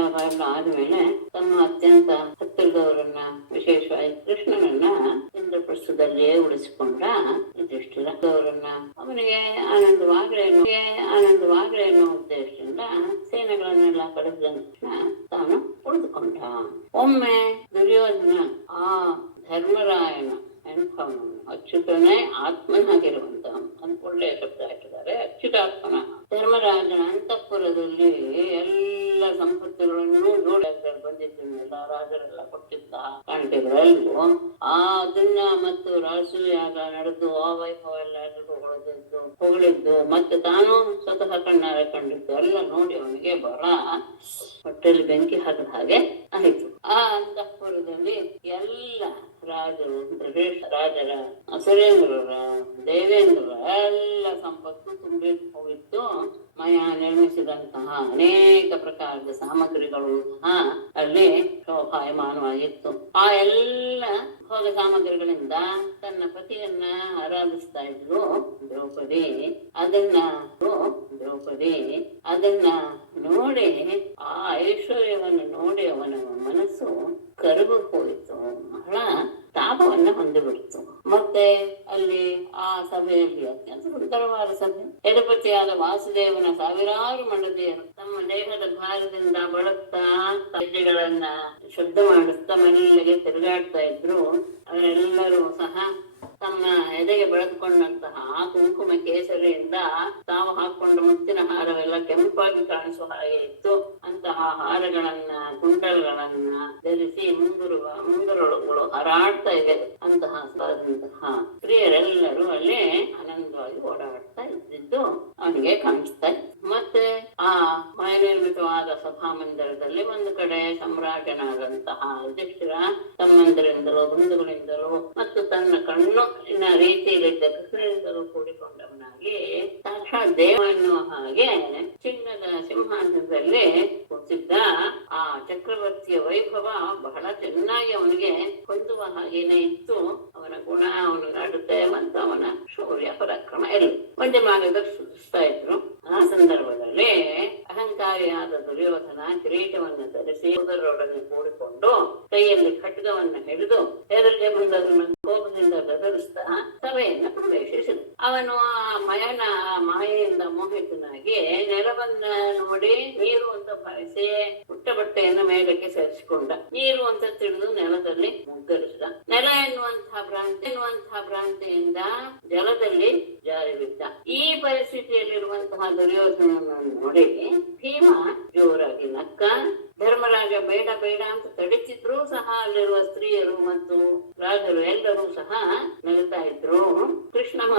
ಎಲ್ಲ ಆದ್ಮೇಲೆ ತಮ್ಮ ಅತ್ಯಂತ ಹತ್ತಿರದವರನ್ನ, ವಿಶೇಷವಾಗಿ ಕೃಷ್ಣನನ್ನ ಇಂದ್ರಪ್ರಸ್ಥದಲ್ಲಿಯೇ ಉಳಿಸಿಕೊಂಡ ಯುಧಿಷ್ಠಿರ. ಅವರನ್ನ ಅವನಿಗೆ ಆನಂದವಾಗ್ಲಿ ಅನ್ನೋ ಉದ್ದೇಶದಿಂದ ಸೇನೆಗಳನ್ನೆಲ್ಲ ಕಳಿಸಿದ ತಾನು ಉಳಿದುಕೊಂಡ. ಒಮ್ಮೆ ದುರ್ಯೋಧನ ಆ ಧರ್ಮರಾಯನ ಎಂಥವನು, ಅಚ್ಯುತನೇ ಆತ್ಮನಾಗಿರುವಂತ, ಅದು ಒಳ್ಳೆಯ ಶಬ್ದ ಹಾಕಿದ್ದಾರೆ, ಅಚ್ಯುತಾತ್ಮನ ಧರ್ಮರಾಜನ ಅಂತಃಪುರದಲ್ಲಿ ಎಲ್ಲ ಸಂಪತ್ತುಗಳನ್ನು ಜೋಡಾಗಿ ಬಂದಿದ್ದನ್ನೆಲ್ಲ ರಾಜರೆಲ್ಲ ಕೊಟ್ಟಿದ್ದ ಕಾಣಿಕೆಗಳೆಲ್ಲೂ ಅದನ್ನ ಮತ್ತು ರಾಜಸೂಯಾಗ ನಡೆದು ಆ ವೈಭವ ಎಲ್ಲ ಹೊಗಳಿದ್ದು ಮತ್ತೆ ತಾನು ಸ್ವತಃ ಕಣ್ಣಾರೆ ಕಂಡಿದ್ದು ಎಲ್ಲ ನೋಡಿ ಅವನಿಗೆ ಬಹಳ ಹೊಟ್ಟೆಯಲ್ಲಿ ಬೆಂಕಿ ಹಾಕಿದ ಹಾಗೆ ಆಯಿತು. ಆ ಅಂತಃಪುರದಲ್ಲಿ ಎಲ್ಲ ರಾಜರು, ರಾಜರ, ಸುರೇಂದ್ರರ, ದೇವೇಂದ್ರರ ಎಲ್ಲ ಸಂಪತ್ತು ತುಂಬಿ ಹೋಗಿತ್ತು. ಮಯ ನಿರ್ಮಿಸಿದಂತಹ ಅನೇಕ ಪ್ರಕಾರದ ಸಾಮಗ್ರಿಗಳು ಸಹ ಅಲ್ಲಿ ಶೋಭಾಯಮಾನವಾಗಿತ್ತು. ಆ ಎಲ್ಲ ಭೋಗ ಸಾಮಗ್ರಿಗಳಿಂದ ತನ್ನ ಪತಿಯನ್ನ ಆರಾಧಿಸ್ತಾ ಇದ್ರು ದ್ರೌಪದಿ. ಅದನ್ನ ನೋಡಿ, ಆ ಐಶ್ವರ್ಯವನ್ನು ನೋಡಿ ಅವನ ಮನಸ್ಸು ಕರಗು ಹೋಯಿತು, ಬಹಳ ತಾಪವನ್ನ ಹೊಂದಿಬಿಡ್ತು. ಮತ್ತೆ ಅಲ್ಲಿ ಆ ಸಭೆಯಲ್ಲಿ ಅತ್ಯಂತ ಸುಂದರವಾದ ಸಭೆ. ಯದುಪತಿಯಾದ ವಾಸುದೇವನ ಸಾವಿರಾರು ಮಂಡದಿಯರು ತಮ್ಮ ದೇಹದ ಭಾರದಿಂದ ಬಳಸ್ತಾ ಹೆಜ್ಜೆಗಳನ್ನ ಶುದ್ಧ ಮಾಡಿಸ್ತಾ ಮೆಲ್ಲಗೆ ತಿರುಗಾಡ್ತಾ ಇದ್ರು. ಅವರೆಲ್ಲರೂ ಸಹ ತಮ್ಮ ಎದೆಗೆ ಬೆಳೆದುಕೊಂಡಂತಹ ಕುಂಕುಮ ಕೇಸರಿಯಿಂದ ತಾವು ಹಾಕೊಂಡ ಮುತ್ತಿನ ಹಾರವೆಲ್ಲ ಕೆಂಪಾಗಿ ಕಾಣಿಸುವ ಹಾಗೆ ಇತ್ತು. ಅಂತಹ ಹಾರಗಳನ್ನ, ಕುಂಡಲಗಳನ್ನ ಧರಿಸಿ ಮುಂಗರುಗಳು ಹಾರಾಡ್ತಾ ಇವೆ. ಅಂತಹ ಸ್ತ್ರೀಯರೆಲ್ಲರೂ ಅಲ್ಲಿ ಆನಂದವಾಗಿ ಓಡಾಡ್ತಾ ಇದ್ದಿದ್ದು ಅವನಿಗೆ ಕಾಣಿಸ್ತಾ ಇತ್ತು. ಮತ್ತೆ ಆ ನಿರ್ಮಿತವಾದ ಸಭಾ ಮಂದಿರದಲ್ಲಿ ಒಂದು ಕಡೆ ಸಮ್ರಾಟನಾದಂತಹ ಯುಧಿಷ್ಠಿರ ತಮ್ಮಂದರಿಂದಲೂ ಬಂಧುಗಳಿಂದಲೂ ಮತ್ತು ತನ್ನ ಕಣ್ಣಿನ ರೀತಿಯಲ್ಲಿದ್ದ ಕೃಷ್ಣರಿಂದಲೂ ಕೂಡಿಕೊಂಡವನಾಗಿ ಸಾಕ್ಷಾತ್ ದೇವ ಎನ್ನುವ ಹಾಗೆ ಚಿನ್ನದ ಸಿಂಹಾಸನದಲ್ಲಿ ಕೂತಿದ್ದ. ಆ ಚಕ್ರವರ್ತಿಯ ವೈಭವ ಬಹಳ ಚೆನ್ನಾಗಿ ಅವನಿಗೆ ಹೊಂದುವ ಹಾಗೇನೆ ಇತ್ತು. ಅವನ ಗುಣ, ಅವನ ನಡತೆ ಮತ್ತು ಅವನ ಶೌರ್ಯ ಪರಾಕ್ರಮ ಎಲ್ಲ ಒಂದೇ ಮಾರ್ಗದರ್ಶಿಸ್ತಾ ಇದ್ರು. ಆ ಸಂದರ್ಭದಲ್ಲಿ ಅಹಂಕಾರಿಯಾದ ದುರ್ಯೋಧನ ಕಿರೀಟವನ್ನು ಧರಿಸಿ ಸೋದರರೊಡನೆ ಕೂಡಿಕೊಂಡು ಕೈಯಲ್ಲಿ ಖಡ್ಗವನ್ನು ಹಿಡಿದು ಹೆದರಿಗೆ ಬಂದವರನ್ನು ಕೋಪದಿಂದ ಗದರಿಸ್ತಾ ಸಭೆಯನ್ನು ಪ್ರವೇಶಿಸಿದ. ಅವನು ಆ ಮಾಯೆಯಿಂದ ಮೋಹಿತನಾಗಿ ನೆಲವನ್ನ ನೋಡಿ ನೀರು ಅಂತ ಭಾವಿಸಿ ಪುಟ್ಟ ಬಟ್ಟೆಯನ್ನು ಮೇಲಕ್ಕೆ ಸೇರಿಸಿಕೊಂಡ. ನೀರು ಅಂತ ತಿಳಿದು ನೆಲದಲ್ಲಿ ಮುಗ್ಗರಿಸಿದ. ನೆಲ ಎನ್ನುವಂತಹ ಭ್ರಾಂತಿಯಿಂದ ಜಲದಲ್ಲಿ ಜಾರಿ ಬಿದ್ದ. ಈ ಪರಿಸ್ಥಿತಿಯಲ್ಲಿರುವಂತಹ ದುರ್ಯೋಧನನನ್ನು ನೋಡಿ ಭೀಮ ಜೋರಾಗಿ ನಕ್ಕ. ಧರ್ಮರಾಜ ಬೇಡ ಅಂತ ತಡಿತಿದ್ರು ಸಹ ಅಲ್ಲಿರುವ ಸ್ತ್ರೀಯರು ಮತ್ತು ರಾಜರು ಎಲ್ಲರೂ ಸಹ ನಗುತ್ತಾ ಇದ್ರು. ಕೃಷ್ಣನ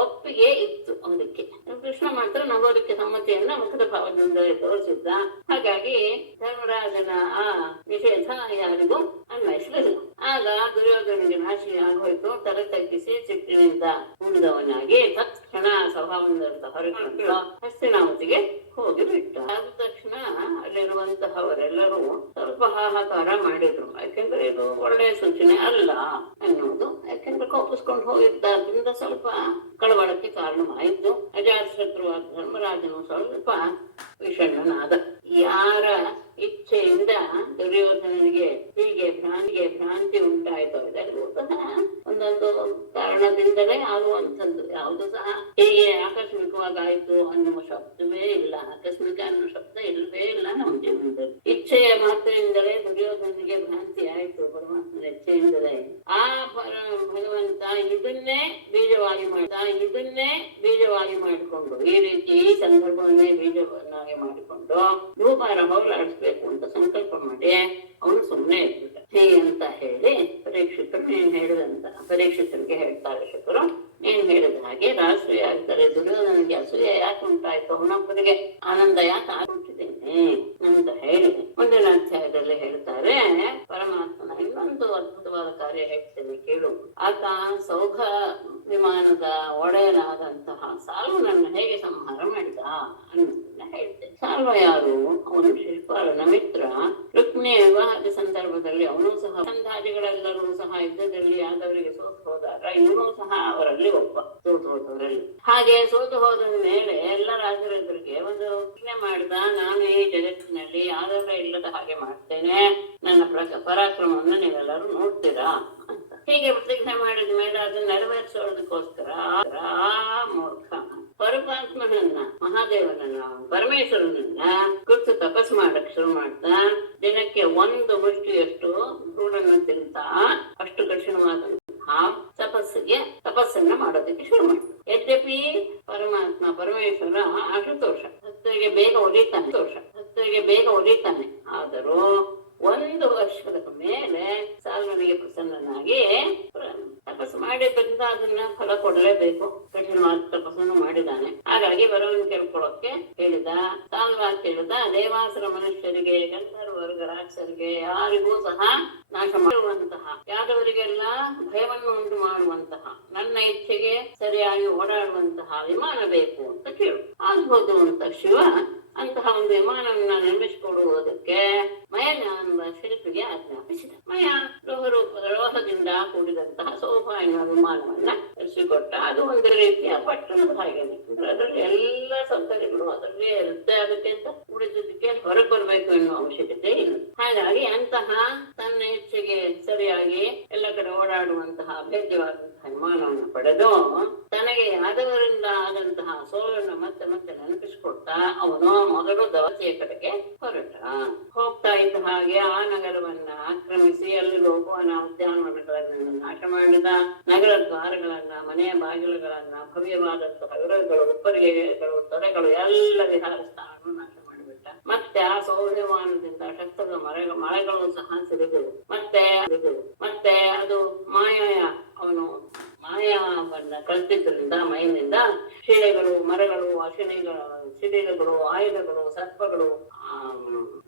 ಒಪ್ಪಿಗೆ ಇತ್ತು ಅದಕ್ಕೆ. ಕೃಷ್ಣ ಮಾತ್ರ ನಗೋದಕ್ಕೆ ಸಮ್ಮತಿಯನ್ನ ಮುಖದ ಭಾವದಿಂದ ತೋರಿಸಿದ್ದ. ಹಾಗಾಗಿ ಧರ್ಮರಾಜನ ಆ ನಿಷೇಧ ಯಾರಿಗೂ ಅನ್ವಯಿಸಲಿಲ್ಲ. ಆಗ ದುರ್ಯೋಧನಿಗೆ ನಾಶಿ ಆಗೋಯ್ತು. ತಲೆ ತಗ್ಗಿಸಿ ಸಿಟ್ಟಿನಿಂದ ಉಳಿದವನಾಗಿ ತಕ್ಷಣ ಸಭಾವಂತ ಹೊರಟು ಹಸ್ತಿನಾವತಿಗೆ ಹೋಗಿಬಿಟ್ಟ. ಆದ ತಕ್ಷಣ ಅಲ್ಲಿರುವಂತಹವರೆಲ್ಲರೂ ಸ್ವಲ್ಪ ಹಾಹಾಕಾರ ಮಾಡಿದ್ರು. ಯಾಕೆಂದ್ರೆ ಇದು ಒಳ್ಳೆಯ ಸೂಚನೆ ಅಲ್ಲ ಅನ್ನೋದು. ಯಾಕೆಂದ್ರೆ ಕೋಪಿಸ್ಕೊಂಡು ಹೋಗಿದ್ದರಿಂದ ಸ್ವಲ್ಪ ಕಳವಳಕ್ಕೆ ಕಾರಣವಾಯಿತು. ಅಜಾತಶತ್ರುವಾದ ಧರ್ಮರಾಜನು ಸ್ವಲ್ಪ ವಿಷಣ್ಣನಾದ. ಯಾರ ಇಚ್ಛೆಯಿಂದ ದುರ್ಯೋಧನಿಗೆ ಹೀಗೆ ಭ್ರಾಂತಿ ಉಂಟಾಯಿತು, ಇದೆಲ್ಲೂ ಸಹ ಒಂದೊಂದು ಕಾರಣದಿಂದಲೇ ಆಗುವಂಥದ್ದು. ಯಾವುದು ಸಹ ಹೀಗೆ ಆಕಸ್ಮಿಕವಾಗಾಯ್ತು ಅನ್ನುವ ಶಬ್ದವೇ ಇಲ್ಲ. ಆಕಸ್ಮಿಕ ಅನ್ನೋ ಶಬ್ದ ಇಲ್ಲವೇ ಇಲ್ಲ ನಮ್ಮ ಜೀವನದಲ್ಲಿ. ಇಚ್ಛೆಯ ಮಾತ್ರೆಯಿಂದಲೇ ದುರ್ಯೋಧನಿಗೆ ಭ್ರಾಂತಿ ಆಯ್ತು, ಪರಮಾತ್ಮನ ಇಚ್ಛೆಯಿಂದಲೇ. ಆ ಭಗವಂತ ಇದನ್ನೇ ಬೀಜವಾಗಿ ಮಾಡಿಕೊಂಡು, ಈ ರೀತಿ ಈ ಸಂದರ್ಭವನ್ನೇ ಬೀಜವನ್ನಾಗಿ ಮಾಡಿಕೊಂಡು ಧೂಪಾರ ಹೋಗಲಾಡಿಸ್ಬೇಕು ಅಂತ ಸಂಕಲ್ಪ ಮಾಡಿ ಅವನು ಸುಮ್ಮನೆ ಇರ್ಬಿಟ್ಟ. ಅಂತ ಹೇಳಿ ಪರೀಕ್ಷಿತರಿಗೆ ಹೇಳ್ತಾರೆ ಶುಕರು, ನೀನ್ ಹೇಳಿದ ಹಾಗೆ ರಾಷ್ಟ್ರೀಯ ಆಗ್ತಾರೆ. ದುರ್ಯೋಧನಿಗೆ ಅಸೂಯೆ ಯಾಕೆ ಉಂಟಾಯ್ತು, ಅವನೊಬ್ಬನಿಗೆ ಆನಂದ ಯಾಕೆ ಆಗ್ಬಿಟ್ಟಿದ್ದೇನೆ ಅಂತ ಹೇಳಿ ಮುಂದಿನ ಅಧ್ಯಾಯದಲ್ಲಿ ಹೇಳ್ತಾರೆ. ಪರಮಾತ್ಮನ ಇನ್ನೊಂದು ಅದ್ಭುತವಾದ ಕಾರ್ಯ ಹೇಳ್ತೇನೆ ಕೇಳು. ಆತ ಸೌಭ ವಿಮಾನದ ಒಡೆಯನಾದಂತಹ ಸಾಲ್ವನನ್ನು ಹೇಗೆ ಸಂಹಾರ ಮಾಡಿದ ಅನ್ನೋದನ್ನ ಹೇಳ್ತೇನೆ. ಸಾಲ್ವ ಯಾರು? ಅವನು ಶಿಲ್ಪಾಳನ ಮಿತ್ರ. ರುಕ್ಮಿಣಿಯ ವಿವಾಹದ ಸಂದರ್ಭದಲ್ಲಿ ಅವನು ಸಹ ಸಂಧಾದಿಗಳೆಲ್ಲರೂ ಸಹ ಯುದ್ಧದಲ್ಲಿ ಆದವರಿಗೆ ಸೋತು ಹೋದಾಗ ಇವನು ಸಹ ಅವರಲ್ಲಿ ಒಬ್ಬ ಸೋತು ಹೋದವರಲ್ಲಿ. ಹಾಗೆ ಸೋತು ಹೋದ ಮೇಲೆ ಎಲ್ಲ ರಾಜರೆದುರಿಗೆ ಒಂದು ಪ್ರತಿಜ್ಞೆ ಮಾಡ್ದ, ನಾನು ಈ ಜಗತ್ತಿನಲ್ಲಿ ಯಾರೆಲ್ಲ ಇಲ್ಲದ ಹಾಗೆ ಮಾಡ್ತೇನೆ, ನನ್ನ ಪರಾಕ್ರಮವನ್ನು ನೀವೆಲ್ಲರೂ ನೋಡ್ತೀರಾ ಅಂತ. ಹೀಗೆ ಪ್ರತಿಜ್ಞೆ ಮಾಡಿದ ಮೇಲೆ ಅದನ್ನ ನೆರವೇರಿಸೋದಕ್ಕೋಸ್ಕರ ಆ ಮೂರ್ಖ ಪರಮಾತ್ಮನನ್ನ, ಮಹಾದೇವನನ್ನ, ಪರಮೇಶ್ವರನನ್ನ ಕುರಿತು ತಪಸ್ ಮಾಡಕ್ ಶುರು ಮಾಡ್ತಾ ದಿನಕ್ಕೆ 1 ಮುಷ್ಟಿಯಷ್ಟು ಧೂಳನ್ನು ತಿಂತ ಅಷ್ಟು ಕಠಿಣವಾದಂತಹ ತಪಸ್ಸನ್ನ ಮಾಡೋದಕ್ಕೆ ಶುರು ಮಾಡ್ತಾರೆ. ಯದ್ಯಪಿ ಪರಮೇಶ್ವರ ಅಶುತೋಷ, ಹತ್ತಿಗೆ ಬೇಗ ಒಲಿತಾನೆ. ಆದರೂ 1 ವರ್ಷದ ಮೇಲೆ ಸಾಲ್ವನಿಗೆ ಪ್ರಸನ್ನನಾಗಿ ತಪಸ್ಸು ಮಾಡಿದ್ರಿಂದ ಅದನ್ನ ಫಲ ಕೊಡಲೇಬೇಕು. ಕಠಿಣವಾದ ತಪಸ್ಸನ್ನು ಮಾಡಿದ್ದಾನೆ. ಹಾಗಾಗಿ ಬರವನ್ನ ಕೇಳ್ಕೊಳ್ಳೋಕೆ ಹೇಳಿದ. ಸಾಲ್ವ ಕೇಳಿದ, ದೇವಾಸುರ ಮನುಷ್ಯರಿಗೆ, ಗಂಧರ್ವರ್ಗ ರಾಕ್ಷಸರಿಗೆ ಯಾರಿಗೂ ಸಹ ನಾಶ ಮಾಡುವಂತಹ, ಯಾದವರಿಗೆಲ್ಲ ಭಯವನ್ನು ಉಂಟು ಮಾಡುವಂತಹ, ನನ್ನ ಇಚ್ಛೆಗೆ ಸರಿಯಾಗಿ ಓಡಾಡುವಂತಹ ವಿಮಾನ ಬೇಕು ಅಂತ ಕೇಳು. ಆಗ್ಬೋದು ಅಂತ ಶಿವ ಅಂತಹ ಒಂದು ವಿಮಾನವನ್ನ ನಿರ್ಮಿಸಿಕೊಡುವುದಕ್ಕೆ ಮಯನ ಎಂಬ ಶಿಲ್ಪಿಗೆ ಆಜ್ಞಾಪಿಸಿದ. ಮಯ ಲೋಹದಿಂದ ಕೂಡಿದಂತಹ ಸೋಫಾ ಎನ್ನುವ ವಿಮಾನವನ್ನ ನಡೆಸಿಕೊಟ್ಟ. ಅದು ಒಂದು ರೀತಿಯ ಪಟ್ಟಣದ ಹಾಗೇನೆ. ಅದರಲ್ಲಿ ಎಲ್ಲ ಸೌಕರ್ಯಗಳು ಅದರಲ್ಲೇ ಇರುತ್ತೆ. ಅದಕ್ಕೆ ಅಂತ ಉಳಿದಕ್ಕೆ ಹೊರಗೆ ಬರಬೇಕು ಎನ್ನುವ ಅವಶ್ಯಕತೆ ಇಲ್ಲ. ಹಾಗಾಗಿ ಅಂತಹ ತನ್ನ ಇಚ್ಛೆಗೆ ಸರಿಯಾಗಿ ಎಲ್ಲ ಕಡೆ ಓಡಾಡುವಂತಹ ಅಭೇದ್ಯವಾದಂತಹ ವಿಮಾನವನ್ನು ಪಡೆದು ತನಗೆ ಯಾದವರಿಂದ ಆದಂತಹ ಸೋಲನ್ನು ಮತ್ತೆ ಮತ್ತೆ ನೆನಪಿಸಿಕೊಡ್ತಾ ಅವನು ಮೊದಲು ದವತಿಯ ಕಡೆಗೆ ಹೊರಟ. ಹೋಗ್ತಾ ಇದ್ದ ಹಾಗೆ ಆ ನಗರವನ್ನ ಆಕ್ರಮಿಸಿ ಅಲ್ಲಿ ಗೋಪವನ ಉದ್ಯಾನವನಗಳನ್ನು ನಾಶ ಮಾಡಿದ. ನಗರ ದ್ವಾರಗಳನ್ನ, ಮನೆಯ ಬಾಗಿಲುಗಳನ್ನ, ಭವ್ಯವಾದಂತಹ ವಿರಗಳು, ಉಪ್ಪರಿಗೆಗಳು, ತೊರೆಗಳು ಎಲ್ಲ ವಿಹಾರ ಸ್ಥಾನವನ್ನು ನಾಶ ಮಾಡಿಬಿಟ್ಟ. ಮತ್ತೆ ಆ ಸೌಭ್ಯಮಾನದಿಂದ ಶಸ್ತ್ರದ ಮಳೆಗಳು ಸಹ ಸಿಡಿದವು. ಮತ್ತೆ ಅದು ಅವನು ಮಾಯವನ್ನ ಕಲ್ತಿದ್ರಿಂದ ಮೈನಿಂದ ಶಿಲೆಗಳು, ಮರಗಳು, ಸಿಡಿಲುಗಳು, ಆಯುಧಗಳು, ಸರ್ಪಗಳು,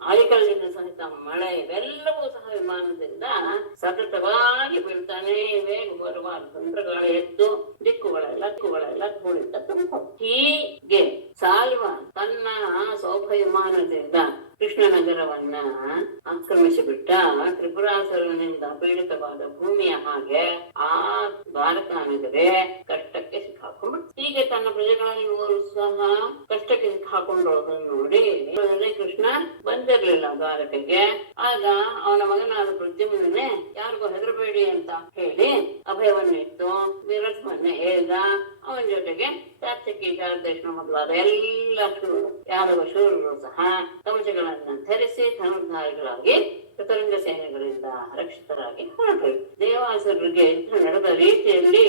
ಆಲಿಕಲ್ಲಿನ ಸಹಿತ ಮಳೆ ಇವೆಲ್ಲವೂ ಸಹ ವಿಮಾನದಿಂದ ಸತತವಾಗಿ ಬೀಳ್ತಾನೆ ಇವೆ. ಬರುವಾರ ತಂತ್ರಗಾಳಿ ಎದ್ದು ದಿಕ್ಕುಗಳೆಲ್ಲ ಧೂಳಿಂದ ತುಂಬ. ಹೀಗೆ ಸಾಲ್ವ ತನ್ನ ಸೌಭ ವಿಮಾನದಿಂದ ಕೃಷ್ಣನಗರವನ್ನ ಆಕ್ರಮಿಸಿಬಿಟ್ಟ. ತ್ರಿಪುರಾಸುರನಿಂದ ಪೀಡಿತವಾದ ಭೂಮಿಯ ಹಾಗೆ ಆ ದ್ವಾರಕಾ ನಗರೆ ಕಷ್ಟಕ್ಕೆ ಸಿಕ್ಕಾಕೊಂಡ್ಬಿಟ್ಟು, ಹೀಗೆ ತನ್ನ ಪ್ರಜೆಗಳಿಗೂ ಸಹ ಕಷ್ಟಕ್ಕೆ ಸಿಕ್ಕಾಕೊಂಡಿರೋದನ್ನು ನೋಡಿ ಕೃಷ್ಣ ಬಂದಿರ್ಲಿಲ್ಲ ದ್ವಾರಕೆಗೆ. ಆಗ ಅವನ ಮಗನಾದ ಪ್ರದ್ಯುಮ್ನೇ ಯಾರಿಗೂ ಹೆದರಬೇಡಿ ಅಂತ ಹೇಳಿ ಅಭಯವನ್ನಿತ್ತು. ವಿರಥವನ್ನೇ ಹೇಳ್ದ. ಅವನ ಜೊತೆಗೆ ಸಾತ್ವಿಕಿ, ಶಾರದೇಶ ಮೊದಲಾದ ಎಲ್ಲ ಯಾದವ ಶೂರರು ಸಹ ಕವಚಗಳನ್ನ ಧರಿಸಿ ಧನುರ್ಧಾರಿಗಳಾಗಿ ಚತುರಂಗ ಸೇನೆಗಳಿಂದ ರಕ್ಷಿತರಾಗಿ ಹೊರಟರು. ದೇವಾಸುರರಿಗೆ ಯುದ್ಧ ನಡೆದ ರೀತಿಯಲ್ಲಿ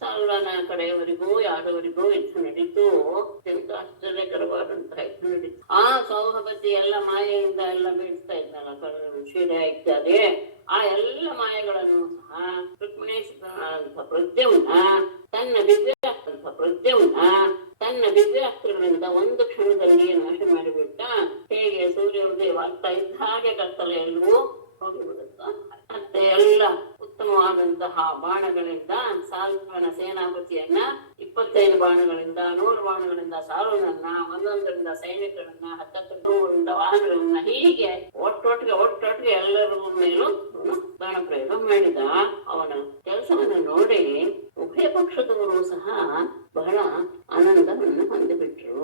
ಸಾಲ್ವನ ಕಡೆಯವರಿಗೂ ಯಾದವರಿಗೂ ಯುದ್ಧ ನಡೀತು. ಅತ್ಯಂತ ಆಶ್ಚರ್ಯಕರವಾದಂತಹ ಯುದ್ಧ ನಡೀತು. ಆ ಸೌಭಪತಿ ಎಲ್ಲ ಮಾಯೆಯಿಂದ ಎಲ್ಲ ಬೀಳಿಸ್ತಾ ಇದ್ನಲ್ಲ, ಶಿಲೆ ಇತ್ಯಾದಿ, ಆ ಎಲ್ಲ ಮಾಯೆಗಳನ್ನು ಸಹ ರುಕ್ಮಿಣೇಶ್ವರ ತನ್ನ ದಿವ್ಯಾಸ್ತ್ರಗಳಿಂದ 1 ಕ್ಷಣದಲ್ಲಿ ನಾಶ ಮಾಡಿಬಿಟ್ಟ. ಹೇಗೆ ಸೂರ್ಯ ಉದಯವಾಗ್ತಾ ಇದ್ದ ಹಾಗೆ ಕತ್ತಲೆಯಲ್ಲೂ ಹೋಗಿಬಿಡುತ್ತ. ಮತ್ತೆ ಎಲ್ಲ ಉತ್ತಮವಾದಂತಹ ಬಾಣಗಳಿಂದ ಸಾಲ್ವನ ಸೇನಾಪತಿಯನ್ನ 25 ಬಾಣಗಳಿಂದ 100 ಬಾಣಗಳಿಂದ ಸಾಲ್ವನನ್ನ, 1 ಸೈನಿಕರನ್ನ, 10 ವಾಹನಗಳನ್ನ, ಹೀಗೆ ಒಟ್ಟೊಟ್ಟಿಗೆ ಎಲ್ಲರ ಮೇಲೂ ಬಾಣ ಪ್ರಯೋಗ ಮಾಡಿದ. ಅವನ ಕೆಲಸವನ್ನು ನೋಡಿ ಉಭಯ ಪಕ್ಷದವರು ಸಹ ಬಹಳ ಆನಂದವನ್ನು ಹೊಂದಿಬಿಟ್ರು.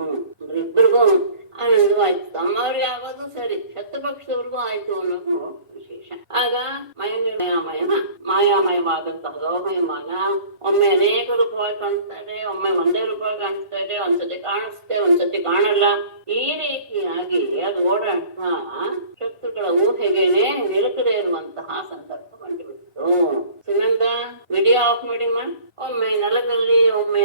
ಇಬ್ಬರಿಗೂ ಆನಂದವಾಯ್ತು. ತಮ್ಮವ್ರಿಗೆ ಆಗೋದು ಸರಿ, ಶತ್ರುಪಕ್ಷದವ್ರಿಗೂ ಆಯ್ತು ಅನ್ನೋದು ವಿಶೇಷ. ಆಗ ಮಾಯಾಮಯವಾದಂತಹ ಸೌಭಯಮಾನ ಒಮ್ಮೆ ಅನೇಕ ರೂಪವಾಗಿ ಕಾಣಿಸ್ತಾ ಇದೆ, ಒಮ್ಮೆ ಒಂದೇ ರೂಪವಾಗಿ ಕಾಣಿಸ್ತಾ ಇದೆ, ಒಂದ್ಸತಿ ಕಾಣಿಸುತ್ತೆ, ಒಂದ್ಸತಿ ಕಾಣಲ್ಲ. ಈ ರೀತಿಯಾಗಿ ಅದು ಓಡಾಡ್ತಾ ಶತ್ರುಗಳ ಊಹೆಗೆನೆ ನಿಲುಕದೇ ಇರುವಂತಹ ಸಂದರ್ಭ ಕಂಡುಬಿಡ್ತು. ಸುನಂದ ವಿಡಿಯೋ ಆಫ್ ಮಾಡಿಮ್ಮ. ಒಮ್ಮೆ ನೆಲದಲ್ಲಿ, ಒಮ್ಮೆ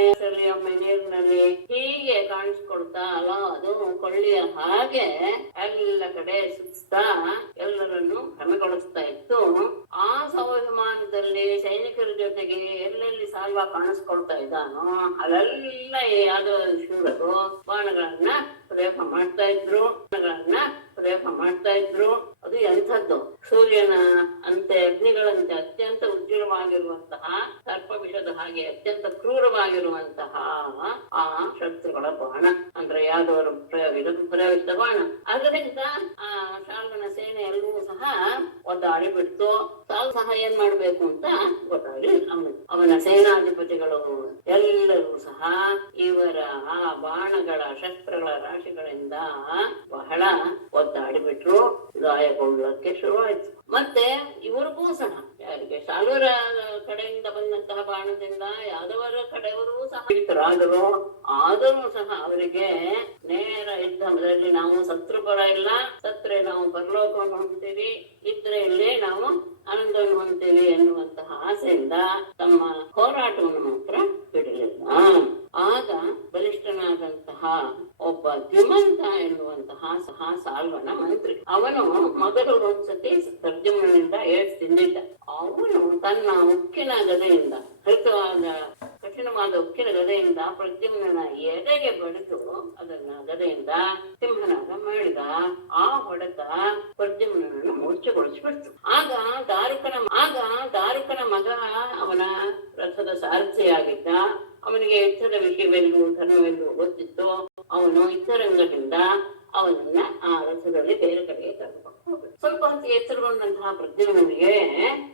ನೀರಿನಲ್ಲಿ ಹೀಗೆ ಕಾಣಿಸ್ಕೊಡ್ತಾ ಅಲ್ಲ, ಅದು ಕೊಳ್ಳಿಯ ಹಾಗೆ ಎಲ್ಲ ಕಡೆ ಸುತ್ತಾ ಎಲ್ಲರನ್ನು ಭ್ರಮೆಗೊಳಿಸ್ತಾ ಇತ್ತು. ಆ ಸೌವಿಮಾನದಲ್ಲಿ ಸೈನಿಕರ ಜೊತೆಗೆ ಎಲ್ಲೆಲ್ಲಿ ಸಾಲ್ವ ಕಾಣಿಸ್ಕೊಳ್ತಾ ಇದ್ದಾನೋ ಅಲ್ಲೆಲ್ಲ ಯಾವ್ದೋ ಶೂರರು ಬಾಣಗಳನ್ನ ಪ್ರಯೋಗ ಮಾಡ್ತಾ ಇದ್ರು. ಅದು ಎಂಥದ್ದು? ಸೂರ್ಯನ ಅಂತೆ ಅಗ್ನಿಗಳಂತೆ ಅತ್ಯಂತ ಉಜ್ವಲವಾಗಿರುವಂತಹ ಸರ್ಪ ವಿಷದ ಹಾಗೆ ಅತ್ಯಂತ ಕ್ರೂರವಾಗಿರುವಂತಹ ಆ ಶತ್ರುಗಳ ಬಾಣ, ಅಂದ್ರೆ ಯಾದವರು ಪ್ರಯೋಗಿಸಿದ ಬಾಣ. ಅದರಿಂದ ಆ ಶಾಲ್ವನ ಸೇನೆ ಎಲ್ಲರೂ ಸಹ ಒದ್ದಾಡಿ ಬಿಡ್ತು. ಸಾಲ್ ಸಹ ಏನ್ ಮಾಡ್ಬೇಕು ಅಂತ ಗೊತ್ತಾಗ್ಲಿ ಅವನ ಸೇನಾಧಿಪತಿಗಳು ಎಲ್ಲರೂ ಸಹ ಇವರ ಆ ಬಾಣಗಳ ಶಸ್ತ್ರಗಳ ರಾಶಿಗಳಿಂದ ಬಹಳ ಒದ್ದಾಡಿಬಿಟ್ರು, ಗಾಯಗೊಳ್ಳಕ್ಕೆ ಶುರುವಾಯ್ತು. ಮತ್ತೆ ಇವ್ರಿಗೂ ಸಹ ಯಾರಿಗೆ ಶಾಲ್ವರ ಕಡೆಯಿಂದ ಬಂದಂತಹ ಬಾಣದಿಂದ ಯಾದವರ ಕಡೆಯವರು ಸಹ ಪೀಡಿತರಾದರು. ಆದರೂ ಸಹ ಅವರಿಗೆ ನೇರ ಯುದ್ಧದಲ್ಲಿ ನಾವು ಸತ್ರು ಪರ ಇಲ್ಲ, ಸತ್ರೆ ನಾವು ಪರಲೋಕವನ್ನು ಹೊಂದ್ತೀವಿ, ಇದ್ರೆ ಇಲ್ಲೇ ನಾವು ಆನಂದವನ್ನು ಹೊಂದ್ತೀವಿ ಎನ್ನುವಂತಹ ಆಸೆಯಿಂದ ತಮ್ಮ ಹೋರಾಟವನ್ನು ಮಾತ್ರ ಬಿಡಲಿಲ್ಲ. ಆಗ ಬಲಿಷ್ಠನಾದಂತಹ ಒಬ್ಬ ದ್ಯುಮಂತ ಎನ್ನುವಂತಹ ಸಹ ಸಾಲ್ವನ ಮಂತ್ರಿ, ಅವನು ಮೊದಲು ಒಂದ್ಸತಿ ಪ್ರದ್ಯುಮ್ನನಿಂದ ಏಟ್ ತಿಂದಿದ್ದ. ಅವನು ತನ್ನ ಉಕ್ಕಿನ ಗದೆಯಿಂದ, ಕಠಿಣವಾದ ಉಕ್ಕಿನ ಗದೆಯಿಂದ ಪ್ರದ್ಯುಮ್ನ ಎದೆಗೆ ಬಡಿದು ಅದನ್ನ ಗದೆಯಿಂದ ಸಿಂಹನಾಗ ಮಾಡಿದ. ಆ ಹೊಡೆತ ಪ್ರದ್ಯುಮ್ನನ್ನು ಮೂರ್ಛೆಗೊಳಿಸಿಬಿಡ್ತು. ಆಗ ದಾರುಕನ ಮಗ ಅವನ ರಥದ ಸಾರಥಿಯಾಗಿದ್ದ. ಅವನಿಗೆ ಯುದ್ಧದ ವಿಷಯವೆಲ್ಲೂ ಧರ್ಮವೆಲ್ಲೂ ಗೊತ್ತಿತ್ತು. ಅವನು ಯುದ್ಧರಂಗದಿಂದ ಅವನನ್ನ ಆ ರಥದಲ್ಲಿ ಬೇರೆ ಕಡೆಗೆ ಕರ್ಕೊಂಡು ಹೋಗ್ಬೇಕು. ಸ್ವಲ್ಪ ಹೊತ್ತಿಗೆ ಎಚ್ಚರಗೊಂಡಂತಹ ಪ್ರದ್ಯುಮ್ನನಿಗೆ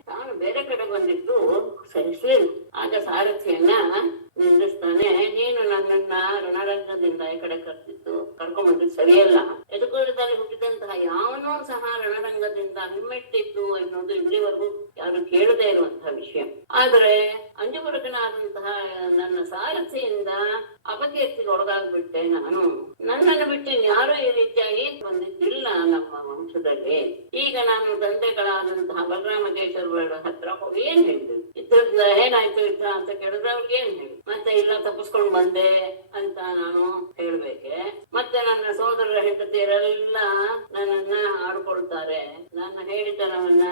ತಾನು ಬೇರೆ ಕಡೆ ಬಂದಿದ್ದು ಸಹಿಸಲಿಲ್ಲ. ಆಗ ಸಾರಥಿಯನ್ನ ನಿಂದಿಸ್ತಾನೆ, ನೀನು ನನ್ನನ್ನ ರಣರಂಗದಿಂದ ಈ ಕಡೆ ಕರ್ಕೊಂಡ್ಬಂದಿದ್ದು ಸರಿಯಲ್ಲ. ಎದುಕೂಟದಲ್ಲಿ ಹುಟ್ಟಿದಂತಹ ಯಾವನೂ ಸಹ ರಣರಂಗದಿಂದ ಹಿಮ್ಮೆಟ್ಟಿದ್ದು ಎನ್ನುವುದು ಇಲ್ಲಿವರೆಗೂ ಯಾರು ಕೇಳದೇ ಇರುವಂತಹ ವಿಷಯ. ಆದ್ರೆ ಅಂಜುಬುರುಕನಾದಂತಹ ನನ್ನ ಸಾರಥಿಯಿಂದ ಅಪಕೀರ್ತಿಗೆ ಒಳಗಾಗ್ಬಿಟ್ಟೆ ನಾನು. ನನ್ನನ್ನು ಬಿಟ್ಟು ಯಾರು ಈ ರೀತಿಯಾಗಿ ಬಂದಿದ್ದಿಲ್ಲ ನಮ್ಮ ವಂಶದಲ್ಲಿ. ಈಗ ನಾನು ತಂದೆಗಳಾದಂತಹ ಬಲರಾಮಕೇಶ್ವರ ಹತ್ರ ಹೋಗಿ ಏನ್ ಹೇಳಿದ್ರು, ಯುದ್ಧದ ಏನಾಯ್ತು ಯುದ್ಧ ಅಂತ ಕೇಳಿದ್ರೆ ಅವ್ರಿಗೆ ಏನ್ ಹೇಳಿ, ಮತ್ತೆ ಇಲ್ಲ ತಪ್ಪಿಸ್ಕೊಂಡು ಬಂದೆ ಅಂತ ನಾನು ಹೇಳ್ಬೇಕೆ? ಮತ್ತೆ ನನ್ನ ಸೋದರರ ಹೆಂಡತಿಯರೆಲ್ಲ ನನ್ನನ್ನ ಆಡ್ಕೊಳ್ತಾರೆ, ನನ್ನ ಹೇಳಿತನವನ್ನ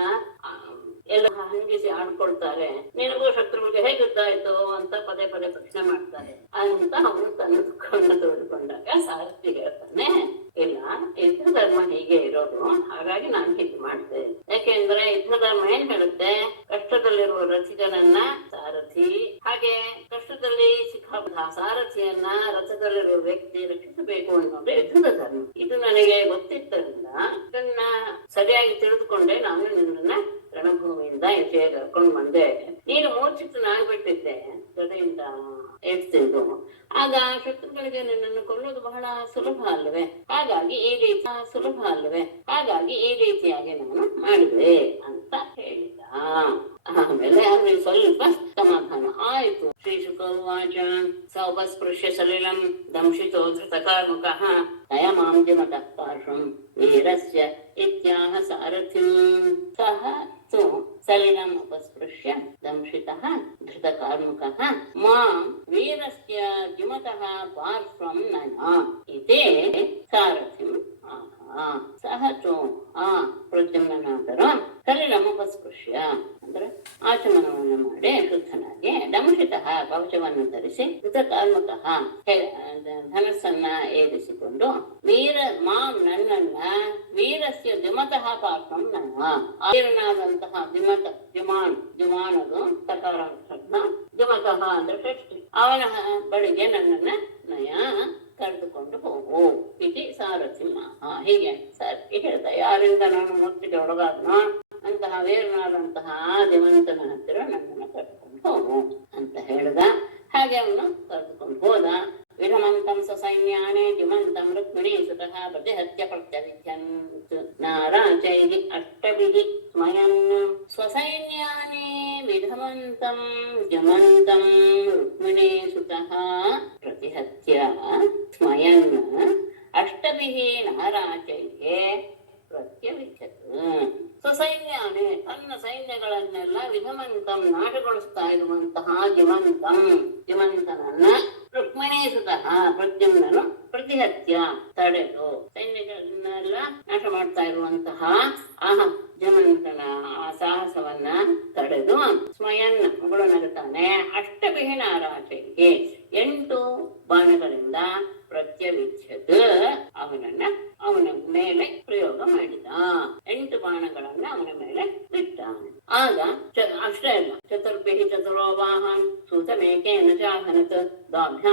ಎಲ್ಲ ಹಂಗಿಸಿ ಆಡ್ಕೊಳ್ತಾರೆ, ನಿನಗೂ ಶತ್ರುವಿಗೆ ಹೇಗೆ ಗೊತ್ತಾಯ್ತು ಅಂತ ಪದೇ ಪದೇ ಪ್ರಶ್ನೆ ಮಾಡ್ತಾರೆ ಅಂತ ಅವನು ತನ್ನ ದುಃಖವನ್ನು ತೋಡಿಕೊಂಡಾಗ ಸಾರಥಿ ಹೇಳ್ತಾನೆ, ಇಲ್ಲ ಯುದ್ಧ ಧರ್ಮ ಹೀಗೆ ಇರೋದು, ಹಾಗಾಗಿ ನಾನು ಹೀಗೆ ಮಾಡ್ತೆ. ಯಾಕೆಂದ್ರೆ ಯುದ್ಧ ಧರ್ಮ ಏನ್ ಹೇಳುತ್ತೆ, ಕಷ್ಟದಲ್ಲಿರುವ ರಥಿಕನನ್ನ ಸಾರಥಿ, ಹಾಗೆ ಕಷ್ಟದಲ್ಲಿ ಸಿಕ್ಕಾಪಟ್ಟ ಸಾರಥಿಯನ್ನ ರಥದಲ್ಲಿರುವ ವ್ಯಕ್ತಿ ರಕ್ಷಿಸಬೇಕು ಅನ್ನೋದು ಯುದ್ಧದ ಧರ್ಮ. ಇದು ನನಗೆ ಗೊತ್ತಿದ್ದರಿಂದ ಇದನ್ನ ಸರಿಯಾಗಿ ತಿಳಿದುಕೊಂಡೆ ನಾನು ನಿನ್ನನ್ನ ರಣಭೂಮಿಯಿಂದ ಈಚೆಗೆ ಕರ್ಕೊಂಡು ಬಂದೆ. ನೀನು ಮೂರ್ಛಿತನಾಗ್ಬಿಟ್ಟಿದ್ದೆ ಗದೆಯಿಂದ ಏಡ್ತಿದ್ದು. ಆಗ ಶತ್ರುಗಳಿಗೆ ನಿನ್ನನ್ನು ಕೊಲ್ಲೋದು ಬಹಳ ಸುಲಭ ಅಲ್ವೇ, ಹಾಗಾಗಿ ಈ ರೀತಿಯಾಗಿ ನಾನು ಮಾಡಿದೆ ಅಂತ ಹೇಳಿದ. ಆಮೇಲೆ ಅವ್ರಿಗೆ ಸ್ವಲ್ಪ ಸಮಾಧಾನ ಆಯ್ತು. ಶ್ರೀ ಶುಕವಾಚ ಸೌಪಸ್ಪೃಶ್ಯ ಸಲಿಲಂ ದಂಶಿತೋ ಧೃತಕಾರ್ಮುಕಃ ದಯಮಾಂಜಮತಃ ಪಾರ್ಶ್ವಂ ವೀರಸ್ಯ ಇತ್ಯಾಹ ಸಾರಥಿಂ. ಸಹ ತು ಸಲಿಲಂ ಉಪಸ್ಪೃಶ್ಯ ದಂಶಿತಃ ಧೃತಕಾರ್ಮುಕಃ ಮಾಂ ವೀರಸ್ಯ ದ್ಯುಮತಃ ಪಾರ್ಶ್ವಂ ನಯ ಇತಿ ಸಾರಥಿಂ ಆಹ. ಸಹ ತು ಪ್ರದ್ಯುಮ್ನಾದರೂ ಸಲಿಲಂ ಉಪಸ್ಪೃಶ್ಯ ಅಂದ್ರೆ ಆಚಮನವನ್ನು ಮಾಡಿ ಶುದ್ಧನಾಗಿ, ದಂಶಿತಃ ಕವಚವನ್ನು ಧರಿಸಿ, ಧೃತಕಾರ್ಮುಕಃ ಧನಸ್ಸನ್ನ ಏರಿಸಿಕೊಂಡು, ನನ್ನನ್ನ ವೀರಸ್ಯ ದ್ಯುಮತಃ ಪಾರ್ಶ್ವಂ ನಯ ವೀರನಾದಂತಹ ದ್ಯುಮಾನದು ತಕಾರ ದ್ಯುಮತಃ ಅಂದ್ರೆ ಷಷ್ಠಿ, ಅವನ ಬಳಿಗೆ ನನ್ನನ್ನ ನಯ ಕರೆದುಕೊಂಡು ಹೋಗು ಇತಿ ಸಾರಥಿ. ಹೀಗೆ ಸಾರಥಿ ಹೇಳ್ದ, ಯಾರಿಂದ ನಾನು ಮೂರ್ತಿಗೆ ಒಳಗಾದ್ನೋ ಅಂತಹ ವೀರನಾದಂತಹ ದ್ಯುಮಂತನ ಹತ್ತಿರ ನನ್ನನ್ನು ಕರೆದುಕೊಂಡು ಹೋಗು ಅಂತ ಹೇಳ್ದ. ಹಾಗೆ ಅವನು ಕರೆದುಕೊಂಡು ಹೋದ. ವಿಧಮಂತಂ ಸಸೈನ್ಯಾನೇ ದ್ಯುಮಂತಂ ರುಕ್ಮಿಣೀ ಸುತಃ ಪ್ರತಿಹತ್ಯ ಪ್ರತ್ಯವಿಧ್ಯಂತ್ ನಾರಾಚೈಃ ಅಷ್ಟಭಿಃ ಸ್ಮಯನ್. ಸ್ವಸೈನ್ಯಾನೇ ವಿಧಮಂತಂ ದ್ಯುಮಂತಂ ರುಕ್ಮಿಣೀ ಸುತಃ ಪ್ರತಿಹತ್ಯ ಸ್ಮಯನ್ ಅಷ್ಟಭಿಃ ನಾರಾಚೈಃ ಪ್ರತ್ಯವಿಧ್ಯತ್. ಸ್ವಸೈನ್ಯಾನೇ ತನ್ನ ಸೈನ್ಯಗಳನ್ನೆಲ್ಲ ವಿಧಮಂತಂ ನಾಶಗೊಳಿಸ್ತಾ ಇರುವಂತಹ ದ್ಯುಮಂತನನ್ನ ರುಕ್ಮಿಣೀ ಸುತಃ ಪ್ರದ್ಯುಮ್ನನು ಪ್ರತಿಹತ್ಯ ತಡೆದು, ಸೈನ್ಯಗಳನ್ನೆಲ್ಲ ನಾಶ ಮಾಡ್ತಾ ಇರುವಂತಹ ದ್ಯುಮಂತನ ಆ ಸಾಹಸವನ್ನ ತಡೆದು, ಸ್ಮಯನ್ ಮಗಳು ನಗುತ್ತಾನೆ, ಅಷ್ಟಭಿಃ ನಾರಾಚೈಃ 8 ಬಾಣಗಳಿಂದ ಪ್ರತ್ಯವಿಚ್ಛದ್ ಅವನ ಮೇಲೆ ಪ್ರಯೋಗ ಮಾಡಿದ. 8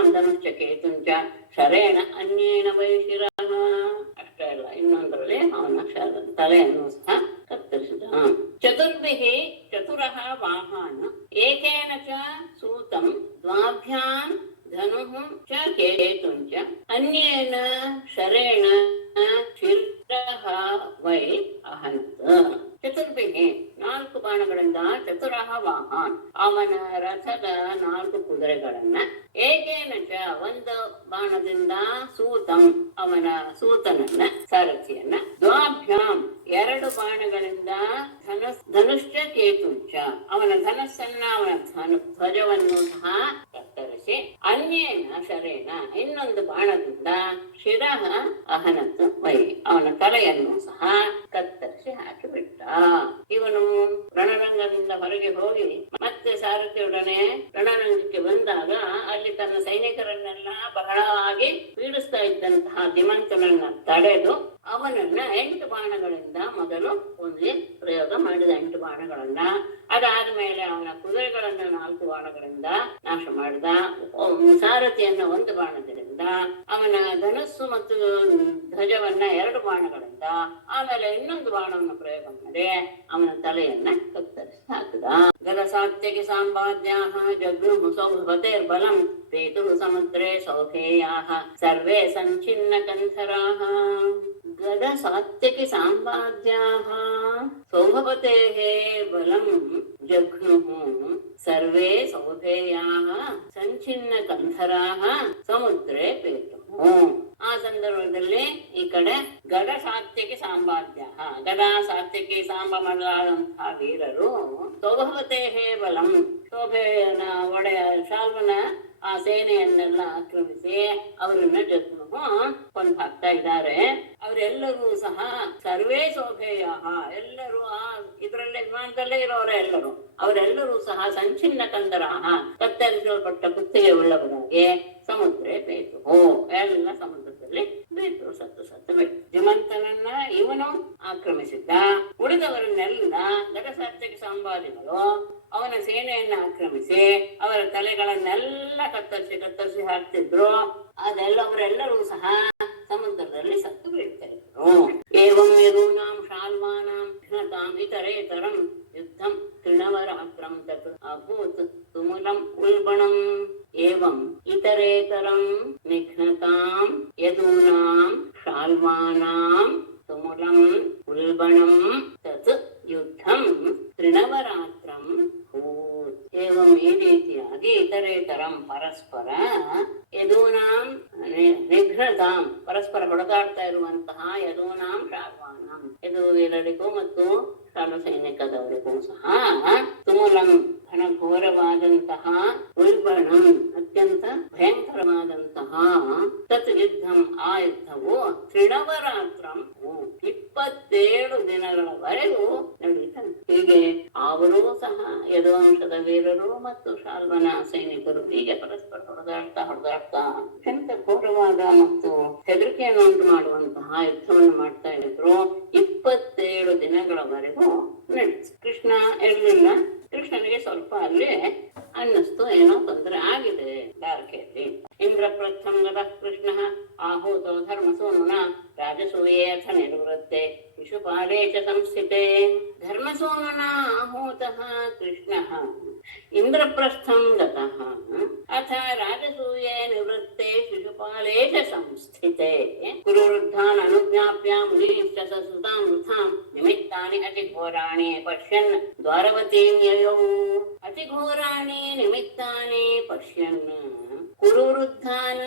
ದ್ವಾಭ್ಯಾಂ ಧನುಶ್ಚ ಕೇತುಂಚ ಶರೇಣ ಅನ್ಯೇನ ವೈಶಿರ. ಅಷ್ಟೇ ಅಲ್ಲ, ಇನ್ನೊಂದರಲ್ಲಿ ಅವನ ತಲೆಯನ್ನು ಸಹ ಕತ್ತರಿಸಿದ. ಚತುರ್ಭಿಃ ಚತುರಃ ವಾಹಾನ್ ಏಕೇನ ಚ ಸೂತಂ ದ್ವಾಭ್ಯಾಂ ಧನುಃ ಚ ಕೇತುಂಚ ಅನ್ಯೇನ ಶರೇಣ ಶಿರಃ ವೈ ಅಹನತ್. ಚತುರ್ಭಿಃ 4 ಬಾಣಗಳಿಂದ, ಚತುರಃ ವಾಹಾನ್ ಅವನ ರಥದ 4 ಕುದುರೆಗಳನ್ನ, ಏಕೇನ ಚ ಒಂದು ಬಾಣದಿಂದ, ಸೂತಂ ಅವನ ಸೂತನನ್ನ ಸಾರಥಿಯನ್ನ, ದ್ವಾಭ್ಯಾಂ 2 ಬಾಣಗಳಿಂದ, ಧನುಶ್ಚ ಕೇತುಂಚ ಅವನ ಧನಸ್ಸನ್ನ ಅವನ ಧ್ವಜವನ್ನು ಸಹ ಕತ್ತರಿಸಿ, ಅನ್ಯೇನ ಶರೇಣ ಇನ್ನೊಂದು ಬಾಣದಿಂದ, ಶಿರಃ ಅಹನತ್ ವೈ ಅವನ ತಲೆಯನ್ನು ಸಹ ಕತ್ತರಿಸಿ ಹಾಕಿಬಿಟ್ಟ. ಇವನು ರಣರಂಗದಿಂದ ಹೊರಗೆ ಹೋಗಿ ಮತ್ತೆ ಸಾರಥಿಯೊಡನೆ ರಣರಂಗಕ್ಕೆ ಬಂದಾಗ ಅಲ್ಲಿ ತನ್ನ ಸೈನಿಕರನ್ನೆಲ್ಲ ಬಹಳವಾಗಿ ಪೀಡಿಸ್ತಾ ಇದ್ದಂತಹ ಧಿಮಂತನನ್ನ ತಡೆದು ಅವನನ್ನ 8 ಬಾಣಗಳಿಂದ ಮೊದಲು ಒಂದು ಪ್ರಯೋಗ ಮಾಡಿದ. 8 ಬಾಣಗಳನ್ನ, ಅದಾದ ಮೇಲೆ ಅವನ ಕುದುರೆಗಳನ್ನ 4 ಬಾಣಗಳಿಂದ ನಾಶ ಮಾಡಿದ. ಸಾರಥಿಯನ್ನ 1 ಬಾಣದಿಂದ, ಅವನ ಧನಸ್ಸು ಮತ್ತು ಧ್ವಜವನ್ನ 2 ಬಾಣಗಳಿಂದ, ಆಮೇಲೆ ಇನ್ನೊಂದು ಬಾಣವನ್ನು ಪ್ರಯೋಗ ಮಾಡಿ ಅವನ ತಲೆಯನ್ನ ಕತ್ತರಿಸಿ ಹಾಕಿದ. ಗದಸಾತ್ಯಕಿ ಸಾಂಬಾದ್ಯಾಃ ಜಗ್ನುಃ ಸೌಭವತೇರ್ಬಲಂ ಪೇತುಃ ಸಮುದ್ರೇ ಸೌಭೇಯಾಃ ಸರ್ವೇ ಸಂಚಿನ್ನ ಕಂಠರಾಃ. ಗದ ಸಾತ್ಯಕಿ ಸಾಂಬಾದ್ಯಾಃ ಸೌಭವತೇಃ ಬಲಂ ಜಘ್ನುಃ ಸರ್ವೇ ಸೌಭೇಯಾಃ ಸಂಚಿನ್ನ ಕಂಠರಾಃ ಸಮುದ್ರೇ ಪೇತುಃ. ಆ ಸಂದರ್ಭದಲ್ಲಿ ಈ ಕಡೆ ಗಡ ಸಾತ್ಯಕಿ ಸಾಂಬಾದ್ಯಾಃ, ಗದಾ ಸಾತ್ಯಕಿ ಸಾಂಬ ಮೊದಲಾದಂತಹ ವೀರರು ಸೌಭವತೇಃ ಬಲಂ ಶೋಭೆಯನ ಒಡೆಯ ಶಾಲ್ವನ ಆ ಸೇನೆಯನ್ನೆಲ್ಲ ಆಕ್ರಮಿಸಿ ಅವರನ್ನ ಜಗ್ನುಃ ಕೊಂದು ಹಾಕ್ತಾ ಇದ್ದಾರೆ. ಅವರೆಲ್ಲರೂ ಸಹ ಸರ್ವೇ ಶೋಭೆಯ ಎಲ್ಲರೂ ಆ ಇದರಲ್ಲೇ ವಿಮಾನದಲ್ಲೇ ಇರೋರೆ ಎಲ್ಲರೂ, ಅವರೆಲ್ಲರೂ ಸಹ ಸಂಚಿನ್ನ ಕಂದರಾಹ ಕತ್ತರಿಸಲ್ಪಟ್ಟ ಕುತ್ತಿಗೆ ಉಳ್ಳವರಾಗಿ ಸಮುದ್ರ ಬೇತು ಎಲ್ಲ ಸಮುದ್ರದಲ್ಲಿ ಬೇತು ಸತ್ತು ಬಿಟ್ಟು. ಧಿಮಂತನನ್ನ ಇವನು ಆಕ್ರಮಿಸಿದ್ದ. ಉಳಿದವರನ್ನೆಲ್ಲ ಗದಸಾತ್ಯಕಿ ಸಂವಾದಿಗಳು ಅವನ ಸೇನೆಯನ್ನ ಆಕ್ರಮಿಸಿ ಅವರ ತಲೆಗಳನ್ನೆಲ್ಲ ಕತ್ತರಿಸಿ ಹಾಕ್ತಿದ್ರು. ಅವರೆಲ್ಲರೂ ಸಹ ಸಮುದ್ರದಲ್ಲಿ ಸತ್ತು ಬೀಳ್ತಾ ಇದ್ರು. ಏವಂ ಯದೂನಾಂ ಶಾಲ್ವಾನಾಂ ಘ್ನತಾಂ ಇತರೇತರಂ ಯುದ್ಧಂ ತೃಣವರಾತ್ರಂ ತತ್ ಅಭೂತ್ ತುಮುಲಂ ಉಲ್ಬಣಂ. ಏವಂ ಇತರೇತರಂ ನಿಘ್ನತಾಂ ಯದೂನಾಂ ಶಾಲ್ವಾನಾಂ ತುಮುಲಂ ಉಲ್ಬಣಂ ತತ್ ಯುದ್ಧಂ ತೃಣವರಾತ್ರಂ ಭೂತ್. ಏವಂ ಈ ರೀತಿಯಾಗಿ ಇತರೇತರಂ ಪರಸ್ಪರ, ಯದೂನಾಂ ನಿಘ್ನತಾಂ ಪರಸ್ಪರ ಹೊಡೆದಾಡ್ತಾ ಇರುವಂತಹ, ಯದೂನಾಂ ಶಾಲ್ವಾನಾಂ ಯದುವೀರರಿಗೂ ಮತ್ತು ಶಾಲ್ವ ಸೈನಿಕದವರಿಗೂ ಸಹ, ತುಮುಲಂ ಘನಘೋರವಾದಂತಹ, ಉಲ್ಬಣಂ ಅತ್ಯಂತ ಭಯಂಕರವಾದಂತಹ, ತತ್ ಯುದ್ಧಂ ಆ ಯುದ್ಧವು ತೃಣವರಾತ್ರಂ 27 ದಿನಗಳವರೆಗೂ ನಡೀತಂತೆ. ಹೀಗೆ ಅವರೂ ಸಹ ಯದುವಂಶದ ವೀರರು ಮತ್ತು ಶಾಲ್ವನ ಸೈನಿಕರು ಹೀಗೆ ಪರಸ್ಪರ ಹೊಡೆದಾಡ್ತಾ ಅತ್ಯಂತ ಘೋರವಾದ ಮತ್ತು ಹೆದರಿಕೆಯನ್ನು ಉಂಟು ಮಾಡುವಂತಹ ಯುದ್ಧವನ್ನು ಮಾಡ್ತಾ ಇದ್ರು. 27 ದಿನಗಳವರೆಗೂ ನಡೀತು. ಕೃಷ್ಣ ಇರಲಿಲ್ಲ. ಕೃಷ್ಣನಿಗೆ ಸ್ವಲ್ಪ ಅಲ್ಲಿ ಅನ್ನಿಸ್ತು, ಏನೋ ತೊಂದರೆ ಆಗಿದೆ ದ್ವಾರಕೆಯಲ್ಲಿ. ಇಂದ್ರಪ್ರಸ್ಥಂ ಗತಃ ಕೃಷ್ಣ ಆಹೂತೋ ಧರ್ಮಸೂನುನಾ ರಾಜಸೂಯೇ ಅಥ ನಿರ್ವೃತ್ತೆ ಶಿಶುಪಾಲೇ ಚ ಸಂಸ್ಥಿತೆ. ಧರ್ಮಸೂನುನಾ ಆಹೂತಃ ಕೃಷ್ಣಃ ಇಂದ್ರಪ್ರಸ್ಥಂ ಗತಃ ಅಥ ರಾಜಸೂಯೇ ನಿವೃತ್ತೆ ಶಿಶುಪಾಲೇ ಚ ಸಂಸ್ಥಿತೆ. ಕುರುವೃದ್ಧಾನ್ ಅನುಜ್ಞಾಪ್ಯ ಮುನೀಶ್ಚ ಸಸುತಾಂ ವೃಥಾಂ ನಿಮಿತ್ತಾನಿ ಅತಿಘೋರಾಣಿ ಪಶ್ಯನ್ ದ್ವಾರವತೀಂ ಯಯೌ. ಅತಿಘೋರಾಣಿ ನಿಮಿತ್ತಾನಿ ಪಶ್ಯನ್ ಕುರುವೃದ್ಧಾನ್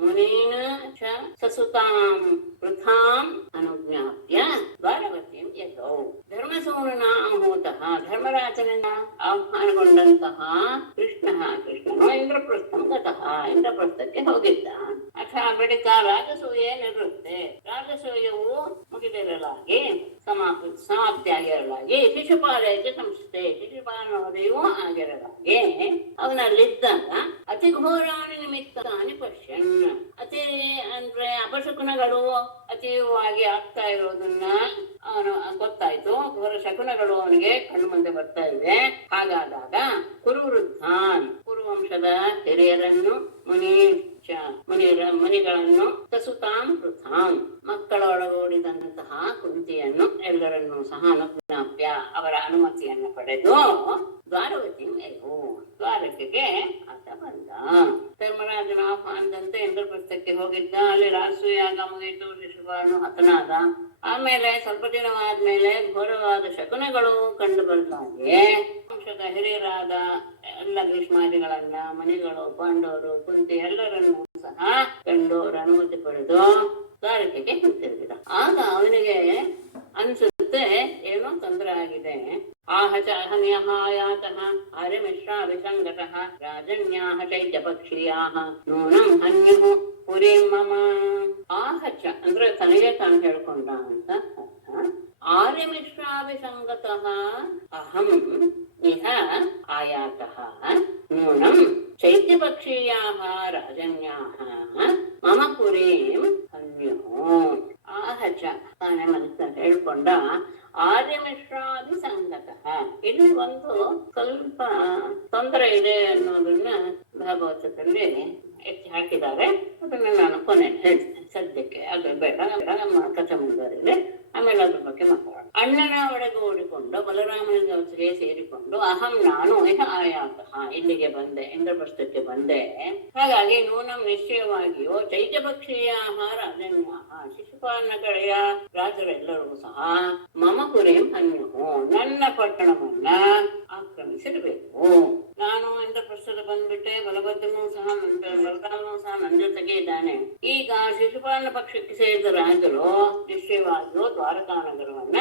ಮುನೀನ್ ಚ ಸಸುತಾಂ ವೃಥಾಂ ಅನುಜ್ಞಾಪ್ಯ ದ್ವಾರವತೀಂ ಯಯೌ. ಧರ್ಮಸೂನುನಾ ಆಹೂತಃ ಧರ್ಮರಾಜನಿಂದ ಆಹ್ವಾನಗೊಂಡಂತಹ ಕೃಷ್ಣನು ಇಂದ್ರಪ್ರಸ್ಥಂ ಗತಃ ಇಂದ್ರಪ್ರಸ್ಥಕ್ಕೆ ಹೋಗಿದ್ದ. ಅಥ ಬಳಿಕ ರಾಜಸೂಯೇ ನಿವೃತ್ತೆ ರಾಜಸೂಯವು ಮುಗಿದಿರಲಾಗಿ ಸಮಾಪ್ತಿಯಾಗಿರಲಾಗಿ ಶಿಶುಪಾಲಯಕ್ಕೆ ಸಂಸ್ಥೆ ಶಿಶುಪಾಲನವರೆಯೂ ಆಗಿರಲಾಗಿ ಅವನಲ್ಲಿದ್ದಾಗ ಅತಿ ಘೋರಾಣಿ ನಿಮಿತ್ತಾನಿ ಪಶ್ಯನ್. ಅತಿ ಅಂದ್ರೆ ಅಪಶಕುನಗಳು ಅತೀವವಾಗಿ ಆಗ್ತಾ ಇರೋದನ್ನ ಅವನು ಗೊತ್ತಾಯ್ತು. ಅವರ ಶಕುನಗಳು ಅವನಿಗೆ ಕಣ್ಣು ಮುಂದೆ ಬರ್ತಾ ಇವೆ. ಹಾಗಾದಾಗ ಕುರುವೃದ್ಧಾನ್, ಕುರುವಂಶದ ಹಿರಿಯರನ್ನು, ಮುನಿಗಳನ್ನು, ಸಸುತಾಂ ಪೃಥಾಂ, ಮಕ್ಕಳೊಳಗೂಡಿದಂತಹ ಕುಂತಿಯನ್ನು ಎಲ್ಲರನ್ನೂ ಸಹ ಅನುಜ್ಞಾಪ್ಯ, ಅವರ ಅನುಮತಿಯನ್ನು ಪಡೆದು ದ್ವಾರವತಿ ದ್ವಾರಕೆಗೆ ಆತ ಬಂದ. ಧರ್ಮರಾಜನ ಆಹ್ವಾನದಂತೆ ಇಂದ್ರಪ್ರಸ್ಥಕ್ಕೆ ಹೋಗಿದ್ದ. ಅಲ್ಲಿ ರಾಜಸೂಯಾಗ ಮುಗಿಯಿತು. ಶಿಶುಪಾಲನು ಹತನಾದ. ಆಮೇಲೆ ಸ್ವಲ್ಪ ದಿನವಾದ್ಮೇಲೆ ಘೋರವಾದ ಶಕುನಗಳು ಕಂಡು ಬರ್ತಾಗೆ ವಂಶದ ಹಿರಿಯರಾದ ಎಲ್ಲ ಭೀಷ್ಮಾದಿಗಳನ್ನ, ಮನಿಗಳು, ಪಾಂಡವರು, ಕುಂತಿ ಎಲ್ಲರನ್ನೂ ಸಹ ಕಂಡು ಅವರ ಅನುಮತಿ ಪಡೆದು ದ್ವಾರಕೆಗೆ ಹಿಂತಿರುಗಿದ. ಆಗ ಅವನಿಗೆ ಅನ್ಸುತ್ತೆ ಏನೋ ತೊಂದರೆ ಆಗಿದೆ. ಆಹಚ ಅಹನ್ಯಹಾಯಾತಃ ಆರ್ಯಮಿಶ್ರಾಭಿಸಂಗತಃ ರಾಜನ್ಯಾಹ ಚೈತ್ಯಪಕ್ಷೀಯಾಹ ನೂನಂ ಹನ್ಯುಃ ಪುರೀಂ ಮಮ. ಆಹಚ ಅಂದ್ರೆ ತನಗೆ ತಾನು ಹೇಳ್ಕೊಂಡ ಅಂತ ಅರ್ಥ. ಆರ್ಯಮಿಶ್ರಾಭಿಸಂಗತಃ ಅಹಂ ಇಹ ಆಯಾತಃ ನೂನಂ ಚೈತ್ಯಪಕ್ಷೀಯಾಹ ರಾಜನ್ಯಾಹ ಮಮ ಪುರೀಂ ಹನ್ಯುಃ. ಆಹಚ ತಾನೇ ಮನಸ್ಸಲ್ಲಿ ಹೇಳ್ಕೊಂಡ. ಆರ್ಯಮಿಶ್ರಾದಿ ಸಂಗತಃ, ಇಲ್ಲಿ ಒಂದು ಸ್ವಲ್ಪ ತೊಂದರೆ ಇದೆ ಅನ್ನೋದನ್ನ ಭಾಗವತದಲ್ಲಿ ಎತ್ತಿ ಹಾಕಿದ್ದಾರೆ. ಅದನ್ನ ನಾನು ಕೊನೆ ಹೇಳ್ತೇನೆ. ಸದ್ಯಕ್ಕೆ ಅದು ಬೇಡ, ನಮ್ಮ ಕಥೆ ಮುಂದುವರಿದೆ, ಆಮೇಲೆ ಅದ್ರ ಬಗ್ಗೆ ಮಾತಾಡೋಣ. ಅಣ್ಣನ ಒಳಗೂಡಿಕೊಂಡು ಬಲರಾಮನ ಜೊತೆಗೆ ಸೇರಿಕೊಂಡು ಅಹಂ ನಾನು ಇಹ ಆಯಾತಃ ಇಲ್ಲಿಗೆ ಬಂದೆ, ಇಂದ್ರಪ್ರಸ್ಥಕ್ಕೆ ಬಂದೆ. ಹಾಗಾಗಿ ನೂನಂ ನಿಶ್ಚಯವಾಗಿಯೋ ಚೈತ್ಯಪಕ್ಷೀಯಾಹ ರಾಜನ್ಯಾಹ ಶಿಶುಪಾಲನ ಕಡೆಯ ರಾಜರೆಲ್ಲರೂ ಸಹ ಮಮ ಪುರೀಂ ಹನ್ಯುಹು ನನ್ನ ಪಟ್ಟಣವನ್ನ ಆಕ್ರಮಿಸಿರಬೇಕು. ನಾನು ಇಂದ್ರಪ್ರಸ್ಥದ ಬಂದ್ಬಿಟ್ಟೆ, ಬಲಭದ್ರನೂ ಸಹ ಬಲರಾಮನೂ ಸಹ ನನ್ನ ಜೊತೆಗೆ ಇದ್ದಾನೆ. ಈಗ ಶಿಶುಪಾಲನ ಪಕ್ಷಕ್ಕೆ ಸೇರಿದ ರಾಜರು ನಿಶ್ಚಯವಾಗಿಯೂ ದ್ವಾರಕಾ ನಗರವನ್ನ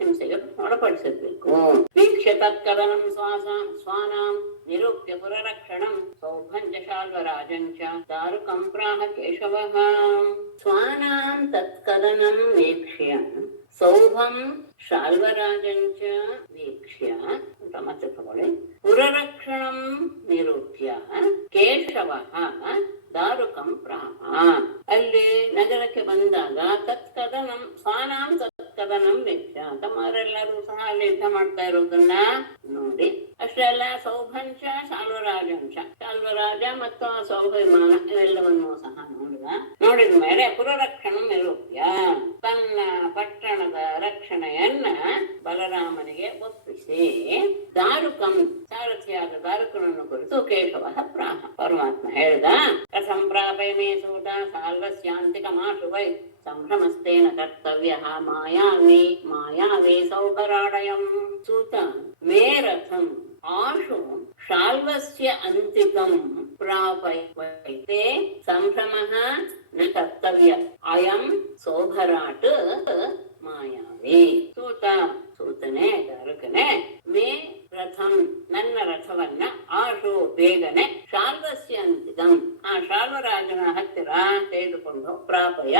ಹಿಂಸೆಗೆ ಒಳಪಡಿಸಬೇಕು. ವೀಕ್ಷ್ಯ ತತ್ಕದನಂ ಸ್ವಾನಾಂ ನಿರೂಪ್ಯ ಪುರರಕ್ಷಣಂ ಸೌಭಂಜ ಶಾಲ್ವರಾಜಂಚ ದಾರುಕಂ ಪ್ರಾಹ ಕೇಶವಃ. ಸ್ವಾನಾಂ ತತ್ಕದನಂ ವೀಕ್ಷ್ಯ ಸೌಭಂ ಶಾಲ್ವರಾಜಂಚ ವೀಕ್ಷ್ಯ ಮತ್ತೆ ತಗೊಳ್ಳಿ. ಪುರರಕ್ಷಣಂ ನಿರೂಪ್ಯ ಕೇಶವಃ ದಾರುಕಂ ಪ್ರಾಹ. ಅಲ್ಲಿ ನಗರಕ್ಕೆ ಬಂದಾಗ ತತ್ಕದನಂ ಸ್ವಾನಾಂ ತತ್ಕದನಂ ವೀಕ್ಷ್ಯ ತಮ್ಮವರೆಲ್ಲರೂ ಸಹ ಅಲ್ಲಿ ಯುದ್ಧ ಮಾಡ್ತಾ ಇರೋದನ್ನ ನೋಡಿ. ಅಷ್ಟೇ ಅಲ್ಲ, ಸೌಭಂಚ ಶಾಲ್ವರಾಜಂಚ, ಶಾಲ್ವರಾಜ ಮತ್ತು ಸೌಭವಿಮಾನ ಇವೆಲ್ಲವನ್ನೂ ಸಹ ನೋಡಿದ ಮೇಲೆ ಪುರರಕ್ಷಣಂ ನಿರೂಪ್ಯ ತನ್ನ ಪಟ್ಟಣದ ರಕ್ಷಣೆಯನ್ನ ಬಲರಾಮನಿಗೆ ಒಪ್ಪಿಸಿ ದಾರುಕಂ ಸಾರಥಿಯಾದ ದಾರುಕನನ್ನು ಕುರಿತು ಕೇಶವ ಪ್ರಾಹ ಪರಮಾತ್ಮ ಹೇಳಿದ. ಸಂಪ್ರಾಪಯ ಮೇ ಸೂತ ಸಾಲ್ವಸ್ಯಾಂತಿಕಮಾಶು ವೈ ಸಂಭ್ರಮಸ್ತೇನ ಕರ್ತವ್ಯ ಮಾಯಾವೇ ಸೌಭರಾಡಯಂ. ಸೂತ ಮೇ ರಥಂ ಆಶು ಶಾಲ್ವಸ್ಯ ಅಂತಿಕಂ ಪ್ರಾಪಯತೆ ಸಂಭ್ರಮಃ ನ ಕರ್ತವ್ಯ ಅಯಂ ಸೌಭರಾಟ್ ಮಾಯಾವಿ. ಸೂತನೇ ದಾರುಕನೇ ಮೇ ರಥಂ ನನ್ನ ರಥವನ್ನ ಆಶು ಬೇಗನೆ ಶಾಲ್ವಸ್ಯ ಅಂತಿಕಂ ಆ ಶಾಲ್ವರಾಜನ ಹತ್ತಿರ ತೆಗೆದುಕೊಂಡು ಪ್ರಾಪಯ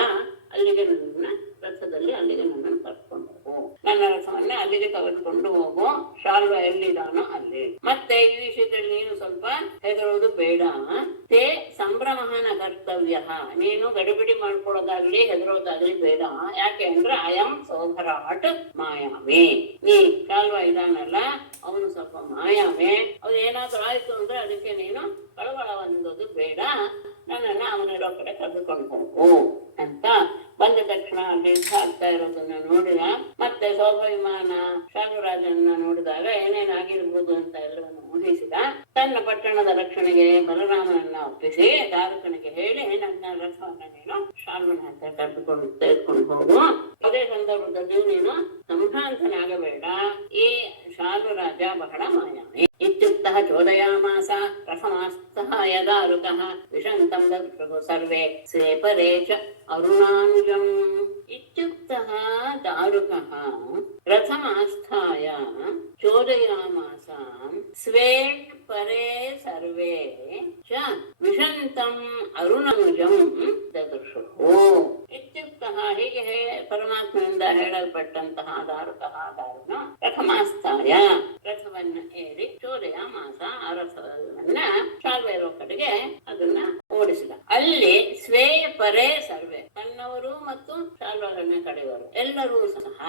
ಅಲ್ಲಿಗೆ ನನ್ನ ರಥದಲ್ಲಿ ಅಲ್ಲಿಗೆ ನನ್ನನ್ನು ಕರ್ಕೊಂಡು ಹೋಗು, ನನ್ನ ರಥವನ್ನ ಅಲ್ಲಿಗೆ ತೆಗೆದುಕೊಂಡು ಹೋಗು, ಶಾಲ್ವ ಎಲ್ಲಿದಾನೋ ಅಲ್ಲಿ. ಮತ್ತೆ ಈ ವಿಷಯದಲ್ಲಿ ನೀನು ಸ್ವಲ್ಪ ಹೆದರೋದು ಬೇಡ. ತೇ ಸಂಭ್ರಮನ ಕರ್ತವ್ಯ ನೀನು ಗಡಿಬಿಡಿ ಮಾಡ್ಕೊಳ್ಳೋದಾಗ್ಲಿ ಹೆದರೋದಾಗ್ಲಿ ಬೇಡ. ಯಾಕೆ ಅಂದ್ರೆ ಅಯಂ ಸೌಭರಾಟ್ ಮಾಯಾವೇ, ನೀ ಶಾಲ್ವ ಇದಾನಲ್ಲ ಅವನು ಸ್ವಲ್ಪ ಮಾಯಾವೇ, ಅವ್ರು ಏನಾದ್ರೂ ಆಯ್ತು ಅಂದ್ರೆ ಅದಕ್ಕೆ ನೀನು ಕಳವಳ ಹೊಂದೋದು ಬೇಡ, ನನ್ನನ್ನ ಅವನಿರೋ ಕಡೆ ಕರೆದುಕೊಂಡು ಹೋಗು ಅಂತ. ಬಂದ ತಕ್ಷಣ ಅಲ್ಲಿ ಯುದ್ಧ ಆಗ್ತಾ ಇರೋದನ್ನ ನೋಡಿದ. ಮತ್ತೆ ಸೌಭವಿಮಾನ ಶಾಲ್ವರಾಜನ ನೋಡಿದಾಗ ಏನೇನಾಗಿರ್ಬೋದು ಅಂತ ಎಲ್ಲವನ್ನು ಊಹಿಸಿದ. ತನ್ನ ಪಟ್ಟಣದ ರಕ್ಷಣೆಗೆ ಬಲರಾಮನನ್ನ ಒಪ್ಪಿಸಿ ದಾರುಕನಿಗೆ ಹೇಳಿ ನನ್ನ ರಥವನ್ನ ನೀನು ಶಾಲ್ವನ ಹತ್ರ ತೆಗೆದುಕೊಂಡು ಹೋಗು. ಅದೇ ಸಂದರ್ಭದಲ್ಲಿ ನೀನು ಸಂಭ್ರಾಂತನಾಗಬೇಡ, ಈ ಶಾಲ್ವರಾಜ ಬಹಳ ಮಾಯಾವಿ. ಇತ್ಯುಕ್ತಃ ಚೋದಯಾಮಾಸ ರಥಮಾಸ್ತಃ ಯದಾರುಕಃ ವಿಶಂತಂ ದದೃಶುಃ ಸರ್ವೇ ಸ್ವೇಪರೇ ಚ ಅರುಣಾನುಜಂ. ಇತ್ಯುಕ್ತಃ ದಾರುಕಃ ರಥಮಾಸ್ಥಾಯ ಚೋದಯಾಮಾಸ ಸ್ವೇ ಪರೇ ಸರ್ವೇ ಚ ವಿಶಂತಂ ಅರುಣನುಜಂ ದದೃಶುಃ ಇತ್ಯುಕ್ತಃ. ಹೀಗೆ ಪರಮಾತ್ಮನಿಂದ ಹೇಳಲ್ಪಟ್ಟಂತಹ ದಾರುಣ ರಥಮಾಸ್ಥಾಯ, ರಥವನ್ನ ಏರಿ ಚೋದಯಾಮಾಸ, ಆ ರಥವನ್ನ ಶಾಲ್ವ ಇರೋ ಕಡೆಗೆ ಅದನ್ನ ಓಡಿಸಿದ. ಅಲ್ಲಿ ಸ್ವೇಯ ಪರೇ ಸರ್ವೇ, ತನ್ನವರು ಮತ್ತು ಶಾಲ್ವರನ್ನ ಕಡೆಯವರು ಎಲ್ಲರೂ ಸಹ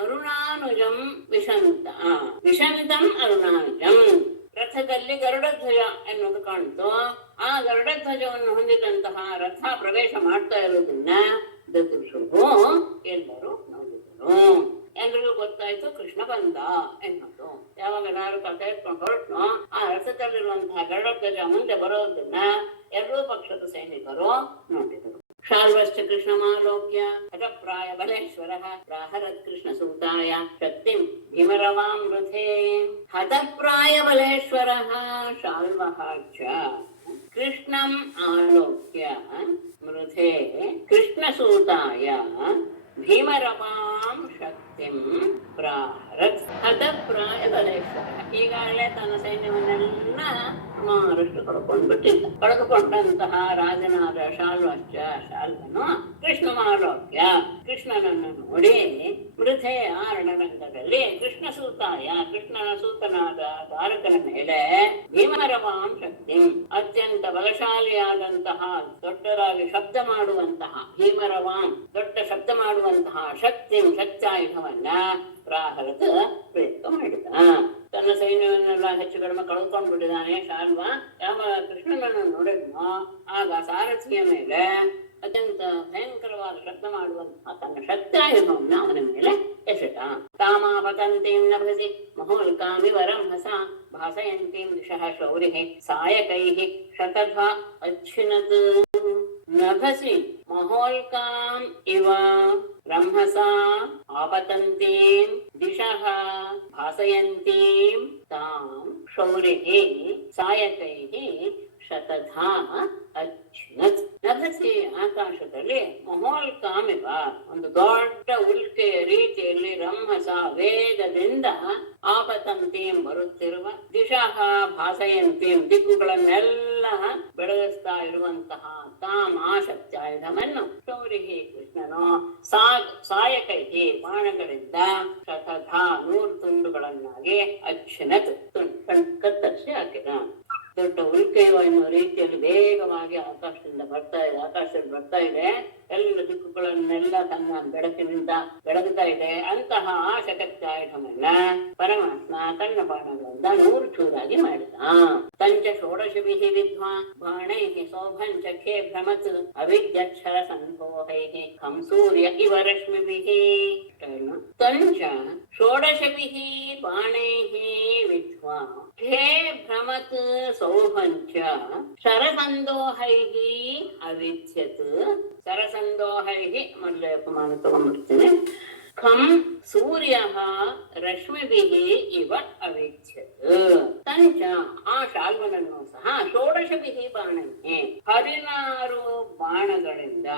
ಅರುಣಾನುಜಂ ವಿಶಂತಂ ಅರುಣಾನುಜಂ, ರಥದಲ್ಲಿ ಗರುಡಧ್ವಜ ಎನ್ನುವುದು ಕಾಣ್ತು. ಆ ಗರುಡಧ್ವಜವನ್ನು ಹೊಂದಿದಂತಹ ರಥ ಪ್ರವೇಶ ಮಾಡ್ತಾ ಇರುವುದನ್ನ ದದೃಶುಃ ಎಲ್ಲರೂ ನೋಡಿದರು. ಎಲ್ರಿಗೂ ಗೊತ್ತಾಯ್ತು ಕೃಷ್ಣ ಬಂದ ಎನ್ನುವುದು. ಯಾವಾಗ ನಾನು ಕಥೆ ಎತ್ಕೊಂಡು ಹೊರಟ್ನೋ ಆ ರಥದಲ್ಲಿರುವಂತಹ ಗರುಡಧ್ವಜ ಮುಂದೆ ಬರೋದನ್ನ ಎರಡೂ ಪಕ್ಷದ ಸೈನಿಕರು ನೋಡಿದರು. ಶಾಲ್ವಶ್ಚ ಕೃಷ್ಣಮಾಲೋಕ್ಯ ಹಠಪ್ರಾಯ ಬಲೇಶ್ವರಃ ಪ್ರಾಹರತ್ ಕೃಷ್ಣಸೂತಾಯ ಶಕ್ತಿಂ ಭೀಮರವಾಂ ವೃಥೇ. ಹಠಪ್ರಾಯ ಬಲೇಶ್ವರಃ ಶಾಲ್ವಃ ಚ ಕೃಷ್ಣಂ ಆಲೋಕ್ಯ ಮೃಧೇ ಕೃಷ್ಣಸೂತಾಯ ಭೀಮರವಾಂ ಶಕ್ತಿಂ ಪ್ರಾಹರತ್. ಹಠಪ್ರಾಯ ಬಲೇಶ್ವರ ಈಗಾಗಲೇ ತನ್ನ ಸೈನ್ಯವನ್ನೆಲ್ಲ ಸುಮಾರಷ್ಟು ಕಳೆದುಕೊಂಡಂತಹ ರಾಜನಾದ ಶಾಲ್ವನು ಕೃಷ್ಣಮಾಲೋಕ್ಯ ಕೃಷ್ಣನನ್ನು ನೋಡಿ ಮೃಧೆ ಆ ರಣರಂಗದಲ್ಲಿ ಕೃಷ್ಣಸೂತಾಯ ಕೃಷ್ಣನ ಸೂತನಾದ ದ್ವಾರಕನ ಮೇಲೆ ಭೀಮರವಾಂ ಶಕ್ತಿ ಅತ್ಯಂತ ಬಲಶಾಲಿಯಾದಂತಹ ದೊಡ್ಡದಾಗಿ ಶಬ್ದ ಮಾಡುವಂತಹ ಭೀಮರವಾಂ ದೊಡ್ಡ ಶಬ್ದ ಮಾಡುವಂತಹ ಶಕ್ತಾಯುಧವನ್ನ ಪ್ರಾಹರತ ಪ್ರಯತ್ನ ಮಾಡಿದ. ತನ್ನ ಸೈನ್ಯವನ್ನೆಲ್ಲ ಹೆಚ್ಚು ಕಡಿಮೆ ಕಳ್ಕೊಂಡು ಬಿಟ್ಟಿದ್ದಾನೆ ಶಾಲ್ವ. ಯಾವ ಕೃಷ್ಣನನ್ನು ನೋಡಿದ್ನೋ ಆಗ ಸಾರಥಿಯ ಮೇಲೆ ಅತ್ಯಂತ ಭಯಂಕರವಾದ ಶಬ್ದ ಮಾಡುವಂತಹ ತನ್ನ ಶಕ್ತಾಯುಧವನ್ನು ಅವನ ಮೇಲೆ ಎಸೆತ. ತಾಮಾಪತಂತೀಂ ನಭಸಿ ಮಹೋಲ್ಕಾಮಿವ ರಂಭಸ ಭಾಸಯಂತೀಂ ದಿಶಃ ಶೌರಿಃ ಸಾಯಕೈಃ ಶತಧಾ ಅಚ್ಛಿನತ್. ನಭಸಿ ಮಹೋಲ್ಕಾಂ ಇವ ರಂಹಸಾ ಆಪತಂತೀಂ ದಿಶಃ ಭಾಸಯಂತೀಂ ತಾಂ ಶೌರಿಃ ಸಾಯಕೈಃ ಶತಧಾ ಅಚ್ಛಿನತ್. ನಭಸಿ ಆಕಾಶದಲ್ಲಿ ಮಹೋಲ್ಕಾಮಿವ ಒಂದು ದೊಡ್ಡ ಉಲ್ಕೆಯ ರೀತಿಯಲ್ಲಿ ರಂಹಸ ವೇಗದಿಂದ ಆಪತಂತೀಂ ಬರುತ್ತಿರುವ ದಿಶಃ ಭಾಸಯಂತೀಂ ದಿಕ್ಕುಗಳನ್ನೆಲ್ಲ ಬೆಳಗಿಸ್ತಾ ಇರುವಂತಹ ತಾಮ್ ಆ ಶಕ್ತಾಯುಧವನ್ನು ಶೌರಿಹಿ ಕೃಷ್ಣನು ಸಾಯಕೈಹಿ ಬಾಣಗಳಿಂದ ಶತಧಾ 100 ತುಂಡುಗಳನ್ನಾಗಿ ಅಚ್ಛಿನತ್ ಕತ್ತರಿಸಿ ಹಾಕಿದ. ದೊಡ್ಡ ಉಲ್ಕೆಯೋ ಎನ್ನುವ ರೀತಿಯಲ್ಲಿ ವೇಗವಾಗಿ ಆಕಾಶದಲ್ಲಿ ಬರ್ತಾ ಇದೆ. ಎಲ್ಲ ದಿಕ್ಕುಗಳನ್ನೆಲ್ಲ ತನ್ನ ಬೆಳಕಿನಿಂದ ಬೆಳಗುತ್ತಾ ಇದೆ. ಅಂತಹ ಆ ಶಕ್ತಾಯುಧವನ್ನ ಪರಮಾತ್ಮ ತನ್ನ ಬಾಣಗಳಿಂದ 100 ಚೂರಾಗಿ ಮಾಡಿದ. ತಂಚ ಷೋಡಶಭಿಃ ವಿದ್ವಾ ಬಾಣೈಃ ಸೌಭಂಚ ಖೇ ಭ್ರಮತ್ ಅವಿದ್ಯಕ್ಷರ ಸಂಭೋಹೈಃ ಖಂ ಸೂರ್ಯ ಇವ ರಶ್ಮಿಭಿಃ. ತಂಚ ಷೋಡಶಭಿಃ ಬಾಣೈಃ ವಿದ್ವಾ ಖೇ ಭ್ರಮತ್ ಸೌಭಂಚ ಶರಸಂದೋಹೈಃ ಅವಿದ್ಯತ್. ಶರಸಂದೋಹೈಃ ಮೊದಲೇ ಅಪಮಾನ ತಗೊಂಡ್ಬಿಡ್ತೀನಿ. ಖಂ ಸೂರ್ಯಃ ರಶ್ಮಿಭಿಃ ಇವ ಅವಿದ್ಯತ್. ತಂಚ ಆ ಶಾಲ್ವನನ್ನು ಸಹ ಷೋಡಶಭಿಃ ಬಾಣೈಃ 16 ಬಾಣಗಳಿಂದ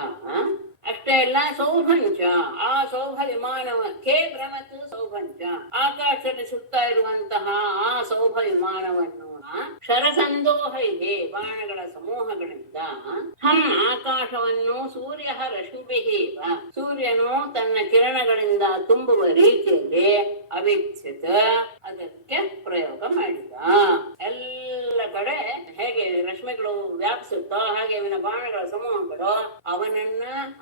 ಅಷ್ಟೇ ಅಲ್ಲ ಸೌಭಂಚ ಆ ಸೌಭ ವಿಮಾನವ ಖೇ ಭ್ರಮತ್ ಸೌಭಂಚ ಆಕಾಶದಲ್ಲಿ ಸುತ್ತಾ ಇರುವಂತಹ ಆ ಸೌಭ ವಿಮಾನವನ್ನು ಶರಸಂದೋಹೈಹಿ ಬಾಣಗಳ ಸಮೂಹಗಳಿಂದ ಹಂ ಆಕಾಶವನ್ನು ಸೂರ್ಯ ರಶ್ಮಿಭಿಃ ಸೂರ್ಯನು ತನ್ನ ಕಿರಣಗಳಿಂದ ತುಂಬುವ ರೀತಿಯಲ್ಲಿ ಅವಿಚ್ಛಿತ ಅದಕ್ಕೆ ಪ್ರಯೋಗ ಮಾಡಿದ. ಎಲ್ಲ ಕಡೆ ಹೇಗೆ ರಶ್ಮಿಗಳು ವ್ಯಾಪಿಸುತ್ತೋ ಹಾಗೆ ಅವನ ಬಾಣಗಳ ಸಮೂಹಗಳು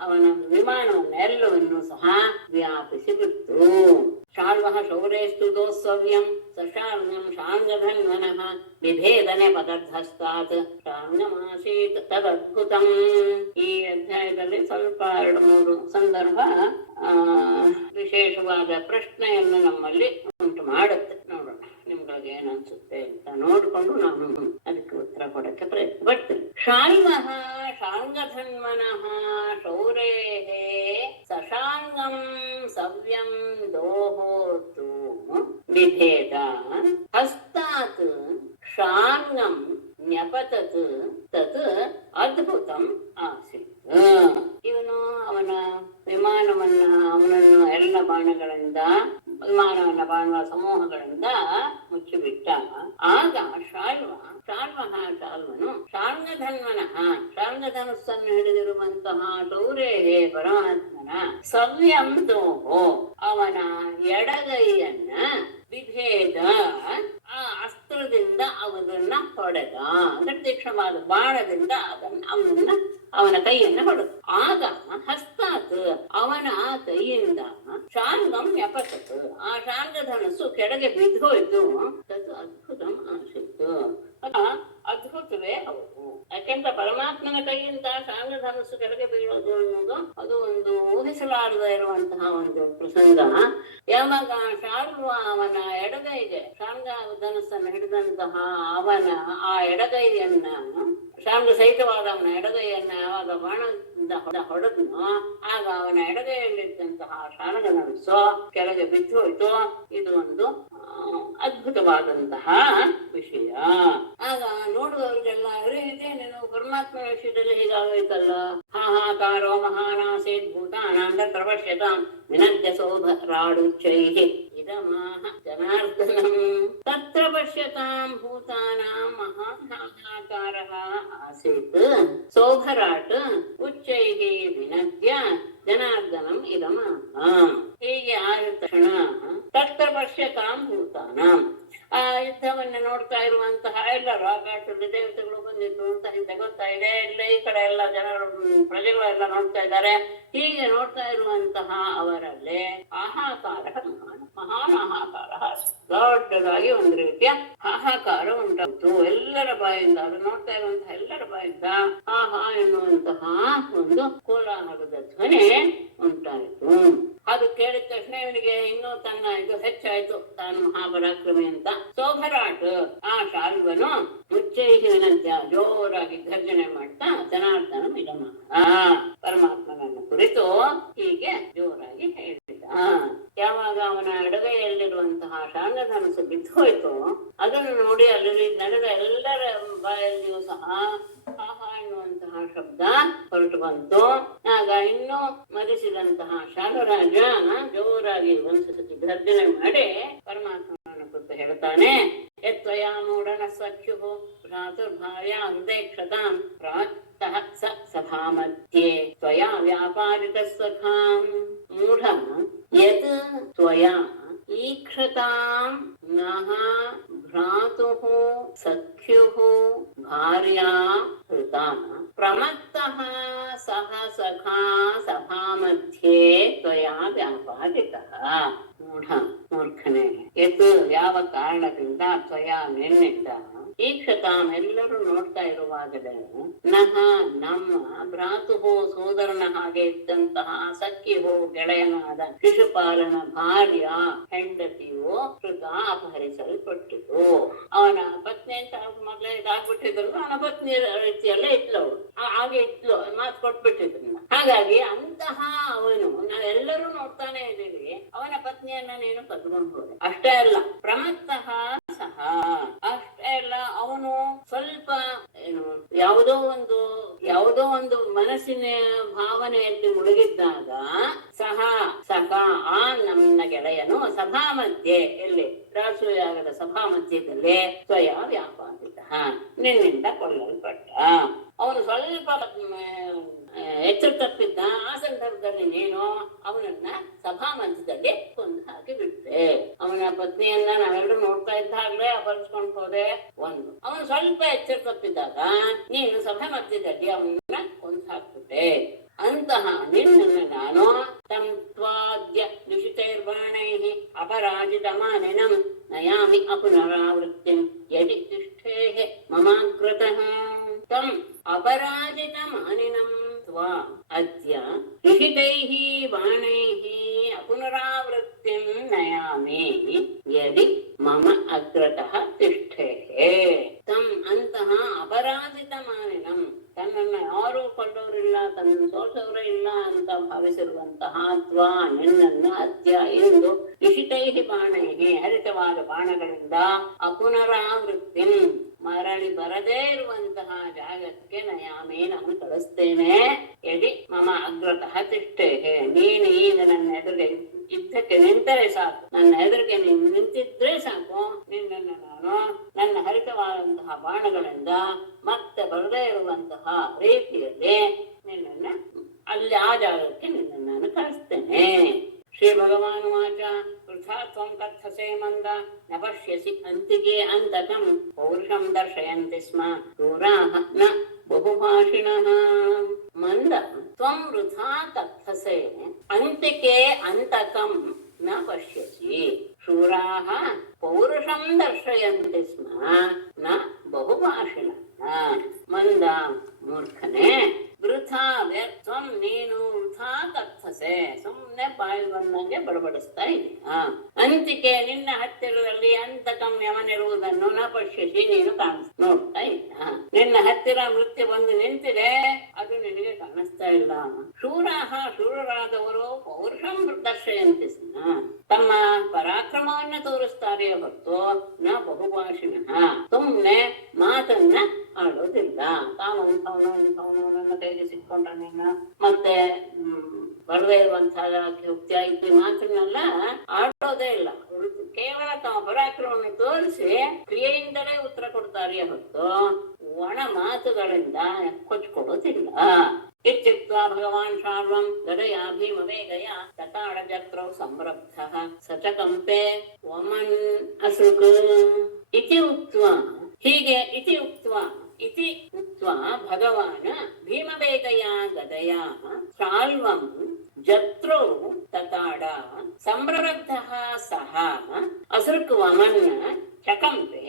ಅವನ ವಿಮಾನವನ್ನು ಎಲ್ಲವನ್ನು ಸಹ ವ್ಯಾಪಿಸಿ ಬಿಟ್ಟು. ಶಾಲ್ವಃ ಶೌರೇಸ್ತು ದೋತ್ಸವ್ಯಂ ಸಶಾಲ್ಯಂ ಶಾಂಗಧನ್ವನಃ ವಿಭೇದನೆ ಪದರ್ಧಸ್ತಾತ್ ಶಾಂಗಮಾಸೀತ್ ತದದ್ಭುತಂ. ಈ ಅಧ್ಯಾಯದಲ್ಲಿ ಸ್ವಲ್ಪ 2-3 ಸಂದರ್ಭ ವಿಶೇಷವಾದ ಪ್ರಶ್ನೆಯನ್ನು ನಮ್ಮಲ್ಲಿ ಉಂಟು ಮಾಡುತ್ತೆ. ನೋಡೋಣ ನಿಮ್ಗಳಿಗೆ ಏನ್ ಅನ್ಸುತ್ತೆ ಅಂತ ನೋಡ್ಕೊಂಡು ನಾನು ಅದಕ್ಕೆ ಉತ್ತರ ಕೊಡಕ್ಕೆ ಪ್ರಯತ್ನ ಪಡ್ತೀನಿ. ಶಾಲ್ವಃ ಶಾಂಗಧನ್ವನಃ ಶೌರೇಃ ಸಶಾಂಗಂ ಸವ್ಯಂ ದೋಹೋತು ವಿಭೇದ ಹಸ್ತಾತ್ ಶಾಂಗಂ ನ್ಯಪತತ್ ತತ್ ಅದ್ಭುತಂ ಆಸೀತ್. ಇವನು ಅವನ ವಿಮಾನವನ್ನ ಅವನನ್ನು ಎಲ್ಲ ಬಾಣಗಳಿಂದ ಮಾನವನ ಬಾಣುವ ಸಮೂಹಗಳಿಂದ ಮುಚ್ಚಿಬಿಟ್ಟ. ಆಗ ಶಾಲ್ವನು ಶಾರ್ಂಗಧನುಸ್ಸನ್ನು ಹಿಡಿದಿರುವಂತಹ ಶೌರ್ಯೇ ಪರಮಾತ್ಮನ ಸವ್ಯಂತೋಹೋ ಅವನ ಎಡಗೈಯನ್ನ ವಿಭೇದ ಆ ಅಸ್ತ್ರದಿಂದ ಅವನನ್ನ ಹೊಡೆದ. ಅಂದ್ರೆ ತೀಕ್ಷ್ಣವಾದ ಬಾಣದಿಂದ ಅವನ ಕೈಯನ್ನ ಹೊಡೆದ. ಆಗ ಹಸ್ತಾತ್ ಅವನ ಕೈಯಿಂದ ಶಾರ್ಂಗಂ ವ್ಯಪಸತ್ ಆ ಶಾರ್ಂಗಧನಸ್ಸು ಕೆಳಗೆ ಬಿದ್ದೋಯ್ತು. ತದು ಅದ್ಭುತಂ ಆಸಿತ್ತು. ಅದ್ಭುತವೇ ಹೌದು. ಯಾಕೆಂತ ಪರಮಾತ್ಮನ ಕೈಯಿಂದ ಶಾರ್ಂಗಧನಸ್ಸು ಕೆಳಗೆ ಬೀಳೋದು ಅನ್ನೋದು ಅದು ಒಂದು ಊಹಿಸಲಾರದೆ ಇರುವಂತಹ ಒಂದು ಪ್ರಸಂಗ. ಯಾವಾಗ ಶಾರ್ವ ಅವನ ಎಡಗೈಗೆ ಶಾರ್ಂಗಧನಸ್ಸನ್ನು ಹಿಡಿದಂತಹ ಅವನ ಆ ಎಡಗೈಯನ್ನ ಶಾರ್ಂಗ ಸಹಿತವಾದ ಅವನ ಎಡಗೈಯನ್ನ ಯಾವಾಗ ಬಾಣದಿಂದ ಹೊಡೆದ್ನೋ ಆಗ ಅವನ ಎಡಗೈಯಲ್ಲಿದ್ದಂತಹ ಶಾರ್ಂಗಧನಸ್ಸು ಕೆಳಗೆ ಬಿದ್ದು ಹೋಯ್ತು. ಇದು ಒಂದು ಅದ್ಭುತವಾದಂತಹ ವಿಷಯ. ಆಗ ನೋಡುವವರಿಗೆಲ್ಲ ಇದೇನೇನು ಪರಮಾತ್ಮ ವಿಷಯದಲ್ಲಿ ಹೀಗಾಗೋಯ್ತಲ್ಲ. ಹಾಹಾಕಾರೋ ಮಹಾನಾಸೇದ್ ಭೂತಾನಾಂ ಪ್ರಪಶ್ಯತಾಂ ವಿನದ್ಯ ಸೌಭರಾಡುಚ್ಚೈಃ ಇದಮಾಹ ಜನಾರ್ದನಂ ತತ್ರ ಪಶ್ಯತಾಂ ಭೂತಾನಾಂ ಮಹಾನ್ ಹಾಹಾಕಾರಃ ಆಸೀತ್ ಸೌಭರಾಟ್ ಉಚ್ಚೈಃ ವಿನದ್ಯ ಜನಾರ್ದನಂ ಇದಮಾಹ. ಹೀಗೆ ಆದ ತಕ್ಷಣ ತತ್ರ ಪಶ್ಯತಾಂ ಭೂತಾನಾಂ ಆ ಯುದ್ಧವನ್ನ ನೋಡ್ತಾ ಇರುವಂತಹ ಎಲ್ಲರೂ ಆಕಾಶದಲ್ಲಿ ದೇವತೆಗಳು ಬಂದಿದ್ದು ಅಂತ ಹಿಂದೆ ಗೊತ್ತಾ ಇದೆ. ಇಲ್ಲ ಈ ಕಡೆ ಎಲ್ಲ ಜನರು ಪ್ರಜೆಗಳೆಲ್ಲ ನೋಡ್ತಾ ಇದ್ದಾರೆ. ಹೀಗೆ ನೋಡ್ತಾ ಇರುವಂತಹ ಅವರಲ್ಲಿ ಹಾಹಾಕಾರ ಮಹಾನ್ ಹಾಹಾಕಾರ ದೊಡ್ಡದಾಗಿ ಒಂದು ರೀತಿಯ ಹಾಹಾಕಾರ ಉಂಟಾಯಿತು. ಎಲ್ಲರ ಬಾಯಿಂದ ಅದು ನೋಡ್ತಾ ಇರುವಂತಹ ಎಲ್ಲರ ಬಾಯಿಂದ ಆಹಾ ಎನ್ನುವಂತಹ ಒಂದು ಕೋಲಾಹಲದ ಧ್ವನಿ ಉಂಟಾಯಿತು. ಅದು ಕೇಳಿದ ತಕ್ಷಣ ಇವನಿಗೆ ಇನ್ನೂ ತನ್ನ ಇದು ಹೆಚ್ಚಾಯ್ತು, ತಾನು ಮಹಾಪರಾಕ್ರಮಿ ಅಂತ. ಸೌಭರಾಟ್ ಆ ಶಾಲ್ವನು ಮುಚ್ಚೈಹಿ ವಿನಂತ್ಯ ಜೋರಾಗಿ ಗರ್ಜನೆ ಮಾಡ್ತಾ ಜನಾರ್ದನ ಇದಮ ಪರಮಾತ್ಮನನ್ನು ಕುರಿತು ಹೀಗೆ ಜೋರಾಗಿ ಹೇಳಿದ. ಯಾವಾಗ ಅವನ ಎಡಗೈಯಲ್ಲಿರುವಂತಹ ಶಾರ್ಂಗಧನಸ್ಸು ಬಿದ್ದು ಹೋಯ್ತು ಅದನ್ನು ನೋಡಿ ಅಲ್ಲಿ ನಡೆದ ಎಲ್ಲರ ಬಾಯಲ್ಲಿಯೂ ಸಹ ಆಹಾ ಎನ್ನುವಂತಹ ಶಬ್ದ ಹೊರಟು ಬಂತು. ಆಗ ಇನ್ನೂ ಮರಿಸಿದಂತಹ ಶಾಲರಾಜ ಜೋರಾಗಿ ಒಂದ್ಸತಿ ಗರ್ಜನೆ ಮಾಡಿ ಪರಮಾತ್ಮನನ್ನು ಕುರಿತು ಹೇಳ್ತಾನೆ. ಯತ್ವಯಾ ಮೂಢನ ಸಖ್ಯು ಭ್ರಾತುರ್ಭಾರ್ಯ ಹೃದಯಕ್ಷತಾಂ ಪ್ರಾಕ್ತಃ ಸಭಾ ಮಧ್ಯೆ ತ್ವಯಾ ವ್ಯಾಪಾರಿತ ಸಖಾಂ ಮೂಢ ಯತ್ ತ್ವಯಾ ಈಕ್ಷತಾಂ ನಃ ಭ್ರಾತುಃ ಸಖ್ಯುಃ ಭಾರ್ಯಾ ಹೃತಾ ಪ್ರಮತ್ತಃ ಸಹ ಸಖಾ ಸಭಾ ಮಧ್ಯೆ ತ್ವಯಾ ವ್ಯಾಪಾರಿತಃ. ಮೂರ್ಖನೇ, ಎದು ಯಾವ ಕಾರಣದಿಂದ ತ್ವಯಾ ನಿನ್ನಿಂದ ಈಕ್ಷತಾಂ ಎಲ್ಲರೂ ನೋಡ್ತಾ ಇರುವಾಗಲೇ ನಹ ನಮ್ಮ ಭ್ರಾತುಹೋ ಸೋದರನ ಹಾಗೆ ಇದ್ದಂತಹ ಸಖಿಹೋ ಗೆಳೆಯನಾದ ಶಿಶುಪಾಲನ ಭಾರ್ಯ ಹೆಂಡತಿಯು ಕೃತ ಅಪಹರಿಸಲ್ಪಟ್ಟಿತು. ಅವನ ಪತ್ನಿ ಅಂತ ಮೊದಲೇ ಇದಾಗ್ಬಿಟ್ಟಿದ್ರು. ಅವನ ಪತ್ನಿ ರೀತಿಯಲ್ಲೇ ಇದ್ಲು ಅವಳು, ಹಾಗೆ ಇದ್ಲು, ಮಾತು ಕೊಟ್ಬಿಟ್ಟಿದ್ರು. ಹಾಗಾಗಿ ಅಂತಹ ಅವನು ನಾವೆಲ್ಲರೂ ನೋಡ್ತಾನೆ ಇದ್ದೀವಿ, ಅವನ ಪತ್ನಿಯನ್ನ ನೀನು ಕದ್ಕೊಂಡು ಹೋದೆ. ಅಷ್ಟೇ ಅಲ್ಲ, ಪ್ರಮತ್ತಃ ಸಹ ಅಷ್ಟೇ ಅಲ್ಲ, ಅವನು ಸ್ವಲ್ಪ ಏನು ಯಾವುದೋ ಒಂದು ಮನಸ್ಸಿನ ಭಾವನೆಯಲ್ಲಿ ಮುಳುಗಿದ್ದಾಗ ಸಹ ಆ ನನ್ನ ಗೆಳೆಯನು ಸಭಾ ಮಧ್ಯೆ ಎಲ್ಲಿ ರಾಸೂಯಾಗದ ಸಭಾ ಮಧ್ಯದಲ್ಲಿ ಸ್ವಯ ವ್ಯಾಪಾರಿತ ನಿನ್ನಿಂದ ಕೊಳ್ಳಲ್ಪಟ್ಟ. ಅವನು ಸ್ವಲ್ಪ ಎಚ್ಚರ ತಪ್ಪಿದ್ದ. ಆ ಸಂದರ್ಭದಲ್ಲಿ ನೀನು ಅವನನ್ನ ಸಭಾ ಮಧ್ಯದಲ್ಲಿ ಕೊಂದು ಹಾಕಿ ಬಿಟ್ಟೆ. ಅವನ ಪತ್ನಿಯನ್ನ ನಾವೆಲ್ಲರೂ ನೋಡ್ತಾ ಇದ್ದಾಗಲೇ ಅಪಹರಿಸ್ಕೊಂಡು ಹೋದೆ. ಅವನು ಸ್ವಲ್ಪ ಎಚ್ಚರ ತಪ್ಪಿದ್ದಾಗ ನೀನು ಸಭಾ ಮಧ್ಯದಲ್ಲಿ ಅವನನ್ನ ಕೊಂದು ಹಾಕ್ಬಿಟ್ಟೆ. ಅಂತಹ ನಿನ್ನನ್ನು ನಾನು ತಂ ತ್ವಾದ್ಯ ದುಷಿತೈರ್ಬಾಣೈಃ ಅಪರಾಜಿತಮಾನಿನಂ ನಯಾಮಿ ಅಪುನರಾವೃತ್ತಿಂ ಯದಿ ತಿಷ್ಠೇಃ ಮಮಾಗ್ರತಃ ತಂ ಅಪರಾಜಿತಮಾನಿನಂ ತ್ವಾ ಅದ್ಯ ದುಷಿತೈಃ ಬಾಣೈಃ ಅಪುನರಾವೃತ್ತಿಂ ನಯಾಮಿ ಯದಿ ಮಮ ಅಗ್ರತಃ ತಿಷ್ಠೇಃ ತಂ ಅಂತಹ ಅಪರಾಜಿತಮಾನಿನಂ ತನ್ನನ್ನು ಯಾರೂ ಕೊಂಡವರಿಲ್ಲ, ತನ್ನನ್ನು ಸೋಲ್ಸವರೇ ಇಲ್ಲ ಅಂತ ಭಾವಿಸಿರುವಂತಹ ತ್ವಾ ನಿನ್ನನ್ನು ಅದ್ಯ ಎಂದು ನಿಶಿತೈಹಿ ಬಾಣೈಹಿ ಹರಿತವಾದ ಬಾಣಗಳಿಂದ ಅಪುನರಾವೃತ್ತಿ ಮರಳಿ ಬರದೇ ಇರುವಂತಹ ಜಾಗಕ್ಕೆ ನಯಾಮೇ ನಾನು ಕಳಿಸ್ತೇನೆ. ಯದಿ ಮಮ ಅಗ್ರತಃ ತಿಷ್ಠೇಹೆ ನೀನು ಈಗ ನನ್ನ ಎದುರಿಗೆ ಯುದ್ಧಕ್ಕೆ ನಿಂತರೆ ಸಾಕು, ನನ್ನ ಎದುರಿಗೆ ನೀನು ನಿಂತಿದ್ರೆ ಸಾಕು, ನಿನ್ನನ್ನು ನಾನು ನನ್ನ ಹರಿತವಾದಂತಹ ಬಾಣಗಳಿಂದ ಮತ್ತೆ ಬರದೇ ಇರುವಂತಹ ರೀತಿಯಲ್ಲಿ ನಿನ್ನನ್ನು ಅಲ್ಲಿ ಆ ಜಾಗಕ್ಕೆ ನಿನ್ನನ್ನು ನಾನು ಕಳಿಸ್ತೇನೆ. ಶ್ರೀ ಭಗವಾನ್ ವಾಚ ವೃಥಾ ತ್ವಂ ಕಥಸೆ ಮಂದ ನ ಪಶ್ಯಸಿ ಅಂತಿಗೆ ಅಂತಕಂ ಪೌರುಷಂ ದರ್ಶಯಂತಿ ಸ್ಮ ಕ್ರೂರಾಃ ನ ಬಹುಭಾಷಿಣಃ. ಮಂದ ತ್ವಂ ವೃಥಾ ಕಥಸೆ ಅಂತಿಕೆ ಅಂತಕಂ ನ ಪಶ್ಯಸಿ ಶೂರಾಃ ಪೌರುಷಂ ದರ್ಶಯಂತಿ ಸ್ಮ ನ ಬಹುಭಾಷಿಣಃ. ಮಂದ ಮೂರ್ಖನೇ, ವೃಥಾ ವ್ಯರ್ಥಂ ನೀನು ವೃಥಾ ಕಥಸೆ ಸುಮ್ಮನೆ ಬಾಯಿ ಬಂದಂಗೆ ಬಡಬಡಿಸ್ತಾ ಇದೀಯಾ. ಅಂತಿಕೆ ನಿನ್ನ ಹತ್ತಿರದಲ್ಲಿ ಅಂತಕಂ ಯವನಿರುವುದನ್ನು ನ ಪಶ್ಯಸಿ ನೀನು ನೋಡ್ತಾ ಇಲ್ಲ. ನಿನ್ನ ಹತ್ತಿರ ಮೃತ್ಯು ಬಂದು ನಿಂತಿದೆ, ಅದು ನಿನಗೆ ಕಾಣಿಸ್ತಾ ಇಲ್ಲ. ಶೂರಾಹ ಶೂರರಾದವರು ಪೌರುಷಂ ದರ್ಶಯಂತಿ ತಮ್ಮ ಪರಾಕ್ರಮವನ್ನ ತೋರಿಸ್ತಾರೆ ಹೊರತು ನ ಬಹುಭಾಷಿಣಃ ಸುಮ್ಮನೆ ಮಾತನ್ನ ಆಡೋದಿಲ್ಲ. ತಾನು ನನ್ನ ಕೈಗೆ ಸಿಕ್ಕೊಂಡ್ರ ನೀನು ಮತ್ತೆ ಬರದೇ ಇರುವಂತಹ ಯುಕ್ತಿ ಮಾತನ್ನೆಲ್ಲ ಆಡೋದೇ ಇಲ್ಲ. ಕೇವಲ ತಮ್ಮ ಪರಾಕ್ರಮವನ್ನು ತೋರಿಸಿ ಕ್ರಿಯೆಯಿಂದಲೇ ಉತ್ತರ ಕೊಡ್ತಾರೆ ಹೊರತು ಒಣ ಮಾತುಗಳಿಂದ ಕೊಚ್ಕೊಡೋದಿಲ್ಲ. ಇತ್ಯುಕ್ತ್ವಾ ಭಗವಾನ್ ಶಾರ್ವಂ ಗದಯಾ ಭೀಮವೇಗಯ ತತಾಡ ಜತ್ರೌ ಸಂರಬ್ಧಃ ಸ ಚ ಕಂಪೆ ವಮನ್ ಅಸುಕ್ ಇತಿ ಉಕ್ತ್ವಾ. ಹೀಗೆ ಇತಿ ಉಕ್ತ್ವಾ ಇತಿ ಉಕ್ತ್ವಾ ಭಗವಾನ್ ಭೀಮವೇಗಯ ಗದಯಾ ಶಾಲ್ವಂ ಜತ್ರೌ ತತಾಡ ಸಂರಬ್ಧಃ ಸಹ ಅಸೃಕ್ ವಮನ್ ಚಕಂಪೆ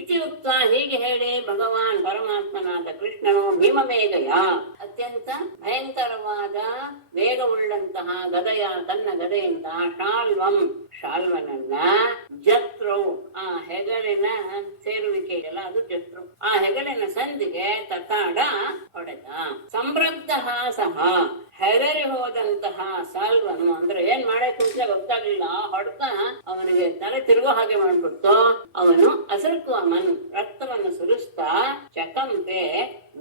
ಇತಿ ಉಕ್ತ. ಹೀಗೆ ಹೇಳಿ ಭಗವಾನ್ ಪರಮಾತ್ಮನಾದ ಕೃಷ್ಣನು ಭೀಮವೇಗಯ ಅತ್ಯಂತ ಭಯಂಕರವಾದ ವೇಗವುಳ್ಳಂತಹ ಗದೆಯ ತನ್ನ ಗದೆಯಿಂದ ಶಾಲ್ವನನ್ನ ಜತ್ರೌ ಆ ಹೆಗಲಿನ ಸೇರುವಿಕೆಯಲ್ಲ ಅದು ಜತ್ರು, ಆ ಹೆಗಲಿನ ಸಂದಿಗೆ ತತಾಡ ಹೊಡೆದ. ಸಂರಬ್ಧ ಸಹ ಹೆದರಿ ಹೋದಂತಹ ಸಾಲ್ವನು ಅಂದ್ರೆ ಏನ್ ಮಾಡಕ್ಕೆ ಅಂತ ಗೊತ್ತಾಗ್ಲಿಲ್ಲ, ಹೊಡ್ತ ಅವನಿಗೆ ತಲೆ ತಿರುಗೋ ಹಾಗೆ ಮಾಡ್ಬಿಡ್ತು. ಅವನು ಅಸರ್ಕ್ವಮನ್ ರಕ್ತವನ್ನು ಸುರಿಸ್ತಾ ಚಕಂಪೆ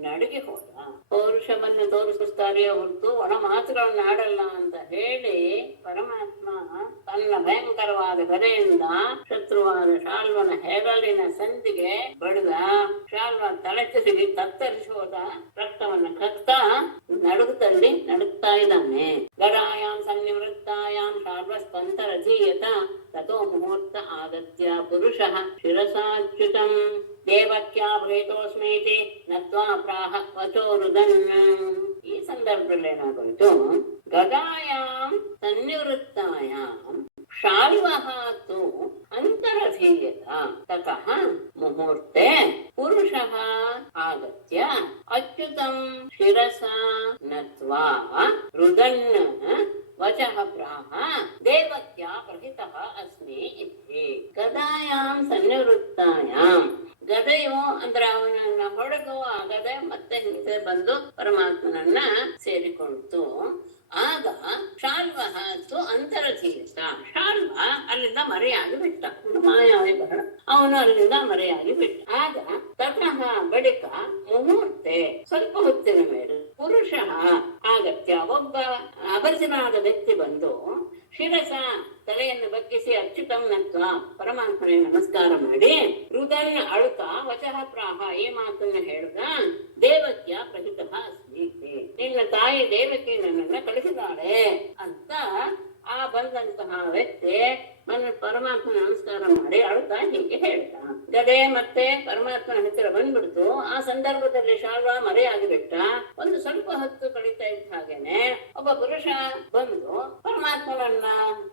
ನಡುಗಿ ಹೋದ. ಪೌರುಷವನ್ನು ತೋರಿಸ್ತಾರೆ ಹೊರತು ಒಣ ಮಾತುಗಳನ್ನ ಆಡಲ್ಲ ಅಂತ ಹೇಳಿ ಪರಮಾತ್ಮ ತನ್ನ ಭಯಂಕರವಾದ ಗದೆಯಿಂದ ಶತ್ರುವಾದ ಶಾಲ್ವನ ಹೆಗಲಿನ ಸಂದಿಗೆ ಬಡಿದ. ಶಾಲ್ವ ತಲೆ ತಿರುಗಿ ತತ್ತರಿಸಿ ಹೋದ. ರಕ್ತವನ್ನು ಕಕ್ತಾ ನಡುಗ್ತಾ ಇದ್ದಾನೆ. ಗದಾಯಾಂ ಸನ್ನಿವೃತ್ತಾಯಾಂ ಶಾಲ್ವಸ್ತಂತರಧೀಯತ ತಥೋ ಮುಹೂರ್ತ ಆಗತ್ಯ ಪುರುಷಃ ಶಿರಸಾಚ್ಯುತಂ ದೇವಕ್ಯಾ ಭೇತೋಸ್ಮೇತಿ ನತ್ವಾ ಪ್ರಾಹ ವಚೋರುದನ್. ಈ ಸಂದರ್ಭದಲ್ಲಿ ಏನಾಗೋಯ್ತು, ಗದಾಯಾಂ ಸನ್ನಿವೃತ್ತಾಯಾಂ ಶಾಲ್ವಃ ತು ಅಂತರಧೀಯತ ತತಃ ಮುಹೂರ್ತೆ ಪುರುಷಃ ಆಗತ್ಯ ಅಚ್ಯುತಂ ಶಿರಸಾ ನತ್ವಾ ರುದನ್ ವಚಃ ಪ್ರಾಹ ದೇವಕ್ಯಾ ಪ್ರಹಿತಃ ಅಸ್ಮಿ ಇತಿ. ಗದಾಯಾಂ ಸನ್ನಿವೃತ್ತಾಯಾಂ ಗದೆಯು ಅಂದ್ರೆ ಅವನನ್ನ ಹೊಡೆದು ಆ ಗದೆ ಮತ್ತೆ ಹಿಂದೆ ಬಂದು ಪರಮಾತ್ಮನನ್ನ ಸೇರಿಕೊಳ್ತು. ಆಗ ಶಾಲ್ವಃ ತು ಅಂತರಧೀಯತ, ಶಾಲ್ವ ಅಲ್ಲಿಂದ ಮರೆಯಾಗಿ ಬಿಟ್ಟ. ಮಾಯಾವಿ ಬಹಳ ಅವನು ಅಲ್ಲಿಂದ ಮರೆಯಾಗಿ ಬಿಟ್ಟ. ಆಗ ತತಃ ಬಳಿಕ ಮುಹೂರ್ತೆ ಸ್ವಲ್ಪ ಹೊತ್ತಿನ ಮೇಲೆ ಪುರುಷ ಆಗತ್ಯ ಒಬ್ಬ ಅಪರಿಚಿತನಾದ ವ್ಯಕ್ತಿ ಬಂದು ಶಿರಸ ತಲೆಯನ್ನು ಬಗ್ಗಿಸಿ ಅಚ್ಯುತಂ ನತ್ವ ಪರಮಾತ್ಮನಿಗೆ ನಮಸ್ಕಾರ ಮಾಡಿ ರುದನ್ ಅಳುತ್ತಾ ವಚಃ ಪ್ರಾಹ ಈ ಮಾತನ್ನ ಹೇಳಿದ. ದೇವಕ್ಯ ಪ್ರಹಿತಃ ಅಸ್ಮಿ, ನಿನ್ನ ತಾಯಿ ದೇವಕಿ ನನ್ನನ್ನ ಕಳಿಸಿದಾಳೆ ಅಂತ ಆ ಬಂದಂತಹ ವ್ಯಕ್ತಿ ಪರಮಾತ್ಮನ ನಮಸ್ಕಾರ ಮಾಡಿ ಅಳುತ್ತಾ ಹೀಗೆ ಹೇಳ್ತ. ಗದೆ ಮತ್ತೆ ಪರಮಾತ್ಮನ ಹತ್ತಿರ ಬಂದ್ಬಿಡ್ತು. ಆ ಸಂದರ್ಭದಲ್ಲಿ ಶಾಲ್ವ ಮರೆಯಾಗಿ ಬಿಟ್ಟ. ಒಂದು ಸ್ವಲ್ಪ ಹೊತ್ತು ಕಳೀತಾ ಇದ್ದ ಹಾಗೇನೆ ಒಬ್ಬ ಪುರುಷ ಬಂದು ಪರಮಾತ್ಮನನ್ನ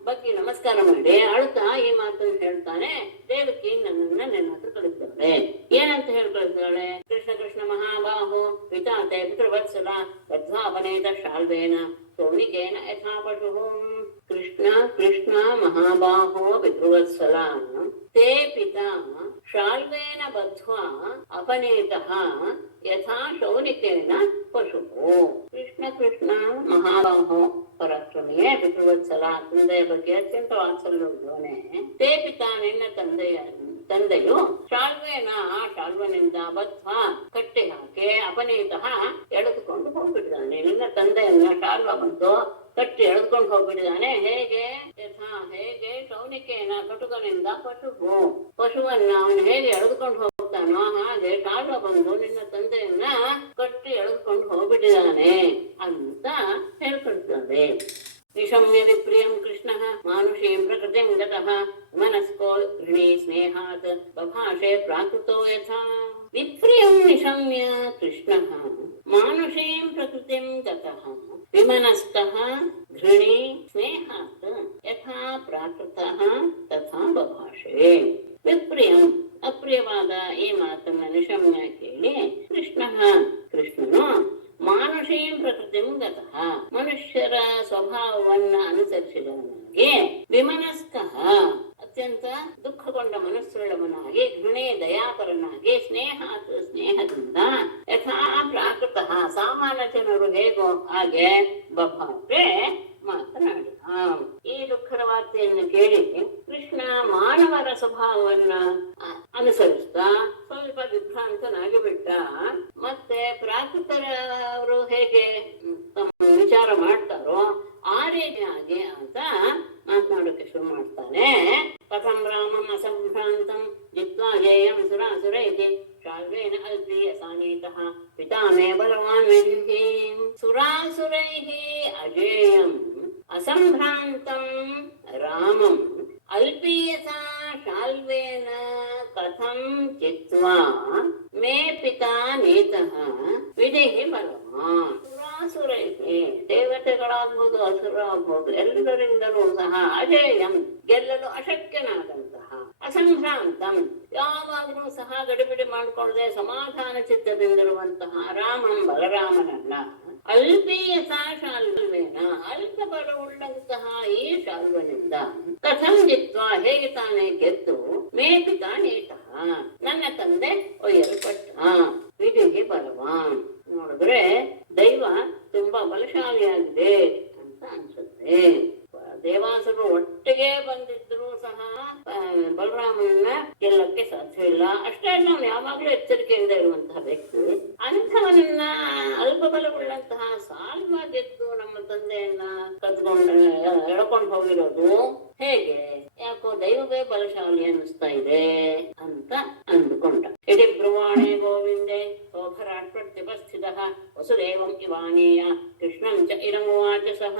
ಬಗ್ಗೆ ನಮಸ್ಕಾರ ಮಾಡಿ ಅಳುತ್ತಾ ಈ ಮಾತನ್ನು ಹೇಳ್ತಾನೆ. ದೇವಕಿ ನನ್ನನ್ನ ನನ್ನ ಹತ್ರ ಕಳಿಸಿದ್ದಾಳೆ. ಏನಂತ ಹೇಳ್ಕೊಳ್ತಾಳೆ, ಕೃಷ್ಣ ಕೃಷ್ಣ ಮಹಾಬಾಹು ಪಿತಾತೆ ಪಿತೃವತ್ಸಲ ಬದ್ಧಾಪನೇತ ಶಾಲ್ವೇನ ಸೌನಿಕೇನ ಯಥಾ ಪಶು. ಕೃಷ್ಣ ಕೃಷ್ಣ ಮಹಾಬಾಹೋ ಪಿತೃವತ್ಸಲ ತೇ ಪಿತಾ ಶಾಲ್ವೇನ ಬದ್ಧ್ವಾ ಅಪನೇತಃ ಯಥಾ ಶೌನಿಕೇನ ಪಶು. ಕೃಷ್ಣ ಕೃಷ್ಣ ಮಹಾಬಾಹೋ ಪರಾಕ್ರಮಿಯೇ ಪಿತೃವತ್ಸಲ ತಂದೆಯ ಬಗ್ಗೆ ಅತ್ಯಂತ ವಾತ್ಸಲ್ಯವುಳ್ಳವನೇ. ತೇ ಪಿತಾ ನಿನ್ನ ತಂದೆಯು ಶಾಲ್ವೇನ ಆ ಶಾಲ್ವನಿಂದ ಬದ್ಧ ಕಟ್ಟಿ ಹಾಕಿ ಅಪನೀತಃ ಎಳೆದುಕೊಂಡು ಹೋಗ್ಬಿಟ್ಟಿದ್ದಾನೆ. ನಿನ್ನ ತಂದೆಯನ್ನ ಶಾಲ್ವ ಬಂದು ಕಟ್ಟಿ ಎಳೆದುಕೊಂಡು ಹೋಗ್ಬಿಟ್ಟಿದ್ದಾನೆ. ಹೇಗೆ ಹೇಗೆ ಶೌನಿಕೇನ ಕಟುಕನಿಂದ ಪಶುವನ್ನ ಅವನು ಹೇಗೆ ಎಳೆದುಕೊಂಡು ಹೋಗ್ತಾನೋ ಹಾಗೆ ಕಾಲ ಬಂದು ನಿನ್ನ ತಂದೆಯನ್ನ ಕಟ್ಟಿ ಎಳೆದುಕೊಂಡು ಹೋಗ್ಬಿಟ್ಟಿದ್ದಾನೆ ಅಂತ ಹೇಳ್ಕೊಳ್ತದೆ. ನಿಶಮ್ಯ ವಿಪ್ರಿಯಂ ಕೃಷ್ಣ ಮಾನುಷೀಂ ಪ್ರಕೃತಿಂ ಗತಃ ಮನಸ್ಕೋ ಗೃಣಿ ಸ್ನೇಹಾತ್ ಬಭಾಷೆ ಪ್ರಾಕೃತೋ ಯಥಾ. ವಿಪ್ರಿಯಂ ನಿಶಮ್ಯ ಕೃಷ್ಣ ಮಾನುಷೀಂ ಪ್ರಕೃತಿಂ ಗತಃ ವಿಮನಸ್ಕಃ ಗೃಣಿ ಸ್ನೇಹಾತ್ ಯಥಾ ಪ್ರಾಕೃತಃ ತಥಾ ಬಭಾಷೆ. ವಿಪ್ರಿಯಂ ಅಪ್ರಿಯವಾದ ಈ ಮಾತನ್ನ ನಿಶಮ್ಯ ಕೇಳಿ ಕೃಷ್ಣನು ಮಾನುಷೀಂ ಪ್ರಕೃತಿಂ ಗತಃ ಮನುಷ್ಯರ ಸ್ವಭಾವವನ್ನ ಅನುಸರಿಸಿದವನಾಗಿ ವಿಮನಸ್ಕಃ ಅತ್ಯಂತ ದುಃಖಗೊಂಡ ಮನಸ್ಸುಳ್ಳವನಾಗಿ ಗೃಣೆ ದಯಾಪರನಾಗಿ ಸ್ನೇಹದಿಂದ ಯಥಾ ಪ್ರಾಕೃತಃ ಸಾಮಾನ್ಯ ಜನರು ಹೇಗೋ ಹಾಗೆ ಬಭಾಷೆ ಮಾತನಾಡಿದ. ಈ ದುಃಖದ ವಾರ್ತೆಯನ್ನು ಕೇಳಿ ಕೃಷ್ಣ ಮಾನವರ ಸ್ವಭಾವವನ್ನ ಅನುಸರಿಸ್ತಾ ಸ್ವಲ್ಪ ವಿಭ್ರಾಂತನಾಗಿ ಬಿಟ್ಟ. ಮತ್ತೆ ಪ್ರಾಕೃತರವರು ಹೇಗೆ ತಮ್ಮ ವಿಚಾರ ಮಾಡ್ತಾರೋ ಆ ರೀತಿಯಾಗಿ ಆತ ಮಾತನಾಡೋಕೆ ಶುರು ಮಾಡ್ತಾನೆ. ಕಥಂ ರಾಮಂ ಅಸಂಭ್ರಾಂತಂ ಜಿತ್ವಾ ಜೇಯಂ ಸುರಾಸುರೈಹಿ ಶಾಲ್ವೇನ ಅಲ್ಪೀಯ ಸಾನೀತಃ ಪಿತಾ ಮೇ ಬಲವಾನ್ ವಿಧಿಃ. ಸುರಾಸುರೈಹಿ ಅಜೇಯಂ ಅಸಂಭ್ರಾಂತಂ ರಾಮಂ ಅಲ್ಪೀಯತಾ ಶಾಲ್ವೇನ ಕಥಂ ಚಿತ್ವಾ ಮೇ ಪಿತಾ ನೀತಃ ವಿಧಿಃ ಬಲವಾನ್. ಸುರಾಸುರೈಹಿ ದೇವತೆಗಳಾಗ್ಬೋದು ಅಸುರ ಆಗ್ಬೋದು ಎಲ್ಲರಿಂದಲೂ ಸಹ ಅಜೇಯಂ ಗೆಲ್ಲಲು ಅಶಕ್ಯನಾದಂತಹ ಅಸಂಭ್ರಾಂತಂ ಯಾವಾಗಲೂ ಸಹ ಗಡಿಬಿಡಿ ಮಾಡಿಕೊಳ್ಳದೆ ಸಮಾಧಾನ ಚಿತ್ತದಿಂದಿರುವಂತಹ ರಾಮಂ ಬಲರಾಮನನ್ನ ಅಲ್ಪೀಯತಾ ಶಾಲ್ವೇನ ಅಲ್ಪ ಬಲವುಳ್ಳಂತಹ ಈ ಶಾಲ್ವನಿಂದ ಕಥಂ ಜಿತ್ವಾ ಹೇಗೆ ತಾನೇ ಗೆದ್ದು ಮೇ ಪಿತಾ ನೀತಃ ನನ್ನ ತಂದೆ ಒಯ್ಯಲ್ಪಟ್ಟ ವಿಧಿಗೆ ಬಲವಾನ್. ನೋಡಿದ್ರೆ ದೈವ ತುಂಬಾ ಬಲಶಾಲಿಯಾಗಿದೆ ಅಂತ ಅನ್ಸುತ್ತೆ. ದೇವಾಸುರು ಒಟ್ಟಿಗೆ ಬಂದಿದ್ರು ಸಹ ಬಲರಾಮನನ್ನ ಗೆಲ್ಲಕ್ಕೆ ಸಾಧ್ಯವಿಲ್ಲ. ಅಷ್ಟೇ ನಾವು ಯಾವಾಗ್ಲೂ ಎಚ್ಚರಿಕೆಯಿಂದ ಇರುವಂತಹ ವ್ಯಕ್ತಿ ಅಂಥವನನ್ನ ಅಲ್ಪ ಬಲವುಳ್ಳಂತಹ ಸಾಲ್ವ ಗೆದ್ದು ನಮ್ಮ ತಂದೆಯನ್ನ ಎಳ್ಕೊಂಡು ಹೋಗಿರೋದು ಹೇಗೆ? ಯಾಕೋ ದೈವವೇ ಬಲಶಾಲಿ ಅನ್ನಿಸ್ತಾ ಇದೆ ಅಂತ ಅಂದುಕೊಂಡ. ಇಡೀ ಬ್ರುವಾಣೆ ಗೋವಿಂದೆ ಸೋಭರಾಟ್ ಪ್ರತ್ಯುಪಸ್ಥಿತಃ ವಸುದೇವಂ ಇವಾನೀಯ ಕೃಷ್ಣಂ ಚ ಇರಮುವಾಚ ಸಹ.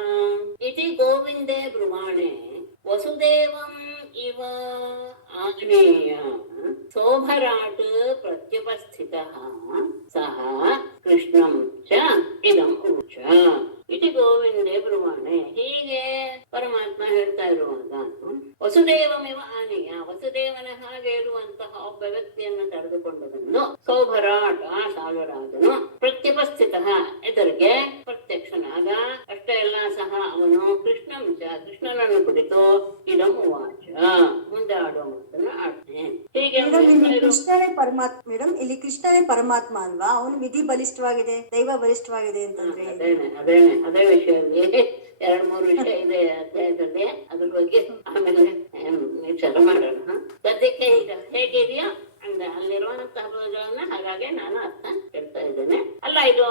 ಇತಿ ಗೋವಿಂದೆ ಬ್ರುವಾಣೆ ವಸುದೇವಂ ಇವ ಆನೀಯ ಸೋಭರಾಟ್ ಪ್ರತ್ಯುಪಸ್ಥಿತಃ ಸಹ ಕೃಷ್ಣಂ ಚ ಇದಂ ಉಚ. ಇತಿ ಗೋವಿಂದೇ ಬ್ರುವಾಣೆ. ಹೀಗೆ ಪರಮಾತ್ಮ ಹೇಳ್ತಾ ಇರುವಾಗ ವಸುದೇವಮಿವ ಆನೀಯ ವಸುದೇವನ ಹಾಗೆ ಇರುವಂತಹ ಒಬ್ಬ ವ್ಯಕ್ತಿಯನ್ನು ತಡೆದುಕೊಂಡು ಬಂದು ಸೌಭರಾಟ ಸಾಲ್ವರಾಜನು ಪ್ರತ್ಯುಪಸ್ಥಿತ ಎದುರಿಗೆ ಪ್ರತ್ಯಕ್ಷನಾದ. ಅಷ್ಟೇ ಎಲ್ಲ ಸಹ ಅವನು ಕೃಷ್ಣನನ್ನು ಕುರಿತು ಇದಂ ಉವಾಚ ಮುಂದೆ ಆಡುವ ಮಾತನ್ನು ಆಡ್ತೇನೆ. ಹೀಗೆ ಕೃಷ್ಣನೇ ಪರಮಾತ್ಮ. ಮೇಡಮ್ ಇಲ್ಲಿ ಕೃಷ್ಣನೇ ಪರಮಾತ್ಮ ಅಲ್ವಾ? ಅವನು ವಿಧಿ ಬಲಿಷ್ಠವಾಗಿದೆ, ದೈವ ಬಲಿಷ್ಠವಾಗಿದೆ ಅಂತಂದ್ರೆ ಅದೇ ವಿಷಯದಲ್ಲಿ 2-3 ವಿಷಯ ಇದೆ ಅಧ್ಯಾಯದಲ್ಲಿ. ಅದ್ರ ಬಗ್ಗೆ ಆಮೇಲೆ ವಿಚಾರ ಮಾಡೋಣ. ಸದ್ಯಕ್ಕೆ ಈಗ ಹೇಗಿದೆಯೋ ಅಂದ್ರೆ ಅಲ್ಲಿರುವಂತಹ ಪದಗಳನ್ನ ಹಾಗಾಗಿ ನಾನು ಅರ್ಥ ಹೇಳ್ತಾ ಇದ್ದೇನೆ. ಅಲ್ಲ, ಇದು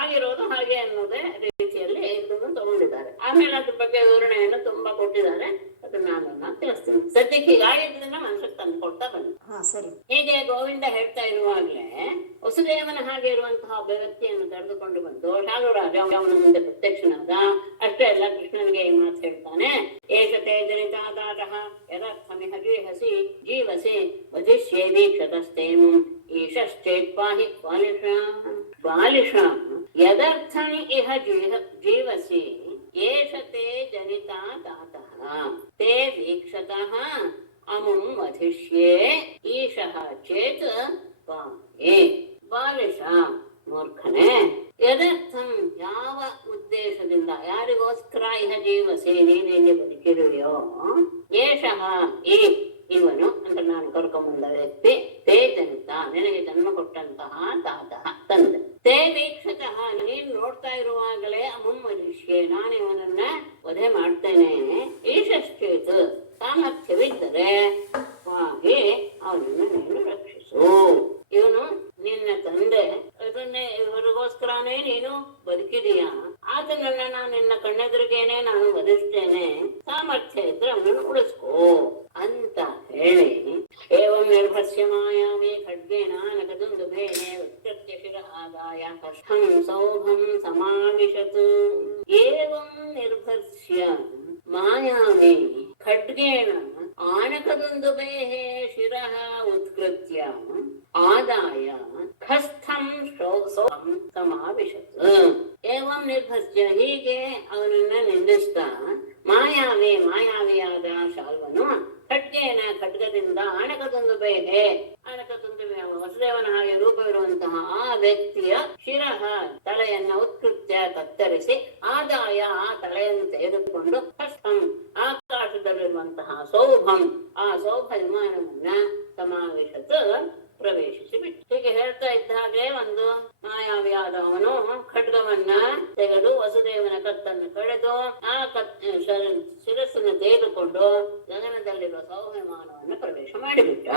ಆಗಿರೋದು ಹಾಗೆ ಅನ್ನೋದೇ ರೀತಿಯಲ್ಲಿ ಇದನ್ನು ತಗೊಂಡಿದ್ದಾರೆ. ಆಮೇಲೆ ಅದ್ರ ಬಗ್ಗೆ ವಿವರಣೆಯನ್ನು ತುಂಬಾ ಕೊಟ್ಟಿದ್ದಾರೆ. ಅದನ್ನ ನಾನು ತಿಳಿಸ್ತೀನಿ. ಸದ್ಯಕ್ಕೆ ಹೀಗಾಗಿದ್ದನ್ನ ಮನಸ್ಸಿಗೆ ತಂದುಕೊಡ್ತಾ ಬನ್ನಿ. ಹೀಗೆ ಗೋವಿಂದ ಹೇಳ್ತಾ ಇರುವಾಗ್ಲೇ ವಸುದೇವನ ಹಾಗೆ ಇರುವಂತಹ ಒಬ್ಬ ವ್ಯಕ್ತಿಯನ್ನು ತಡೆದುಕೊಂಡು ಬಂದು ಶಾಲುರಾಜ ಅವನ ಮುಂದೆ ಪ್ರತ್ಯಕ್ಷನಾದ. ಅಷ್ಟೇ ಅಲ್ಲ, ಕೃಷ್ಣನಿಗೆ ಈ ಮಾತು ಹೇಳ್ತಾನೆ. ಏಷತೆ ಜನಿತಾದಾತಃ ಯದರ್ಥಮಿಹ ಗೀಹಸಿ ಜೀವಸಿ ವಧಿಷ್ಯೇ ವೀಕ್ಷತಸ್ತೇನು ಈಶಶ್ಚೇತ್ ಪಾಹಿ ಬಾಲಿಷಾಂ ಯದರ್ಥಂ ಇಹ ಜೀವಸಿ ಏಷತೆ ಜನಿತಾ ದಾತಃ ತೇ ವೀಕ್ಷತಃ ಅಮುಂ ವಧಿಷ್ಯೇ ಈಶಃ ಚೇತ್ ಪಾಹಿ. ಬಾಲಿಷ ಮೂರ್ಖನೇ, ಯದರ್ಥಂ ಯಾವ ಉದ್ದೇಶದಿಂದ ಯಾರಿಗೋಸ್ಕರ ಇಹ ಜೀವಸಿ ನೀನೇನೆ ಬದುಕಿರುವೆಯೋ ಏಷಃ ಇವನು ಅಂತ ನಾನು ಕರ್ಕೊಂಬಂದ ವ್ಯಕ್ತಿ ತೇ ಜನಿತ ನಿನಗೆ ಜನ್ಮ ಕೊಟ್ಟಂತಹ ತಾತಃ ತಂದೆ. ತೇ ವೀಕ್ಷತಃ ನೀನ್ ನೋಡ್ತಾ ಇರುವಾಗಲೇ ಅಮುಂ ವಧಿಷ್ಯೆ ನಾನು ಇವನನ್ನ ವಧೆ ಮಾಡ್ತೇನೆ. ಈಶಶ್ಚೇತ್ ಸಾಮರ್ಥ್ಯವಿದ್ದರೆ ಹಾಗೆ ಅವನನ್ನು ನೀನು ರಕ್ಷಿಸು. ಇವನು ನಿನ್ನ ತಂದೆ, ಇವರಿಗೋಸ್ಕರನೇ ನೀನು ಬದುಕಿದೀಯ. ಆತನನ್ನ ನಾನು ನಿನ್ನ ಕಣ್ಣೆದುರಿಗೇನೆ ಬದುಕ್ತೇನೆ, ಸಾಮರ್ಥ್ಯ ಇದ್ರೆ ಅವನನ್ನು ಉಳಿಸ್ಕೋ ಅಂತ ಹೇಳಿ, ಏವಂ ನಿರ್ಭಸ್ಯ ಮಾಯಾವಿ ಖಡ್ಗೇನ ನಗದುಂದುಭೇನೆ ಉತ್ಕೃತ್ಯ ಶಿರಆದಾಯ ಕಷ್ಟಂ ಸೌಭಂ ಸಮಾವಿಶತ್. ಏವಂ ನಿರ್ಭಸ್ಯ ಮಾಯಾವಿ ಖಡ್ಗೇನ ಆನಕದುಂದುಭೇಃ ಶಿರಃ ಉತ್ಕೃತ್ಯ ಆದಾಯ ಖಸ್ಥಂ ಸೌಭಂ ಸಮಾವಿಶತ್. ಏವಂ ನಿರ್ಭಸ್ಯ, ಹೀಗೆ ಅವನನ್ನ ನಿಂದಿಸ್ತಾ, ಮಾಯಾವಿಯಾದ ಶಾಲ್ವನು ಖಡ್ಗೇನ ಖಡ್ಗದಿಂದ ಆಣಕದುಂದುಭೇಃ, ಆಣಕದುಂದುಭೆ ವಸುದೇವನ ಹಾಗೆ ರೂಪವಿರುವಂತಹ ಆ ವ್ಯಕ್ತಿಯ ಶಿರಃ ತಲೆಯನ್ನ ಉತ್ಕೃತ್ಯ ಕತ್ತರಿಸಿ, ಆದಾಯ ಆ ತಲೆಯನ್ನು ತೆಗೆದುಕೊಂಡು ಕಷ್ಟಂ ಆಕಾಶದಲ್ಲಿರುವಂತಹ ಸೌಭಂ ಆ ಸೌಭ ವಿಮಾನವನ್ನ ಸಮಾವೇಶತ್ ಪ್ರವೇಶಿಸಿ ಬಿಟ್ಟು. ಹೀಗೆ ಹೇಳ್ತಾ ಇದ್ದ ಹಾಗೆ ಒಂದು ಮಾಯಾವಿಯಾದವನು ಖಡ್ಗವನ್ನ ತೆಗೆದು ವಸುದೇವನ ಕತ್ತನ್ನು ಕಳೆದು ಆ ಶಿರಸ್ಸನ್ನು ತೆಗೆದುಕೊಂಡು ಗಗನದಲ್ಲಿರುವ ಸೌವಿಮಾನವನ್ನು ಪ್ರವೇಶ ಮಾಡಿಬಿಟ್ಟ.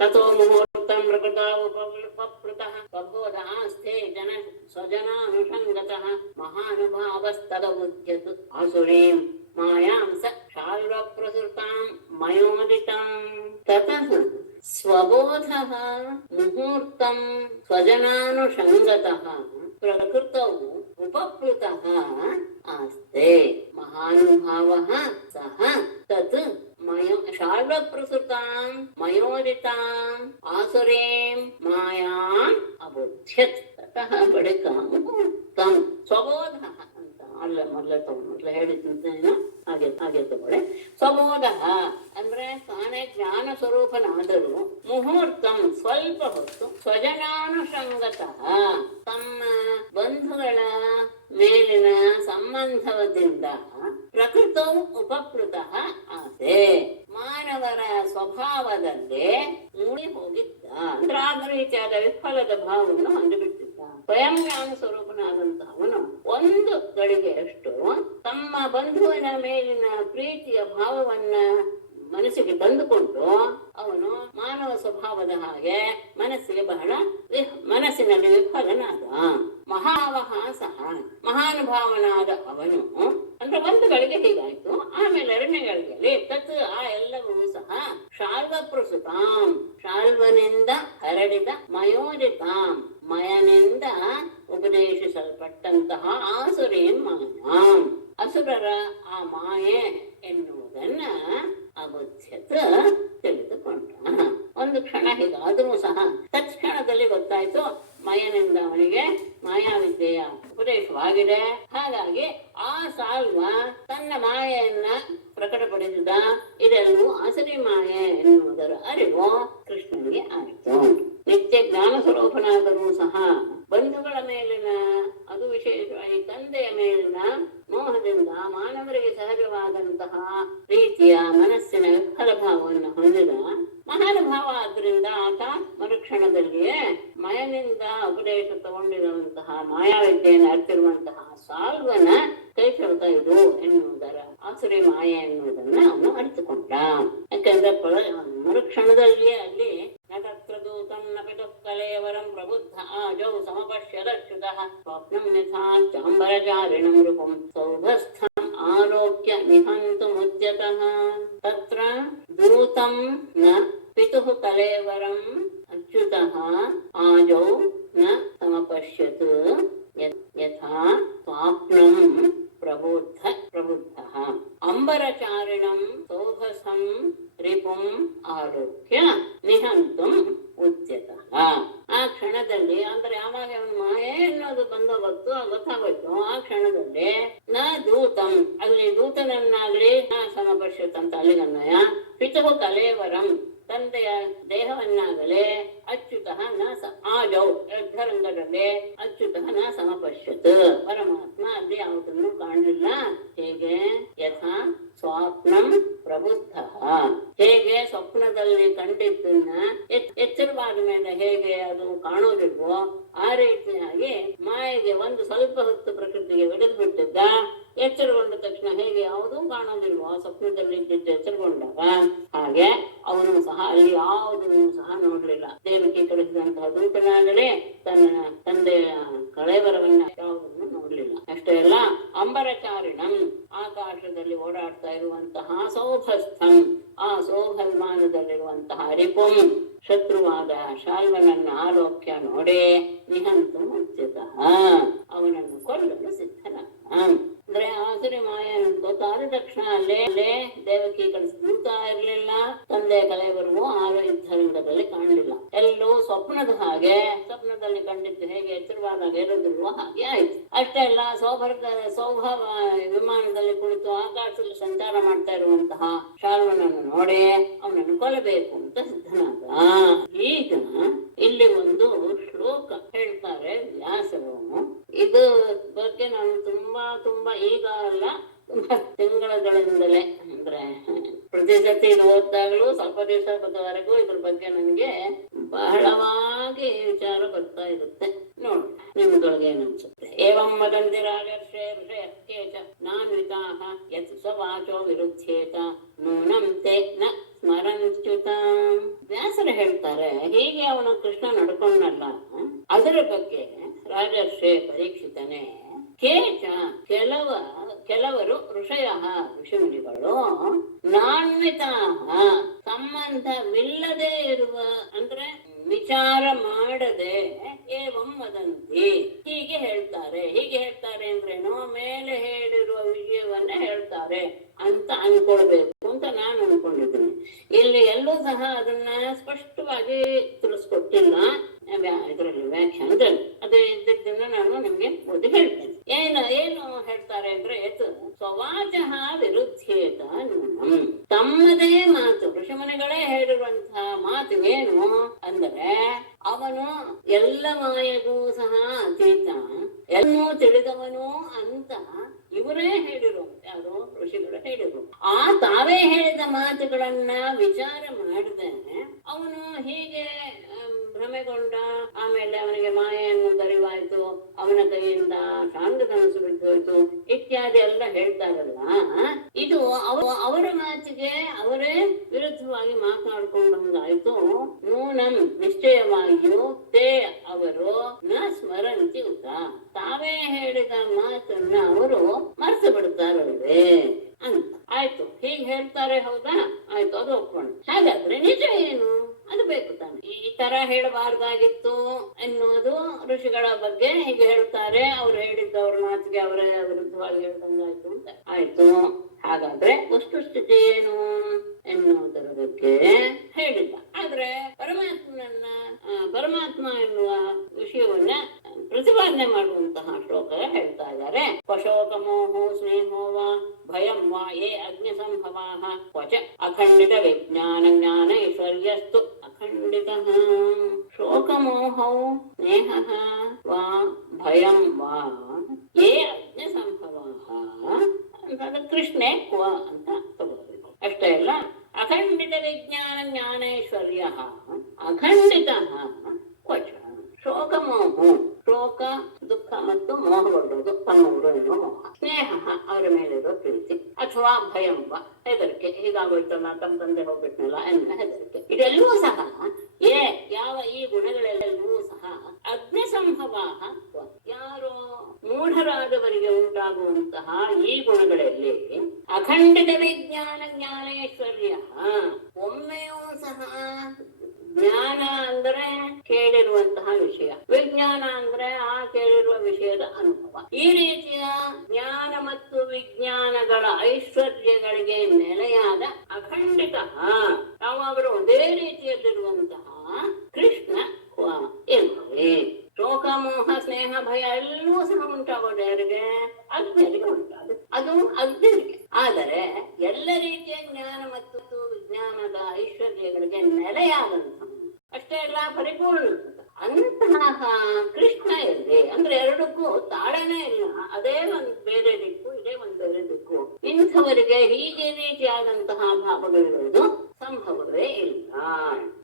ತಥೋ ಮುಹೂರ್ತಂ ಪ್ರಕೃತ ಉಪಪ್ಲುತಃ ಬಭೂದ ಆಸ್ಥೆ ಜನ ಸ್ವಜನಾನುಷಂಗತಃ ಮಹಾನುಭಾವಸ್ತದಬುಧ್ಯತ್ ಆಸುರೀಂ ಮಾಯಾಂ ಸ ಶಾಲ್ವಪ್ರಸೃತಾಂ ಮಯೋದಿತಂ. ತತಃ ಸ್ವಬೋಧಃ ಮುಹೂರ್ತಂ ಸ್ವಜನಾನುಷಂಗತಃ ಪ್ರಕೃತೌ ಉಪಪ್ಲುತಃ ಆಸ್ತೆ ಮಹಾನುಭಾವಃ ಸಹ ತತ್ ಶಾಲ್ವಪ್ರಸೃತಾಂ ಮಯೋದಿತಾಂ ಆಸುರೀಂ ಮಾಯಾಂ ಅಬುಧ್ಯತ್. ತತಃ ಬಳಿಕ ಮುಹೂರ್ತಂ ಸ್ವಬೋಧಃ ಅಂತ ಮೊದಲ ಹೇಳಿದ್ದೇನೆ, ಹಾಗೆ ತಗೊಳ್ಳಿ. ಸ್ವಬೋಧ ಅಂದ್ರೆ ತಾನೇ ಜ್ಞಾನ ಸ್ವರೂಪನಾದರೂ ಮುಹೂರ್ತಂ ಸ್ವಲ್ಪ ಹೊತ್ತು ಸ್ವಜನಾನುಷಂಗತಃ ತಮ್ಮ ಬಂಧುಗಳ ಮೇಲಿನ ಸಂಬಂಧದಿಂದ ಪ್ರಕೃತವು ಉಪಪ್ಲುತಃ ಆಸೆ ಮಾನವರ ಸ್ವಭಾವದಲ್ಲೇ ಮೂಡಿ ಹೋಗಿದ್ದ. ಅಂದ್ರೆ ಆದ ರೀತಿಯಾದ ವಿಫಲದ ಭಾವವನ್ನು ಹೊಂದಿಬಿಟ್ಟಿದ್ದ. ಸ್ವಯಂ ಜ್ಞಾನ ಸ್ವರೂಪನಾದಂತಹ ಅವನು ಒಂದು ಗಳಿಗೆಯಷ್ಟು ತಮ್ಮ ಬಂಧುವಿನ ಮೇಲಿನ ಪ್ರೀತಿಯ ಭಾವವನ್ನ ಮನಸ್ಸಿಗೆ ತಂದುಕೊಂಡು ಅವನು ಮಾನವ ಸ್ವಭಾವದ ಹಾಗೆ ಮನಸ್ಸಿನಲ್ಲಿ ವಿಫಲನಾದ. ಮಹಾವಹ ಸಹ ಮಹಾನುಭಾವನಾದ ಅವನು ಅಂದ್ರೆ ಒಂದು ಗಳಿಗೆ ಹೀಗಾಯ್ತು. ಆಮೇಲೆ ಎರಡನೇ ಗಳಿಗೆಯಲ್ಲಿ ತತ್ ಆ ಎಲ್ಲವೂ ಸಹ ಶಾಲ್ವಪ್ರಸೃತಾಂ ಶಾಲ್ವನಿಂದ ಹರಡಿದ ಮಯೋಜಿತಾಂ ಮಯನಿಂದ ಉಪದೇಶಿಸಲ್ಪಟ್ಟಂತಹ ಆಸುರೀಂ ಮಾಯಾಂ ಅಸುರರ ಆ ಮಾಯೆ ಎನ್ನುವುದನ್ನ ಅಬುಧ್ಯತ ತಿಳಿದುಕೊಂಡ. ಒಂದು ಕ್ಷಣ ಹೀಗಾದರೂ ಸಹ ತತ್ಕ್ಷಣದಲ್ಲಿ ಗೊತ್ತಾಯ್ತು ಮಯನಿಂದ ಅವನಿಗೆ ಮಾಯಾವಿದ್ಯೆಯ ಉಪದೇಶವಾಗಿದೆ. ಹಾಗಾಗಿ ಆ ಸಾಲ್ವ ತನ್ನ ಮಾಯೆಯನ್ನ ಪ್ರಕಟಪಡಿಸಿದ. ಇದೆಲ್ಲವೂ ಆಸುರಿ ಮಾಯೆ ಎನ್ನುವುದರ ಅರಿವು ಕೃಷ್ಣನಿಗೆ ಆಯಿತು. ನಿತ್ಯ ಜ್ಞಾನ ಸ್ವರೂಪನಾದರೂ ಸಹ ಬಂಧುಗಳ ಮೇಲಿನ, ಅದು ವಿಶೇಷವಾಗಿ ತಂದೆಯ ಮೇಲಿನ ಮೋಹದಿಂದ ಮಾನವರಿಗೆ ಸಹಜವಾದಂತಹ ರೀತಿಯ ಮನಸ್ಸಿನ ವಿಫಲ ಭಾವವನ್ನು ಹೊಂದಿದ ಮಹಾನುಭಾವ. ಆದ್ರಿಂದ ಆತ ಮರುಕ್ಷಣದಲ್ಲಿಯೇ ಮಯನಿಂದ ಉಪದೇಶ ತಗೊಂಡಿರುವಂತಹ ಮಾಯಾವಿದ್ಯೆಯನ್ನು ಅರ್ತಿರುವಂತಹ ಸಾಲ್ವನ ಕೈಚೌತ ಇದು ಎನ್ನುವುದರ ಆಸುರಿ ಮಾಯೆ ಎನ್ನುವುದನ್ನ ಅವನು ಅರಿತುಕೊಂಡ. ಯಾಕಂದ್ರೆ ಮರುಕ್ಷಣದಲ್ಲಿಯೇ ಅಲ್ಲಿ ನತ್ರ ದೂತಂ ನಪಿತಃ ಕಲೇವರಂ ಪ್ರಬುದ್ಧ ಆಜೌ ಸಮಪಶ್ಯದಚ್ಯುತಃ ಸ್ವಪ್ನಂ ಯಥಾ ಚಾಂಬರಚಾರಿಣಂ ರೂಪಂ ಸೌಭಸ್ಥಂ ಆಲೋಕ್ಯ ನಿಹಂತು ಮುದ್ಯತಃ. ತತ್ರ ದೂತಂ ನ ಪಿತುಃ ಕಲೇವರಂ ಅಚ್ಯುತಃ ಆಜೌ ನ ಸಮಪಶ್ಯತ್ ಯಥಾ ಸ್ವಪ್ನಂ ಪ್ರಬುದ್ಧಃ ಅಂಬರಚಾರಿಣಂ ಸೌಭಸಂ ರಿಪುಂ ಆಲೋಕ್ಯ ನಿಹಂತುಂ ಉದ್ಯತಃ. ಆ ಕ್ಷಣದಲ್ಲಿ ಅಂದ್ರೆ ಯಾವಾಗ ಅವನ ಮಾಯೆ ಅನ್ನೋದು ಬಂದೋಗ್ತು ಗೊತ್ತಾಗೋಯ್ತು. ಆ ಕ್ಷಣದಲ್ಲಿ ನ ದೂತಂ, ಅಲ್ಲಿ ದೂತನನ್ನಾಗ್ಲಿ ನ ಸಮಪಶ್ಯತ್ ಅಂತ ಅಲ್ಲಿಗನ್ನಯ. ಪಿತುಃ ಕಲೇವರಂ, ತಂದೆಯ ದೇಹವನ್ನಾಗಲೇ ಅಚ್ಯುತಃ ನ ಆಜೌ ಯುದ್ಧರಂಗದಲ್ಲಿ ಅಚ್ಯುತಃ ನ ಸಮಪಶ್ಯತ್, ಪರಮಾತ್ಮ ಅಲ್ಲಿ ಯಾವುದನ್ನು ಕಾಣಲಿಲ್ಲ. ಹೇಗೆ ಯಥಾ ಸ್ವಪ್ನಂ ಪ್ರಬುದ್ಧ, ಹೇಗೆ ಸ್ವಪ್ನ ಸ್ವಪ್ನದಲ್ಲಿ ಕಂಡಿದ್ದನ್ನ ಎಚ್ಚರವಾದ ಮೇಲೆ ಹೇಗೆ ಅದು ಕಾಣೋದಿಲ್ವೋ ಆ ರೀತಿಯಾಗಿ ಮಾಯೆಗೆ ಒಂದು ಸ್ವಲ್ಪ ಹೊತ್ತು ಪ್ರಕೃತಿಗೆ ಒಡೆದು ಬಿಟ್ಟಿದ್ದ. ಎಚ್ಚರಗೊಂಡ ತಕ್ಷಣ ಹೇಗೆ ಯಾವುದೂ ಕಾಣೋದಿಲ್ವೋ ಸ್ವಪ್ನದಲ್ಲಿ ಇದ್ದಿದ್ದು ಎಚ್ಚರಗೊಂಡಾಗ, ಹಾಗೆ ಅವನು ಸಹ ಅಲ್ಲಿ ಯಾವುದನ್ನು ಸಹ ನೋಡ್ಲಿಲ್ಲ. ದೇವಕಿ ಕಳಿಸಿದಂತಹ ದೂತನಾಗಲೇ ತನ್ನ ತಂದೆಯ ಕಳೇಬರವನ್ನ ಯಾವುದನ್ನು ನೋಡ್ಲಿಲ್ಲ. ಅಷ್ಟೇ ಅಲ್ಲ, ಅಂಬರಚಾರಿಣಂ ಆಕಾಶದಲ್ಲಿ ಓಡಾಡ್ತಾ ಇರುವಂತಹ ಸೌಭಸ್ಥಂ, ಆ ಸೌಭಲ್ಮಾನದಲ್ಲಿರುವಂತಹ ರಿಪುಂ ಶತ್ರುವಾದ ಶಾಲ್ವನನ್ನ ಆಲೋಕ್ಯ ನೋಡೇ ನಿಹಂತು ಮುಚ್ಚಿತಃ, ಅವನನ್ನು ಕೊಲ್ಲಲು ಸಿದ್ಧನಾದ. ಅಂದ್ರೆ ಆಸುರಿ ಮಾಯನ ಗೊತ್ತಾದ ತಕ್ಷಣ ಅಲ್ಲೇ ದೇವಕಿ ಕಳಿಸ್ತಾ ಇರ್ಲಿಲ್ಲ, ತಂದೆ ಕಲೆಯವರೆಗೂ ಆರು ಯುದ್ಧರಂಗದಲ್ಲಿ ಕಾಣಲಿಲ್ಲ. ಎಲ್ಲೂ ಸ್ವಪ್ನದ ಹಾಗೆ, ಸ್ವಪ್ನದಲ್ಲಿ ಕಂಡಿದ್ದು ಹೇಗೆ ಎಚ್ಚರವಾದಾಗ ಇರೋದಿಲ್ವೋ ಹಾಗೆ ಆಯ್ತು. ಅಷ್ಟೇ ಅಲ್ಲ, ಸೌಭ ವಿಮಾನದಲ್ಲಿ ಕುಳಿತು ಆಕಾಶದಲ್ಲಿ ಸಂಚಾರ ಮಾಡ್ತಾ ಇರುವಂತಹ ಶಾಲ್ವನನ್ನು ನೋಡಿ ಅವನನ್ನು ಕೊಲ್ಲಬೇಕು ಅಂತ ಸಿದ್ಧನಾದ. ಈಗ ಇಲ್ಲಿ ಒಂದು ಶ್ಲೋಕ ಹೇಳ್ತಾರೆ ವ್ಯಾಸರು. ಇದು ಬಗ್ಗೆ ನಾನು ತುಂಬಾ ಈಗ ಅಲ್ಲ, ತುಂಬಾ ತಿಂಗಳುಗಳಿಂದಲೇ, ಅಂದ್ರೆ ಪ್ರತಿ ಸತಿ ಇದು ಓದಿದಾಗಲೂ ಸ್ವಲ್ಪ ದಿವಸದವರೆಗೂ ಇದ್ರ ಬಗ್ಗೆ ನನಗೆ ಬಹಳವಾಗಿ ವಿಚಾರ ಬರ್ತಾ ಇರುತ್ತೆ. ನೋಡಿ ನಿಮ್ಗಳಿಗೆ ಏನನ್ಸುತ್ತೆ. ಏವಂ ಮದಂದಿರಾಗರ್ಷೇ ಋಷಯಶ್ಚೇತ ನಾನ್ವಿತಾಃ ಯತ್ ಸ್ವವಾಚೋ ವಿರುಧ್ಯೇತ ನೂನಂ ತೇ ನ ಸ್ಮರಂತ್ಯುತ. ವ್ಯಾಸರು ಹೇಳ್ತಾರೆ, ಹೀಗೆ ಅವನು ಕೃಷ್ಣ ನಡ್ಕೊಂಡಲ್ಲ, ಅದರ ಬಗ್ಗೆ ರಾಜರ್ಷೆ ಪರೀಕ್ಷಿತನೇ ಕೇಚ ಕೆಲವರು ಋಷಯ ಋಷಿಮುನಿಗಳು ನಾನ್ವಿತಾಃ ಸಂಬಂಧವಿಲ್ಲದೆ ಇರುವ, ಅಂದ್ರೆ ವಿಚಾರ ಮಾಡದೆ ಏವಂ ವದಂತಿ ಹೀಗೆ ಹೇಳ್ತಾರೆ. ಹೀಗೆ ಹೇಳ್ತಾರೆ ಅಂದ್ರೇನು, ಮೇಲೆ ಹೇಳಿರುವ ವಿಷಯವನ್ನ ಹೇಳ್ತಾರೆ ಅಂತ ಅನ್ಕೊಳ್ಬೇಕು ಅಂತ ನಾನು ಅನ್ಕೊಂಡಿದ್ದೀನಿ. ಇಲ್ಲಿ ಎಲ್ಲೂ ಸಹ ಅದನ್ನ ಸ್ಪಷ್ಟವಾಗಿ ತಿಳಿಸ್ಕೊಟ್ಟಿಲ್ಲ ಇದರಲ್ಲಿ ವ್ಯಾಖ್ಯಾನದಲ್ಲಿ. ಅದೇ ಇದ್ದನ್ನ ನಾನು ನಿಮ್ಗೆ ಓದಿ ಹೇಳ್ತೇನೆ. ಏನು ಹೇಳ್ತಾರೆ ಅಂದ್ರೆ, ಸ್ವವಾಚಃ ವಿರುದ್ಧೇತ ನೂನಂ, ತಮ್ಮದೇ ಮಾತು, ಋಷಿಮುನಿಗಳೇ ಹೇಳಿರುವಂತಹ ಮಾತು ಏನು ಅಂದರೆ, ಅವನು ಎಲ್ಲ ಮಾಯೆಗೂ ಸಹ ಅತೀತ, ಎಲ್ಲೂ ತಿಳಿದವನು ಅಂತ ಇವರೇ ಹೇಳಿರು. ಯಾರು? ಋಷಿಗಳು ಹೇಳಿರು. ಆ ತಾವೇ ಹೇಳಿದ ಮಾತುಗಳನ್ನ ವಿಚಾರ ಮಾಡದೇನೆ ಅವನು ಹೀಗೆ ಭ್ರಮೆಗೊಂಡ, ಆಮೇಲೆ ಅವನಿಗೆ ಮಾಯೆಯನ್ನು ದರಿವಾಯ್ತು, ಅವನ ಕೈಯಿಂದ ಶಾಂಗಧನಸು ಬಿದ್ದೋಯ್ತು ಇತ್ಯಾದಿ ಎಲ್ಲ ಹೇಳ್ತಾರಲ್ಲ, ಇದು ಅವರ ಮಾತಿಗೆ ಅವರೇ ವಿರುದ್ಧವಾಗಿ ಮಾತನಾಡ್ಕೊಂಡಂಗಾಯ್ತು. ನೂನಂ ನಿಶ್ಚಯವಾಗಿಯೂ ತೇ ಅವರು ನ ಸ್ಮರಂತಿ ಉತ, ತಾವೇ ಹೇಳಿದ ಮಾತನ್ನ ಅವರು ಮರೆತು ಬಿಡ್ತಾರಲ್ವೇ ಅಂತ ಆಯ್ತು. ಹೀಗೆ ಹೇಳ್ತಾರೆ, ಹೌದಾ? ಆಯ್ತು, ಅದು ಒಪ್ಕೊಂಡು. ಹಾಗಾದ್ರೆ ನಿಜ ಏನು? ಅದು ಬೇಕು ತಾನೆ. ಈ ತರ ಹೇಳಬಾರ್ದಾಗಿತ್ತು ಎನ್ನುವುದು ಋಷಿಗಳ ಬಗ್ಗೆ ಹೀಗೆ ಹೇಳ್ತಾರೆ. ಅವ್ರು ಹೇಳಿದ್ದವ್ರ ಮಾತಿಗೆ ಅವರೇ ವಿರುದ್ಧವಾಗಿ ಹೇಳ್ದಂಗಾಯ್ತು ಅಂತ ಆಯ್ತು. ಹಾಗಾದ್ರೆ ವಸ್ತುಸ್ಥಿತಿ ಏನು ಎನ್ನುವುದರ ಬಗ್ಗೆ ಹೇಳಿಲ್ಲ. ಆದ್ರೆ ಪರಮಾತ್ಮ ಎನ್ನುವ ವಿಷಯವನ್ನ ಪ್ರತಿಪಾದನೆ ಮಾಡುವಂತಹ ಶ್ಲೋಕ ಹೇಳ್ತಾ ಇದ್ದಾರೆ. ಪಶೋಕ ಮೋಹೋ ಸ್ನೇಹೋ ವಾ ಭಯಂ ವಾ ಯೇ ಅಗ್ನಿ ಸಂಭವಾಃ ಕ್ವಚ ಅಖಂಡಿತ ವಿಜ್ಞಾನ ಜ್ಞಾನ ಐಶ್ವರ್ಯಸ್ತು ಅಖಂಡಿತಃ. ಶೋಕಮೋಹೌ ಸ್ನೇಹಃ ವಾ ಭಯಂ ವಾ ಯೇ ಅಗ್ನಿ ಸಂಭವಾಃ ಅಂತಂದ್ರೆ ಕೃಷ್ಣೇ ಕ್ವ ಅಂತ ತಗೋಬೇಕು. ಅಷ್ಟೇ ಅಲ್ಲ, ಅಖಂಡಿತ ವಿಜ್ಞಾನ ಜ್ಞಾನೇಶ್ವರ್ಯ ಅಖಂಡಿತ ಕ್ವಚ. ಶೋಕಮೋಹ, ಶೋಕ ದುಃಖ ಮತ್ತು ಮೋಹಗೊಳ್ಳುವುದು, ತಮ್ಮವರು ಎನ್ನುವ ಮೋಹ. ಸ್ನೇಹ ಅವರ ಮೇಲಿರೋ ಪ್ರೀತಿ, ಅಥವಾ ಭಯಂಬ ಹೆದರಿಕೆ, ಹೀಗಾಗೋಯ್ತಲ್ಲ ತಮ್ಮ ತಂದೆ ಹೋಗ್ಬಿಟ್ನಲ್ಲ ಎನ್ನುವ ಹೆದರಿಕೆ. ಇದೆಲ್ಲವೂ ಸಹ ಯಾವ ಈ ಗುಣಗಳೆಲ್ಲವೂ ಸಹ ಅಗ್ನಿ ಸಂಭವ, ಯಾರು ಮೂಢರಾದವರಿಗೆ ಉಂಟಾಗುವಂತಹ ಈ ಗುಣಗಳಲ್ಲಿ ಅಖಂಡಿತ ವಿಜ್ಞಾನ ಜ್ಞಾನೇಶ್ವರ್ಯ, ಒಮ್ಮೆಯೂ ಸಹ ಜ್ಞಾನ ಅಂದ್ರೆ ಕೇಳಿರುವಂತಹ ವಿಷಯ, ವಿಜ್ಞಾನ ಅಂದ್ರೆ ಆ ಕೇಳಿರುವ ವಿಷಯದ ಅನುಭವ. ಈ ರೀತಿಯ ಜ್ಞಾನ ಮತ್ತು ವಿಜ್ಞಾನಗಳ ಐಶ್ವರ್ಯಗಳಿಗೆ ನೆಲೆಯಾದ ಅಖಂಡಿತ ಯಾವಾಗಲೂ ಒಂದೇ ರೀತಿಯಲ್ಲಿರುವಂತಹ ಕೃಷ್ಣ ಎನ್ನುವೇ. ಶೋಕ ಮೋಹ ಸ್ನೇಹ ಭಯ ಎಲ್ಲವೂ ಸಹ ಉಂಟಾಗೋದು ಯಾರಿಗೆ? ಅಜ್ಞರಿಗೆ ಉಂಟಾದ, ಅದು ಅಜ್ಞರಿಗೆ. ಆದರೆ ಎಲ್ಲ ರೀತಿಯ ಜ್ಞಾನ ಮತ್ತು ವಿಜ್ಞಾನದ ಐಶ್ವರ್ಯಗಳಿಗೆ ನೆಲೆಯಾದಂತಹ, ಅಷ್ಟೇ ಅಲ್ಲ ಪರಿಪೂರ್ಣ ಅಂತಹ ಕೃಷ್ಣ ಎಲ್ಲಿ ಅಂದ್ರೆ ಎರಡಕ್ಕೂ ತಾಳನೇ ಇಲ್ಲ. ಅದೇ ಒಂದು ಬೇರೆ ದಿಕ್ಕು, ಇದೇ ಒಂದು ಬೇರೆ ದಿಕ್ಕು. ಇಂಥವರಿಗೆ ಹೀಗೆ ರೀತಿಯಾದಂತಹ ಭಾವಗಳಿರುವುದು ಸಂಭವವೇ ಇಲ್ಲ.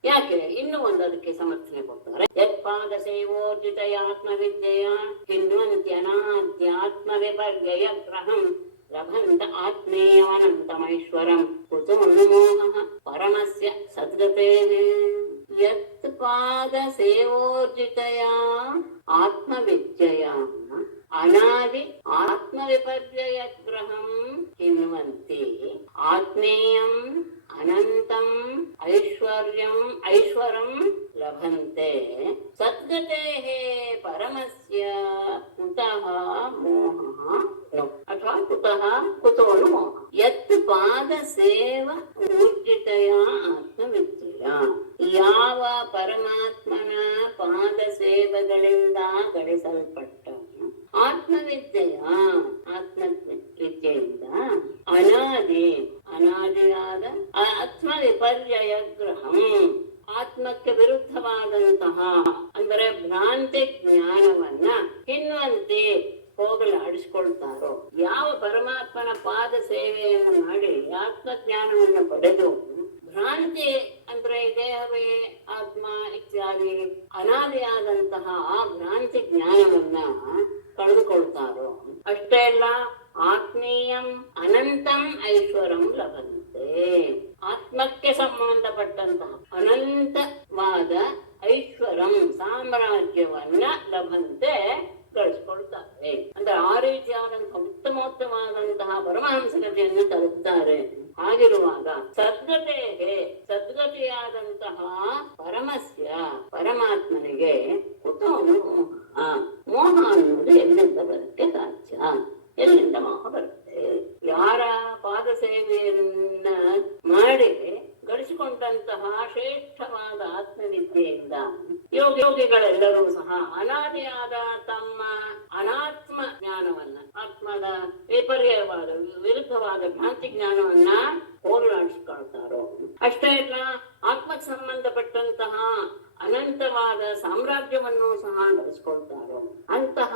ಯಾಕೆ? ಇನ್ನು ಒಂದು ಅದಕ್ಕೆ ಸಮರ್ಥನೆ ಕೊಡ್ತಾರೆ. ಯತ್ಪಾದ ಸೇವೋರ್ಜಿತಯಾತ್ಮವಿದ್ಯೆಯ ಕಿನ್ವಂತ್ಯನಾದ್ಯಾತ್ಮ ವಿಪರ್ಯಯ ಗ್ರಹಂ ಲಭಂತ ಆತ್ಮೇಯವನಂತಮೈಶ್ವರಂ ಕುತೋ ಮೋಹಃ ಪರಮಸ್ಯ ಸದ್ಗತೇಃ. ಯತ್ ಪಾದ ಸೇವೋರ್ಜಿತಯಾ ಆತ್ಮವಿದ್ಯಯಾ ಅನಾದಿ ಆತ್ಮವಿಪರ್ಯಯ ಗ್ರಹಂ ಕಿನ್ವಂತಿ ಆತ್ಮೇಯಂ ಅನಂತಂ ಐಶ್ವರಂ ಲಭಂತೆ ಸದ್ಗತೇಃ ಪರಮಸ್ಯ ಕುತಃ ಮೋಹಃ ಅಥವಾ ಕುತೋ ಮೋಹ. ಯತ್ ಪಾದ ಸೇವ ಊರ್ಜಿತಯ ಆತ್ಮವಿದ್ಯೆಯ, ಯಾವ ಪರಮಾತ್ಮನ ಪಾದ ಸೇವೆಗಳಿಂದ ಗಳಿಸಲ್ಪಟ್ಟ ಆತ್ಮವಿದ್ಯೆಯಿಂದ ಅನಾದಿಯಾದ ಆತ್ಮ ವಿಪರ್ಯಯ ಗ್ರಹಂ, ಆತ್ಮಕ್ಕೆ ವಿರುದ್ಧವಾದಂತಹ ಅಂದರೆ ಭ್ರಾಂತಿ ಜ್ಞಾನವನ್ನ ಹಿನ್ವಂತಿ ಹೋಗಲಾಡಿಸ್ಕೊಳ್ತಾರೋ, ಯಾವ ಪರಮಾತ್ಮನ ಪಾದ ಸೇವೆಯನ್ನು ಮಾಡಿ ಆತ್ಮಜ್ಞಾನವನ್ನು ಪಡೆದು ಭ್ರಾಂತಿ ಅಂದ್ರೆ ದೇಹವೇ ಆತ್ಮ ಇತ್ಯಾದಿ ಅನಾದಿಯಾದಂತಹ ಆ ಭ್ರಾಂತಿ ಜ್ಞಾನವನ್ನ ಕಳೆದುಕೊಳ್ತಾರೋ, ಅಷ್ಟೇ ಅಲ್ಲ ಆತ್ಮೀಯಂ ಅನಂತಂ ಐಶ್ವರಂ ಲಭಂತೆ, ಆತ್ಮಕ್ಕೆ ಸಂಬಂಧಪಟ್ಟಂತಹ ಅನಂತವಾದ ಐಶ್ವರಂ ಸಾಮ್ರಾಜ್ಯವನ್ನ ಲಭಂತೆ ಗಳಿಸ್ಕೊಳ್ತಾರೆ. ಅಂದ್ರೆ ಆ ರೀತಿಯಾದಂತಹ ಉತ್ತಮೋತ್ತಮವಾದಂತಹ ಪರಮಹಂಸಗತಿಯನ್ನು ತಲುಪ್ತಾರೆ. ಹಾಗಿರುವಾಗ ಸದ್ಗತಿಯಾದಂತಹ ಪರಮಸ್ಯ ಪರಮಾತ್ಮನಿಗೆ ಕುತೋ ಮೋಹ ಅನ್ನುವುದು ಎಲ್ಲಿಂದ ಬರುತ್ತೆ ಸಾಧ್ಯ? ಎಲ್ಲಿಂದ ಮೋಹ ಬರುತ್ತೆ? ಯಾರ ಪಾದ ಸೇವೆಯನ್ನ ಮಾಡಿ ಗಳಿಸಿಕೊಂಡಂತಹ ಶ್ರೇಷ್ಠವಾದ ಆತ್ಮವಿದ್ಯೆಯಿಂದ ಯೋಗಿಗಳೆಲ್ಲರೂ ಸಹ ಅನಾದಿಯಾದ ತಮ್ಮ ಅನಾತ್ಮ ಜ್ಞಾನವನ್ನ, ಆತ್ಮದ ವಿಪರ್ಯಯವಾದ ವಿರುದ್ಧವಾದ ಭ್ರಾಂತಿ ಜ್ಞಾನವನ್ನ ಹೋಗಲಾಡಿಸಿಕೊಳ್ತಾರೋ, ಅಷ್ಟೇ ಅಲ್ಲ ಆತ್ಮಕ್ಕೆ ಸಂಬಂಧಪಟ್ಟಂತಹ ಅನಂತವಾದ ಸಾಮ್ರಾಜ್ಯವನ್ನು ಸಹ ಗಳಿಸ್ಕೊಳ್ತಾರೋ, ಅಂತಹ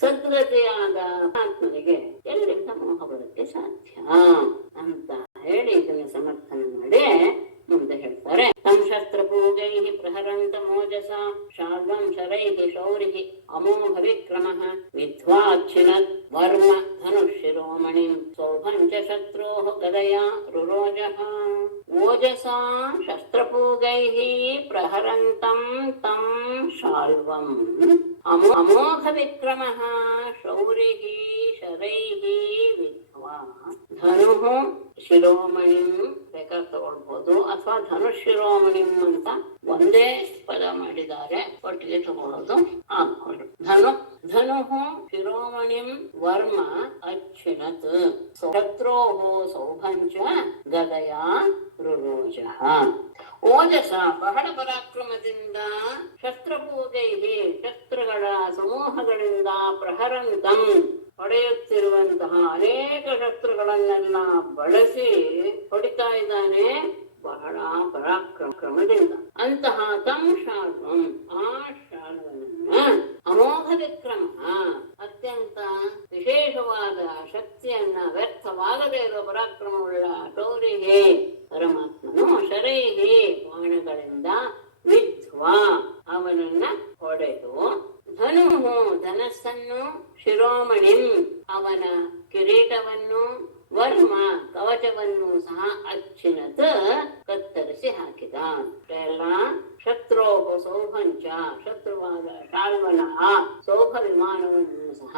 ಸದ್ಗತಿಯಾದ ಆತ್ಮನಿಗೆ ಎಲ್ಲಿಂದ ಮೋಹ ಬರುತ್ತೆ ಸಾಧ್ಯ ಅಂತ ಹೇಳಿ ಇದನ್ನು ಸಮರ್ಥನೆ ಮಾಡಿ ಮುಂದೆ ಹೇಳ್ತಾರೆ. ತಂ ಶಸ್ತ್ರ ಪೂಜೈ ಪ್ರಹರಂತ ಮೋಜಸ ಶಾರ್ವಂ ಶರೈ ಶೌರಿ ಅಮೋಘ ವಿಕ್ರಮ ವಿದ್ವಾಚ್ಛಿನತ್ ವರ್ಮ ಧನುಷಿರೋಮಣಿಂ ಸೌಭಂಚ ಶತ್ರೋ ಗದಯಾ ರುರೋಜಃ. ಓಜಸಾ ಶಸ್ತ್ರಪೂಗೈ ಪ್ರಹರಂತಂ ತಂ ಶಾಲ್ವಂ ಅಮೋಘ ವಿಕ್ರಮ ಶೌರಿ ಶರೈ ವಿದ್ವಾ ಧನು ಶಿರೋಮಣಿಂ ಬೇಕಾದ್ರೆ ತಗೊಳ್ಬಹುದು, ಅಥವಾ ಧನುಷ್ ಶಿರೋಮಣಿಂ ಅಂತ ಒಂದೇ ಪದ ಮಾಡಿದ್ದಾರೆ, ಒಟ್ಟಿಗೆ ತಗೊಳ್ಳೋದು ಹಾಕೊಳ್ಳಿ. ಧನು ಶಿರೋಮಣಿಂ ವರ್ಮ ಅಚ್ಛಿನತ್ ಶತ್ರೋಃ ಸೌಭಂಚ ಗದಯಾ ರುರೋಜಃ. ಓಜಸ ಬಹಳ ಪರಾಕ್ರಮದಿಂದ ಶಸ್ತ್ರಪೂಜೈ ಶಸ್ತ್ರಗಳ ಸಮೂಹಗಳಿಂದ ಪ್ರಹರಂತಂ ಹೊಡೆಯುತ್ತಿರುವಂತಹ ಅನೇಕ ಶಸ್ತ್ರಗಳನ್ನೆಲ್ಲ ಬಳಸಿ ಹೊಡಿತಾ ಇದ್ದಾನೆ ಬಹಳ ಪರಾಕ್ರಮದಿಂದ. ಅಂತಹ ತಂ ಶಾಲ್ವಂ ಆ ಶಾಲ್ವನನ್ನ ಅಮೋಘ ವಿಕ್ರಮ ಅತ್ಯಂತ ವಿಶೇಷವಾದ ಶಕ್ತಿಯನ್ನ ವ್ಯರ್ಥವಾಗದೇ ಇರುವ ಪರಾಕ್ರಮವುಳ್ಳ ಶೌರಿಗೆ ಪರಮಾತ್ಮನು ಶರೈಹಿ ಬಾಣಗಳಿಂದ ವಿದ್ವಾ ಅವನನ್ನ ಹೊಡೆದು ಧನು ಧನಸ್ಸನ್ನು ಶಿರೋಮಣಿಂ ಅವನ ಕಿರೀಟವನ್ನು ವರ್ಮ ಕವಚವನ್ನು ಸಹ ಅಚ್ಚಿನತ್ ಕತ್ತರಿಸಿ ಹಾಕಿದ. ಎಲ್ಲ ಶತ್ರೋ ಸೌಭಂಚ ಶತ್ರುವಾದ ಶಾಲ್ವನ ಸೌಭ ವಿಮಾನವನ್ನು ಸಹ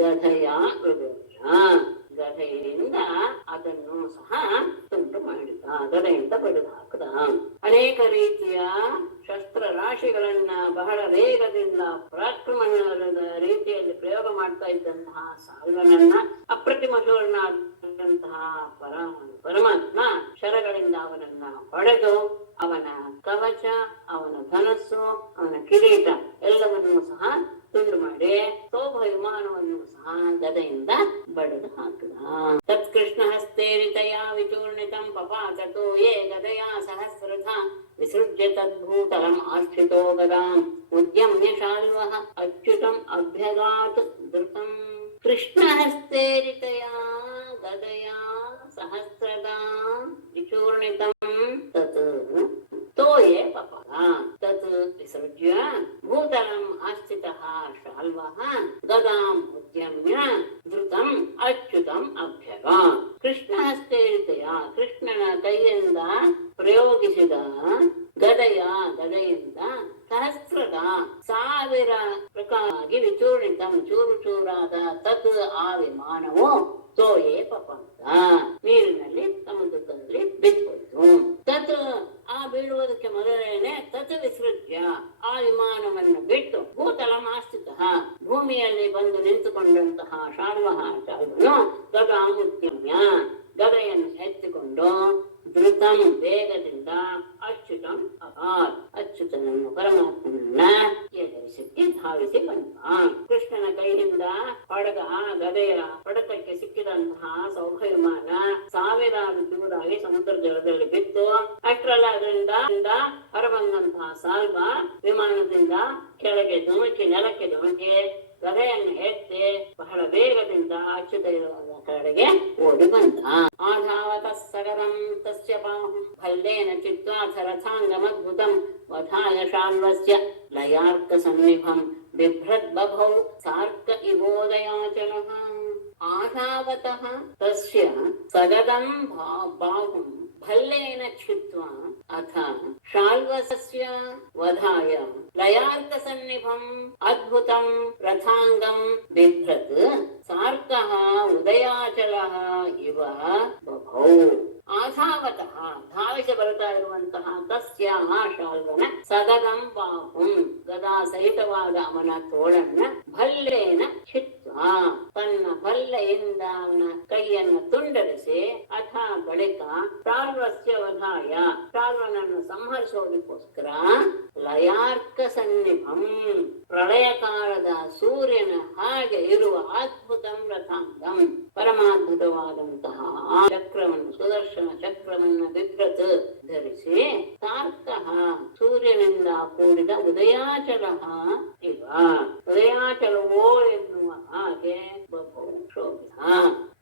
ಗದೆಯ ಗದೆಯಿಂದ ಅದನ್ನು ಸಹ ತುಂಟು ಮಾಡಿದ, ಗದೆಯಿಂದ ಬಡಿದು ಹಾಕಿದ. ಅನೇಕ ರೀತಿಯ ಶಸ್ತ್ರ ರಾಶಿಗಳನ್ನ ಬಹಳ ವೇಗದಿಂದ ಪರಾಕ್ರಮದ ರೀತಿಯಲ್ಲಿ ಪ್ರಯೋಗ ಮಾಡ್ತಾ ಇದ್ದಂತಹ ಸಾಲ್ವನನ್ನ ಅಪ್ರತಿಮ ಶೂರನಾದಂತಹ ಪರಮಾತ್ಮ ಶರಗಳಿಂದ ಅವನನ್ನ ಹೊಡೆದು ಅವನ ಕವಚ, ಅವನ ಧನಸ್ಸು, ಅವನ ಕಿರೀಟ ಎಲ್ಲವನ್ನೂ ಸಹ ತುಂಡು ಮಾಡಿ ಸೌಭ ವಿಮಾನವನ್ನು ಸಹ ಗದೆಯಿಂದ ಬಡಿದು ಹಾಕಿದ. ತತ್ಕೃಷ್ಣ ಹಸ್ತೇರಿತಯಾ ವಿಚೂರ್ಣಿತಂ ಪಪಾತೋ ಯೇ ಗದಯಾ ಸಹಸ್ರಧ ವಿಸೃಜ್ಯ ತದ್ಭೂತಲಂ ಆಶ್ರಿತೋ ಗದಾಂ ಉದ್ಯಮ್ಯ ಶಾಲ್ವಃ ಅಚ್ಯುತಂ ಅಭ್ಯಗಾತ್ ಧೃತಂ. ಕೃಷ್ಣ ಹಸ್ತೇರಿತಯಾ ಗದಯಾ ಸಹಸ್ರದಾಂ ವಿಚೂರ್ಣಿತಂ ಕೈಯಿಂದ ಪ್ರಯೋಗಿಸಿದ ಗದೆಯಿಂದ ಸಹಸ್ರದ 1000 ಪ್ರಕಾರವಾಗಿ ವಿಚೂರ್ಣಿತ ಚೂರು ಚೂರಾದ ತತ್ ಆ ವಿಮಾನವು ತೋಯೇ ಪಪಂತ ನೀರಿನಲ್ಲಿ ಸಮುದ್ರದಲ್ಲಿ ಬಿದ್ದೋಯ್ತು. ತತ್ ಆ ಬೀಳುವುದಕ್ಕೆ ಮೊದಲೇನೆ ತತ್ ವಿಸೃಜ್ಯ ಆ ವಿಮಾನವನ್ನು ಬಿಟ್ಟು ಭೂತಲಮಾಸ್ಥಿತ ಭೂಮಿಯಲ್ಲಿ ಬಂದು ನಿಂತುಕೊಂಡಂತಹ ಶಾರ್ವಹಾಚಾರ್ಯನು ಗದಾಮುದ್ಯಮ್ಯ ಗದೆಯನ್ನು ಎತ್ತಿಕೊಂಡು ಧೃತಂ ವೇಗದಿಂದ ಅಚ್ಯುತಂ ಅಭಾತ್ ಅಚ್ಯುತನನ್ನು ಪರಮಾತ್ಮನನ್ನ ಎದುರಿಸಿ ಧಾವಿಸಿ ಬಂದ. ಕೃಷ್ಣನ ಕೈಯಿಂದ ಗದೆಯ ಹೊಡೆತಕ್ಕೆ ಸಿಕ್ಕಿದಂತಹ ಸೌಭವಿಮಾನ 1000 ಚೂರಾಗಿ ಸಮುದ್ರ ಜಲದಲ್ಲಿ ಬಿತ್ತು. ಅಷ್ಟರಲ್ಲ ಅದರಿಂದ ಹೊರಬಂದಂತಹ ಸಾಲ್ವ ವಿಮಾನದಿಂದ ಕೆಳಗೆ ಧುಮುಕಿ ನೆಲಕ್ಕೆ ಧುಮುಕಿ ಗದೆಯನ್ನು ಎತ್ತಿ ಬಹಳ ವೇಗದಿಂದ ಅಚ್ಯುತ ಇರುವ ಕಡೆಗೆ ಓಡಿ ಬಂದ. ಆಧಾವತ ಸಗರಂ ತಸ್ಯ ಬಾಹುಂ ಭಲ್ಲೇನ ಚಿತ್ವಾಥ ರಥಾಂಗಮದ್ಭುತಂ ವಧಾಯ ಶಾಲ್ವಸ್ಯ ಲಯಾರ್ಕ ಸನ್ನಿಭಂ ಬಿಭ್ರದ್ ಬಭೌ ಸಾರ್ಕ ಇವೋದಯಾಚಲಃ. ಆಧಾವತಃ ತಸ್ಯ ಸಗದಂ ಬಾಹುಂ ಭಲ್ಲೇನ ಛಿತ್ವಾ ಅಥ ಶಾಲ್ವಸ್ಯ ವಧಾಯ ಲಯಾರ್ಕ ಸನ್ನಿಭಂ ಅದ್ಭುತಂ ರಥಾಂಗಂ ಬಿಭ್ರತ್ ಸಾರ್ಕಃ ಉದಯಾಚಲಃ ಇವ ಬಭೌ. ಆಧಾವತಃ ಧಾವಿಸಿ ಬರ್ತಾ ಇರುವಂತಹ ತಸ್ಯ ಆ ಶಾಲ್ವನ ಸಗದಂ ಬಾಹುಂ ಗದಾ ಸಹಿತವಾದ ಅವನ ತೋಳನ್ನ ಭಲ್ಲೇನ ಛಿತ್ವಾ ತನ್ನ ಭಲ್ಲೆಯಿಂದ ಅವನ ಕೈಯನ್ನು ತುಂಡರಿಸಿ ಅಥ ಬಳಿಕ ಶಾಲ್ವಸ್ಯ ವಧಾಯ ಶಾಲ್ವನನ್ನು ಸಂಹರಿಸೋದಕ್ಕೋಸ್ಕರ ಲಯಾರ್ಕ ಸನ್ನಿಭಂ ಪ್ರಳಯ ಕಾಲದ ಸೂರ್ಯನ ಹಾಗೆ ಇರುವ ಅದ್ಭುತಂ ರಥಾಂಗಂ ಪರಮಾದ್ಭುತವಾದಂತಹ ಆ ಚಕ್ರವನ್ನು ಸುದರ್ಶನ ಚಕ್ರವನ್ನು ಬಿಭ್ರತ್ ಧರಿಸಿ ಸಾರ್ಕಃ ಸೂರ್ಯನಿಂದ ಕೂಡಿದ ಉದಯಾಚಲಃ ಇವ ಉದಯಾಚಲವೋ ಎನ್ನುವ ಹಾಗೆ ಬಹು ಶೋಭಿತ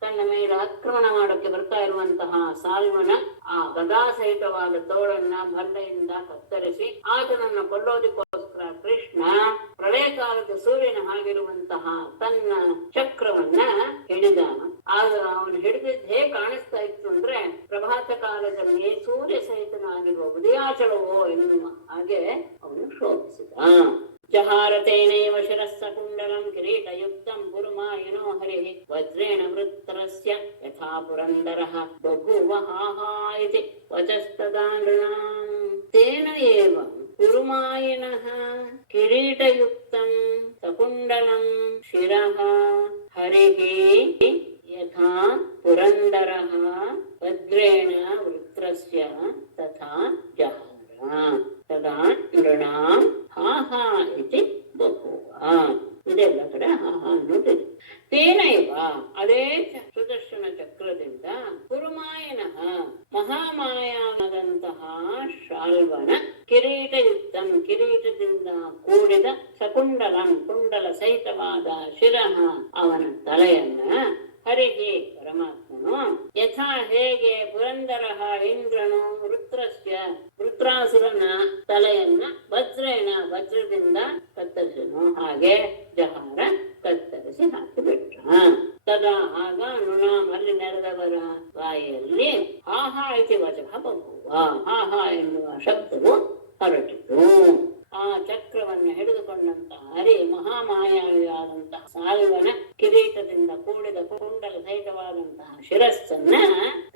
ತನ್ನ ಮೇಲೆ ಆಕ್ರಮಣ ಮಾಡೋಕೆ ಬರ್ತಾ ಇರುವಂತಹ ಸಾಲ್ವನ ಆ ಗದಾ ಸಹಿತವಾದ ತೋಳನ್ನ ಭಲ್ಲೆಯಿಂದ ಕತ್ತರಿಸಿ ಆತನನ್ನು ಕೊಲ್ಲೋದಕ್ಕೋಸ್ಕರ ಕೃಷ್ಣ ಪ್ರಳಯ ಕಾಲದ ಸೂರ್ಯನ ಹಾಗಿರುವಂತಹ ತನ್ನ ಚಕ್ರವನ್ನ ಹಿಡಿದ. ಆಗ ಅವನು ಹಿಡಿದಿದ್ದು ಹೇಗೆ ಕಾಣಿಸ್ತಾ ಇತ್ತು ಅಂದ್ರೆ ಪ್ರಭಾತ ಕಾಲದಲ್ಲಿ ಸೂರ್ಯ ಸಹಿತನಾಗಿರುವ ಉದಯಾಚಲವೋ ಎನ್ನುವ ಹಾಗೆ ಅವನು ಶೋಭಿಸಿದ. ಜಹಾರತೇನೈವ ಶಿರಸ್ಸ ಕುಂಡಲಂ ಕಿರೀಟಯುಕ್ತಂ ಪುರುಮಾಯಿನೋ ಹರಿಃ ವಜ್ರೇಣ ವೃತ್ರಸ್ಯ ಯಥಾ ಪುರಂದರಃ ಬಭೂವ ಹಾಹಾ ಇತಿ ವಚಸ್ತದಾ ನೃಣಾಂ. ತೇನ ಏವ ಪುರುಮಾಯಿನಃ ಕಿರೀಟಯುಕ್ತಂ ಸಕುಂಡಲಂ ಶಿರಃ ಹರಿಃ ಯಥಾ ಪುರಂದರಃ ವಜ್ರೇಣ ವೃತ್ರಸ್ಯ ತಥಾ ಜಹಾರ ತದಾ ನೃಣಾಂ ಹಾಹಾ ಇತಿ ಬಭೂವ. ಇದೆಲ್ಲ ಕಡೆ ಹಾಹಾ ಅನ್ನೋದಿದೆ. ತೇನೈವ ಅದೇ ಸುದರ್ಶನ ಚಕ್ರದಿಂದ ಪುರುಮಾಯನಃ ಮಹಾಮಾಯಾದಂತಹ ಶಾಲ್ವನ ಕಿರೀಟಯುಕ್ತಂ ಕಿರೀಟದಿಂದ ಕೂಡಿದ ಸಕುಂಡಲಂ ಕುಂಡಲ ಸಹಿತವಾದ ಶಿರಃ ಅವನ ತಲೆಯನ್ನ ಹರಿಹಿ ಪರಮಾತ್ಮನು ಯಥಾ ಹೇಗೆ ಪುರಂದರಃ ಇಂದ್ರನು ವೃತ್ರಾಸುರನ ತಲೆಯನ್ನ ವಜ್ರೇಣ ವಜ್ರದಿಂದ ಕತ್ತರಿಸನು ಹಾಗೆ ಜಹಾರ ಕತ್ತರಿಸಿ ಹಾಕಿಬಿಟ್ಟ. ತದಾ ಆಗ ನೃಣಾಮಲ್ಲಿ ನೆರೆದವರ ಬಾಯಿಯಲ್ಲಿ ಹಾಹಾ ಇತಿ ವಚಃ ಬಭೂವ ಹಾಹಾ ಎನ್ನುವ ಶಬ್ದವು ಹೊರಟಿತು. ಆ ಚಕ್ರವನ್ನು ಹಿಡಿದುಕೊಂಡಂತಹ ಹರಿ ಮಹಾಮಾಯಾದಂತಹ ಸಾಲ್ವನ ಕಿರೀಟದಿಂದ ಕೂಡಿದ ಕುಂಡಲ ಸಹಿತವಾದಂತಹ ಶಿರಸ್ಸನ್ನ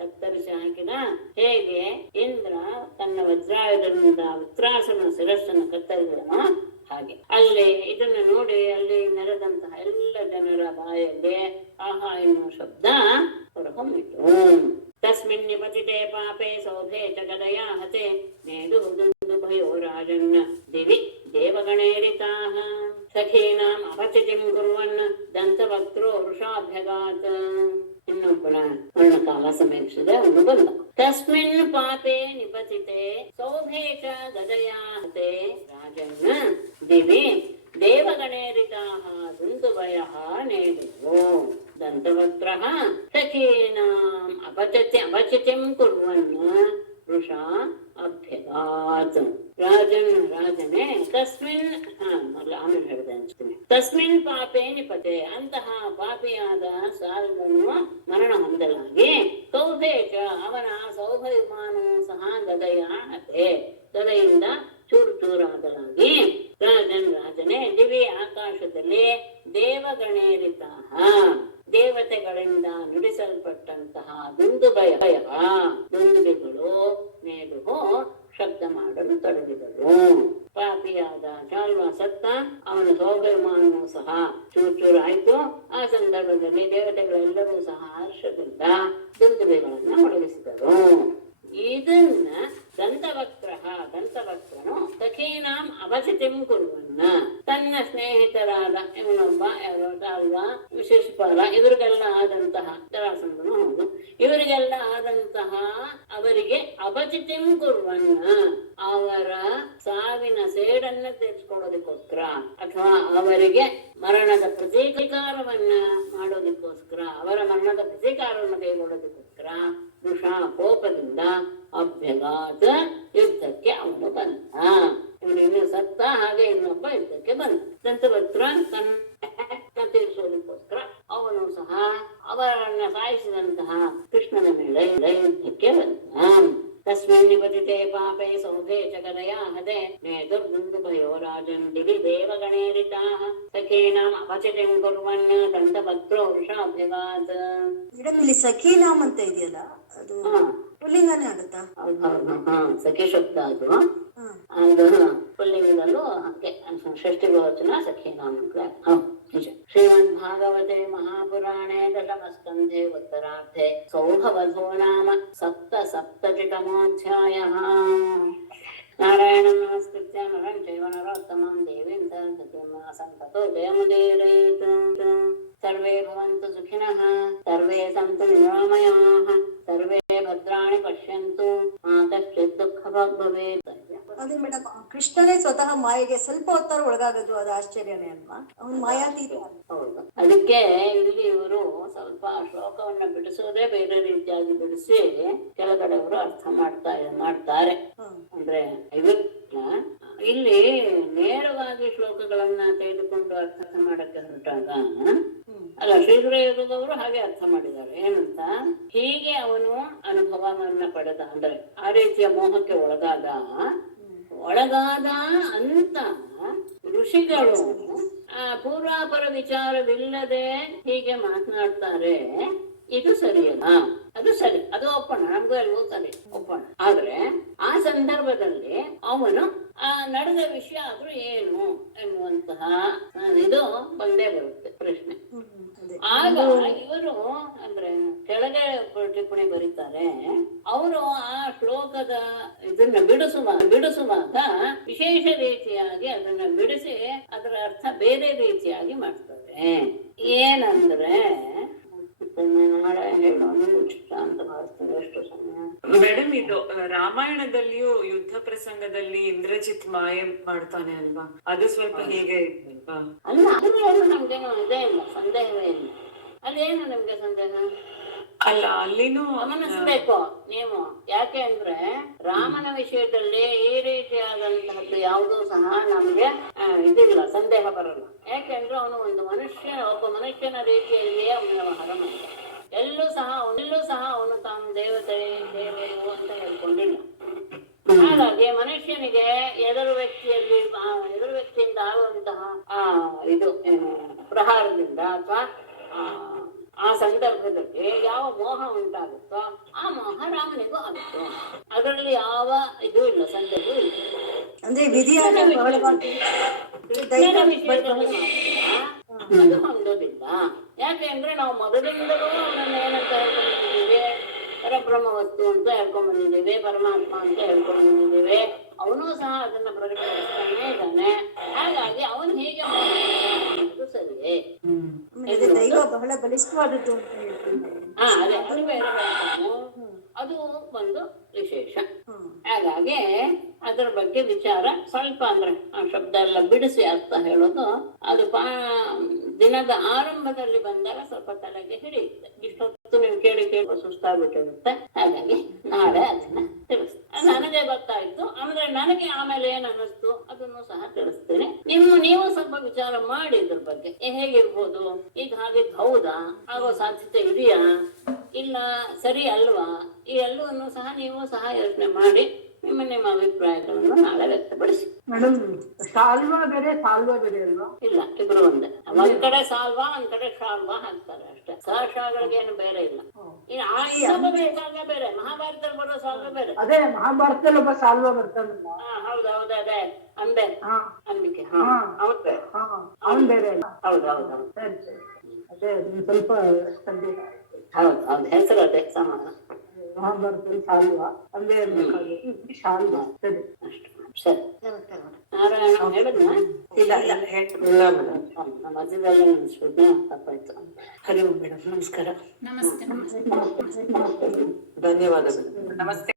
ಕತ್ತರಿಸಿ ಹಾಕಿದ. ಹೇಗೆ ಇಂದ್ರ ತನ್ನ ವಜ್ರಾಯುಧದಿಂದ ವೃತ್ರಾಸುರನ ಶಿರಸ್ಸನ್ನು ಕತ್ತರಿಸಿದನೋ ಹಾಗೆ ಅಲ್ಲಿ ಇದನ್ನು ನೋಡಿ ಅಲ್ಲಿ ನೆರೆದಂತಹ ಎಲ್ಲ ಜನರ ಬಾಯಲ್ಲಿ ಆಹಾ ಎನ್ನುವ ಶಬ್ದ ಹೊರಹೊಮ್ಮಿತು. ತಸ್ಮಿನ್ ನಿಪತಿತೆ ಪಾಪೆ ಸೌಭೆ ಚ ಗದಯಾ ಹತೆ ನೇದುಹುದುಂದುಭಯೋ ರಾಜನ್ನ ದಿವಿ ದೇವಗಣೇರಿತಾಃ ಸಖೀನಾಂ ಅಪಚಿತಿಂ ಕುರ್ವನ್ ದಂತವಕ್ತ್ರೋ ವೃಷಾಭ್ಯಗಾತ್. ಇನ್ನೊಬ್ಬನ ವರ್ಣಕಾಲ ಸಮೀಕ್ಷಿಸಿದ ಅವನು ಬಂದ. ತಸ್ಮಿನ್ ಪಾಪೆ ನಿಪತಿತೆ ಸೌಭೆ ಚ ಗದಯಾ ಹತೆ ರಾಜನ್ನ ದಿವಿ ದೇವಗಣೇರಿತಾಃ ದುಂದುಭಯಃ ನೇದುಃ ದಂತವಕ್ತ್ರಃ ಸಖೀನಾಂ ಅಪಚಿತಿಂ ಕುರ್ವನ್ ವೃಷಾ ಅಭ್ಯಗಾತ್. ರಾಜನೇ ತಸ್ಮಿನ್ ಆಮೇಲೆ ಹೇಳಿದೆ ಅನ್ಸ್ತೀನಿ. ತಸ್ಮಿನ್ ಪಾಪೇ ನಿಪತೆ, ಅಂತಹ ಪಾಪಿಯಾದ ಸಾಲನ್ನು ಮರಣ ಹೊಂದಲಾಗಿ ಸೌಭೇಚ ಅವನ ಸೌಭವಿಮಾನವು ಸಹ ಗದೆಯಿಂದ ಚೂರು ಚೂರಾದಲಾಗಿ ರಾಜನೇ ದಿವ್ಯ ಆಕಾಶದಲ್ಲಿ ದೇವಗಣೇರಿತ ದೇವತೆಗಳಿಂದ ನುಡಿಸಲ್ಪಟ್ಟಂತಹ ದುಂದುಬಿಗಳು ಮೇಲುಗೂ ಶಬ್ದ ಮಾಡಲು ತೊಡಗಿದಳು. ಪಾಪಿಯಾದ ಚಾಲ್ವ ಸತ್ತ, ಅವನ ಸೌಭವಿಮಾನವೂ ಸಹ ಚೂರಾಯ್ತು. ಆ ಸಂದರ್ಭದಲ್ಲಿ ದೇವತೆಗಳೆಲ್ಲರೂ ಸಹ ಹರ್ಷದಿಂದ ದುಂದುಬಿಗಳನ್ನು ಮೊಳಗಿಸಿದರು. ಇದನ್ನ ದಂತವಕ್ರನು ಸಖೀನಾಂ ಅವಚಿತಿಂ ಕುರುವನ್ನ, ತನ್ನ ಸ್ನೇಹಿತರಾದ ಇವನೊಬ್ಬ ಅಲ್ವಾ ಶಿಶುಪಾಲ, ಇವರಿಗೆಲ್ಲ ಆದಂತಹ ಜರಾಸಂಧನು ಹೌದು, ಇವರಿಗೆಲ್ಲ ಆದಂತಹ ಅವರಿಗೆ ಅಪಚಿತಿಂ ಕುರುವನ್ನ, ಅವರ ಸಾವಿನ ಸೇಡನ್ನ ತೀರ್ಸ್ಕೊಳ್ಳೋದಕ್ಕೋಸ್ಕರ ಅಥವಾ ಅವರಿಗೆ ಮರಣದ ಪ್ರತೀಕಾರವನ್ನ ಮಾಡೋದಕ್ಕೋಸ್ಕರ, ಅವರ ಮರಣದ ಪ್ರತೀಕಾರವನ್ನು ಕೈಗೊಳ್ಳೋದಕ್ಕೋಸ್ಕರ ವೃಷಾ ಕೋಪದಿಂದ ಅಭ್ಯಗಾತ ಯುದ್ಧಕ್ಕೆ ಅವನು ಬಂದ. ಇವನು ಇನ್ನು ಸತ್ತ, ಹಾಗೆ ಇನ್ನೊಬ್ಬ ಯುದ್ಧಕ್ಕೆ ಬಂದ. ದಂತವಕ್ರ ತನ್ನ ತೀರಿಸೋದಕ್ಕೋಸ್ಕರ ಅವನು ಸಹ ಅವರನ್ನ ಸಾಯಿಸಿದಂತಹ ಕೃಷ್ಣನ ಮೇಲೆ ಯುದ್ಧಕ್ಕೆ ಬಂದ. ತಸ್ಮಿನ್ ನಿಪತಿತೆ ಪಾಪೇ ಸೌಭೇ ಚ ಗದಯಾ ಹದೆ ನೇತುರ್ದುಂದುಭಯೋ ರಾಜನ್ ದಿವಿ ದೇವಗಣೇರಿತಾಃ ಸಖೀನಾಂ ಅಪಚಿತಿಂ ಕುರ್ವನ್ ದಂತವಕ್ರೋ ವೃಷಾಭ್ಯಗಾತ್. ಮೇಡಮ್ ಇಲ್ಲಿ ಸಖೀನಾಮ್ ಅಂತ ಇದೆಯಲ್ಲ, ಅದು ಪುಲ್ಲಿಂಗನೇ ಆಗುತ್ತಾ? ಸಖಿ ಶಬ್ದ ಅದು ಪುಲ್ಲಿಂಗದಲ್ಲೂ ಹಾಗೆ ಷಷ್ಠಿ ಬಹುವಚನ ಸಖೀನಾಮ್ ಅಂತ. ಶ್ರೀಮದ್ ಭಾಗವತೆ ಮಹಾಪುರಾಣೇ ದಶಮಸ್ಕಂಧೆ ಉತ್ತರಾರ್ಧೆ ಸೌಭವಧೋ ನಾಮ ಸಪ್ತತಿತಮೋಧ್ಯಾಯಃ. ನಾರಾಯಣಂ ನಮಸ್ಕೃತ್ಯ ನರಂ ಚೈವ ನರೋತ್ತಮಂ ದೇವೀಂ ಸರಸ್ವತೀಂ ತतो ಜಯಮುದೀರಯೇತ್. ಸರ್ವೇ ಭವಂತು ಸುಖಿನಃ, ಸರ್ವೇ ಸಂತು ನಿರಾಮಯಾಃ, ಸರ್ವೇ ಭದ್ರಾಣಿ ಪಶ್ಯಂತು ಮಾ ಕಶ್ಚಿತ್ ದುಃಖಭಾಗ್ ಭವೇತ್. ಅದೇ ಮೇಡಮ್, ಕೃಷ್ಣನೇ ಸ್ವತಃ ಮಾಯೆಗೆ ಸ್ವಲ್ಪ ಹೊತ್ತಾರ ಒಳಗಾಗದು, ಅದು ಆಶ್ಚರ್ಯನೇ ಅಲ್ವಾ? ಅವನು ಮಾಯಾತೀತ. ಹೌದು, ಅದಕ್ಕೆ ಇಲ್ಲಿ ಇವರು ಸ್ವಲ್ಪ ಶ್ಲೋಕವನ್ನ ಬಿಡಿಸೋದೇ ಬೇರೆ ರೀತಿಯಾಗಿ ಬಿಡಿಸಿ ಕೆಳಗಡೆ ಅವರು ಅರ್ಥ ಮಾಡ್ತಾರೆ. ಅಂದ್ರೆ ಇಲ್ಲಿ ನೇರವಾಗಿ ಶ್ಲೋಕಗಳನ್ನ ತೆಗೆದುಕೊಂಡು ಅರ್ಥ ಮಾಡಕ್ಕೆ ಹೊರಟಾಗ ಅಲ್ಲ, ಶ್ರೀಧರ ಯೋಗದವರು ಹಾಗೆ ಅರ್ಥ ಮಾಡಿದ್ದಾರೆ. ಏನಂತ, ಹೀಗೆ ಅವನು ಅನುಭವವನ್ನ ಪಡೆದ, ಅಂದ್ರೆ ಆ ರೀತಿಯ ಮೋಹಕ್ಕೆ ಒಳಗಾದ ಅಂತ ಋಷಿಗಳು ಪೂರ್ವಾಪರ ವಿಚಾರವಿಲ್ಲದೆ ಹೀಗೆ ಮಾತನಾಡ್ತಾರೆ. ಇದು ಸರಿಯಲ್ಲ? ಅದು ಸರಿ, ಅದು ಒಪ್ಪಣ, ನಮ್ಗೂ ಎಲ್ಲವೂ ಸರಿ ಒಪ್ಪಣ. ಆದ್ರೆ ಆ ಸಂದರ್ಭದಲ್ಲಿ ಅವನು ನಡೆದ ವಿಷಯ ಆದ್ರೂ ಏನು ಎನ್ನುವಂತಹ ಇದು ಬಂದೇ ಬರುತ್ತೆ ಪ್ರಶ್ನೆ. ಆಗ ಇವರು ಅಂದ್ರೆ ಕೆಳಗೆ ಟಿಪ್ಪಣಿ ಬರೀತಾರೆ, ಅವರು ಆ ಶ್ಲೋಕದ ಇದನ್ನ ಬಿಡಿಸುವಾಗ ವಿಶೇಷ ರೀತಿಯಾಗಿ ಅದನ್ನ ಬಿಡಿಸಿ ಅದರ ಅರ್ಥ ಬೇರೆ ರೀತಿಯಾಗಿ ಮಾಡ್ತಾರೆ. ಏನಂದ್ರೆ ನಾಳೆ ಹೇಳೋಣ ಅಂತ ಭಾವಿಸ್ತೀನಿ. ಎಷ್ಟು ಸಮಯ ಮೇಡಮ್, ಇದು ರಾಮಾಯಣದಲ್ಲಿಯೂ ಯುದ್ಧ ಪ್ರಸಂಗದಲ್ಲಿ ಇಂದ್ರಜಿತ್ ಮಾಯೆ ಮಾಡ್ತಾನೆ ಅಲ್ವಾ? ಅದು ಸ್ವಲ್ಪ ಹೀಗೆ ಇಲ್ವಾ? ಅಲ್ಲ, ಅದೇನು ನಮ್ಗೇನು ಇದೇ ಇಲ್ಲ, ಸಂದೇಹವೇ ಇಲ್ಲ. ಅದೇನು ನಿಮ್ಗೆ ಸಂದೇಹ? ಅಲ್ಲ, ಅಲ್ಲಿನೂ ಗಮನಿಸ್ಬೇಕು ನೀವು. ಯಾಕೆ ಅಂದ್ರೆ ರಾಮನ ವಿಷಯದಲ್ಲಿ ಈ ರೀತಿಯಾದಂತಹದ್ದು ಯಾವುದೂ ಸಹ ನಮ್ಗೆ ಇದಿಲ್ಲ, ಸಂದೇಹ ಬರಲ್ಲ. ಯಾಕೆಂದ್ರೆ ಅವನು ಒಬ್ಬ ಮನುಷ್ಯನ ರೀತಿಯಲ್ಲಿ ಅವನ ವ್ಯವಹಾರ ಮಾಡ್ತಾನೆ. ಎಲ್ಲೂ ಸಹ ಅವನು ತಾನು ದೇವರು ಅಂತ ಹೇಳ್ಕೊಂಡಿಲ್ಲ. ಹಾಗಾಗಿ ಮನುಷ್ಯನಿಗೆ ಎದುರು ವ್ಯಕ್ತಿಯಿಂದ ಆಗುವಂತಹ ಇದು ಪ್ರಹಾರದಿಂದ ಅಥವಾ ಆ ಸಂದರ್ಭದಲ್ಲಿ ಯಾವ ಮೋಹ ಉಂಟಾಗುತ್ತೋ ಆ ಮೋಹ ರಾಮನಿಗೂ ಆಗುತ್ತೆ. ಅದರಲ್ಲಿ ಯಾವ ಇದು ಇಲ್ಲ, ಸಂದೇಹ ಇಲ್ಲ. ಅಂದ್ರೆ ಅದು ಹೊಂದೋದಿಲ್ಲ. ಯಾಕೆ ಅಂದ್ರೆ ನಾವು ಮೊದಲಿಂದಲೂ ಅವನನ್ನ ಏನಂತ ಹೇಳ್ಕೊಂಡಿದ್ದೀವಿ, ಪರಬ್ರಹ್ಮ ವಸ್ತು ಅಂತ ಹೇಳ್ಕೊಂಡ್ ಬಂದಿದ್ದೀವಿ, ಪರಮಾತ್ಮ ಅಂತ ಹೇಳ್ಕೊಂಡ್ ಬಂದಿದ್ದೀವಿ. ಅವನು ಸಹ ಅದನ್ನ ಪ್ರಕಟಪಡಿಸ್ತಾನೆ ಇದ್ದಾನೆ. ಹಾಗಾಗಿ ಅವನು ಹೇಗೆ ಮಾಡೋದು ಸರಿಯೇ. ದೈವ ಬಹಳ ಬಲಿಷ್ಠವಾದದ್ದು ಅಂತ ಹೇಳ್ತೀನಿ. ಅದೇ ಅದು ಬೇರೆ ಹೇಳ್ತಾನೆ, ಅದು ಒಂದು ವಿಶೇಷ. ಹಾಗಾಗಿ ಅದರ ಬಗ್ಗೆ ವಿಚಾರ ಸ್ವಲ್ಪ ಅಂದ್ರೆ ಆ ಶಬ್ದ ಎಲ್ಲ ಬಿಡಿಸಿ ಅರ್ಥ ಹೇಳೋದು ಅದು ದಿನದ ಆರಂಭದಲ್ಲಿ ಬಂದಾಗ ಸ್ವಲ್ಪ ತಲೆಗೆ ಹಿಡಿಯುತ್ತೆ. ಇಷ್ಟೊತ್ತು ನೀವು ಕೇಳಿ ಸುಸ್ತಾಗ್ಬಿಟ್ಟಿರುತ್ತೆ. ಹಾಗಾಗಿ ನಾಳೆ ಅದನ್ನ ತಿಳಿಸ್ತೀನಿ. ನನಗೆ ಆಮೇಲೆ ಏನ್ ಅನ್ನಿಸ್ತು ಅದನ್ನು ಸಹ ತಿಳಿಸ್ತೇನೆ. ನೀವು ಸ್ವಲ್ಪ ವಿಚಾರ ಮಾಡಿ ಇದ್ರ ಬಗ್ಗೆ ಹೇಗಿರ್ಬೋದು, ಈಗ ಹಾಗಿದ್ ಹೌದಾ, ಆಗೋ ಸಾಧ್ಯತೆ ಇದೆಯಾ, ಇಲ್ಲ ಸರಿ ಅಲ್ವಾ, ಈ ಎಲ್ಲವನ್ನು ಸಹ ನೀವು ಸಹ ಯೋಚನೆ ಮಾಡಿ ನಿಮ್ಮ ಅಭಿಪ್ರಾಯಗಳನ್ನು ನಾಳೆ ವ್ಯಕ್ತಪಡಿಸಿ. ಮೇಡಮ್, ಸಾಲ್ವಾ ಬೇರೆ ಸಾಲ್ವಾ ಬೇರೆ ಅಲ್ವಾ? ಇಲ್ಲ, ಇಬ್ರು ಒಂದೇ. ಒಂದ್ ಕಡೆ ಸಾಲ್ವಾ, ಒಂದ್ ಕಡೆ ಶಾಲ್ವಾ ಹಾಕ್ತಾರೆ ಅಷ್ಟೇ. ಶಾಲ್ಗಳಿಗೆ ಏನು ಬೇರೆ ಇಲ್ಲ. ಸಾಲ್ವ ಬೇರೆ, ಮಹಾಭಾರತದಲ್ಲಿ ಬರೋ ಸಾಲ್ವ ಬೇರೆ. ಅದೇ ಮಹಾಭಾರತದಲ್ಲಿ ಒಬ್ಬ ಸಾಲ್ವಾ ಬರ್ತಾನಲ್ಲ. ಹೌದೌದು, ಅದೇ ಅಂಬೆ ಅಂಬಿಕೆ. ಅವನ್ ಬೇರೆ ಅಲ್ಲ. ಹೌದೌದು, ಸರಿ ಸರಿ, ಅದೇ ಸ್ವಲ್ಪ ಸಂದೇಹ. ಹೌದು, ಹೆಸರು ಅದೇ ಸಮಾನ. ಮಹಾಭಾರತದಲ್ಲಿ ಸಾಲ್ವಾ ಅಂಬೆ ಇರ್ಬೇಕಾದ್ರೆ ಶಾಲ್ವಾ. ಸರಿ ಸರಿ. ನಾರಾಯಣ ಹೇಳಿದ್ನ? ಇಲ್ಲ ಮೇಡಮ್. ನಮ್ಮ ಮಧ್ಯದಲ್ಲಿ ಅನಿಸ್ಬಿಟ್ಟು ತಪ್ಪಾಯ್ತು. ಹರಿ ಓಂ ಮೇಡಮ್, ನಮಸ್ಕಾರ. ನಮಸ್ತೆ. ಧನ್ಯವಾದಗಳು. ನಮಸ್ತೆ.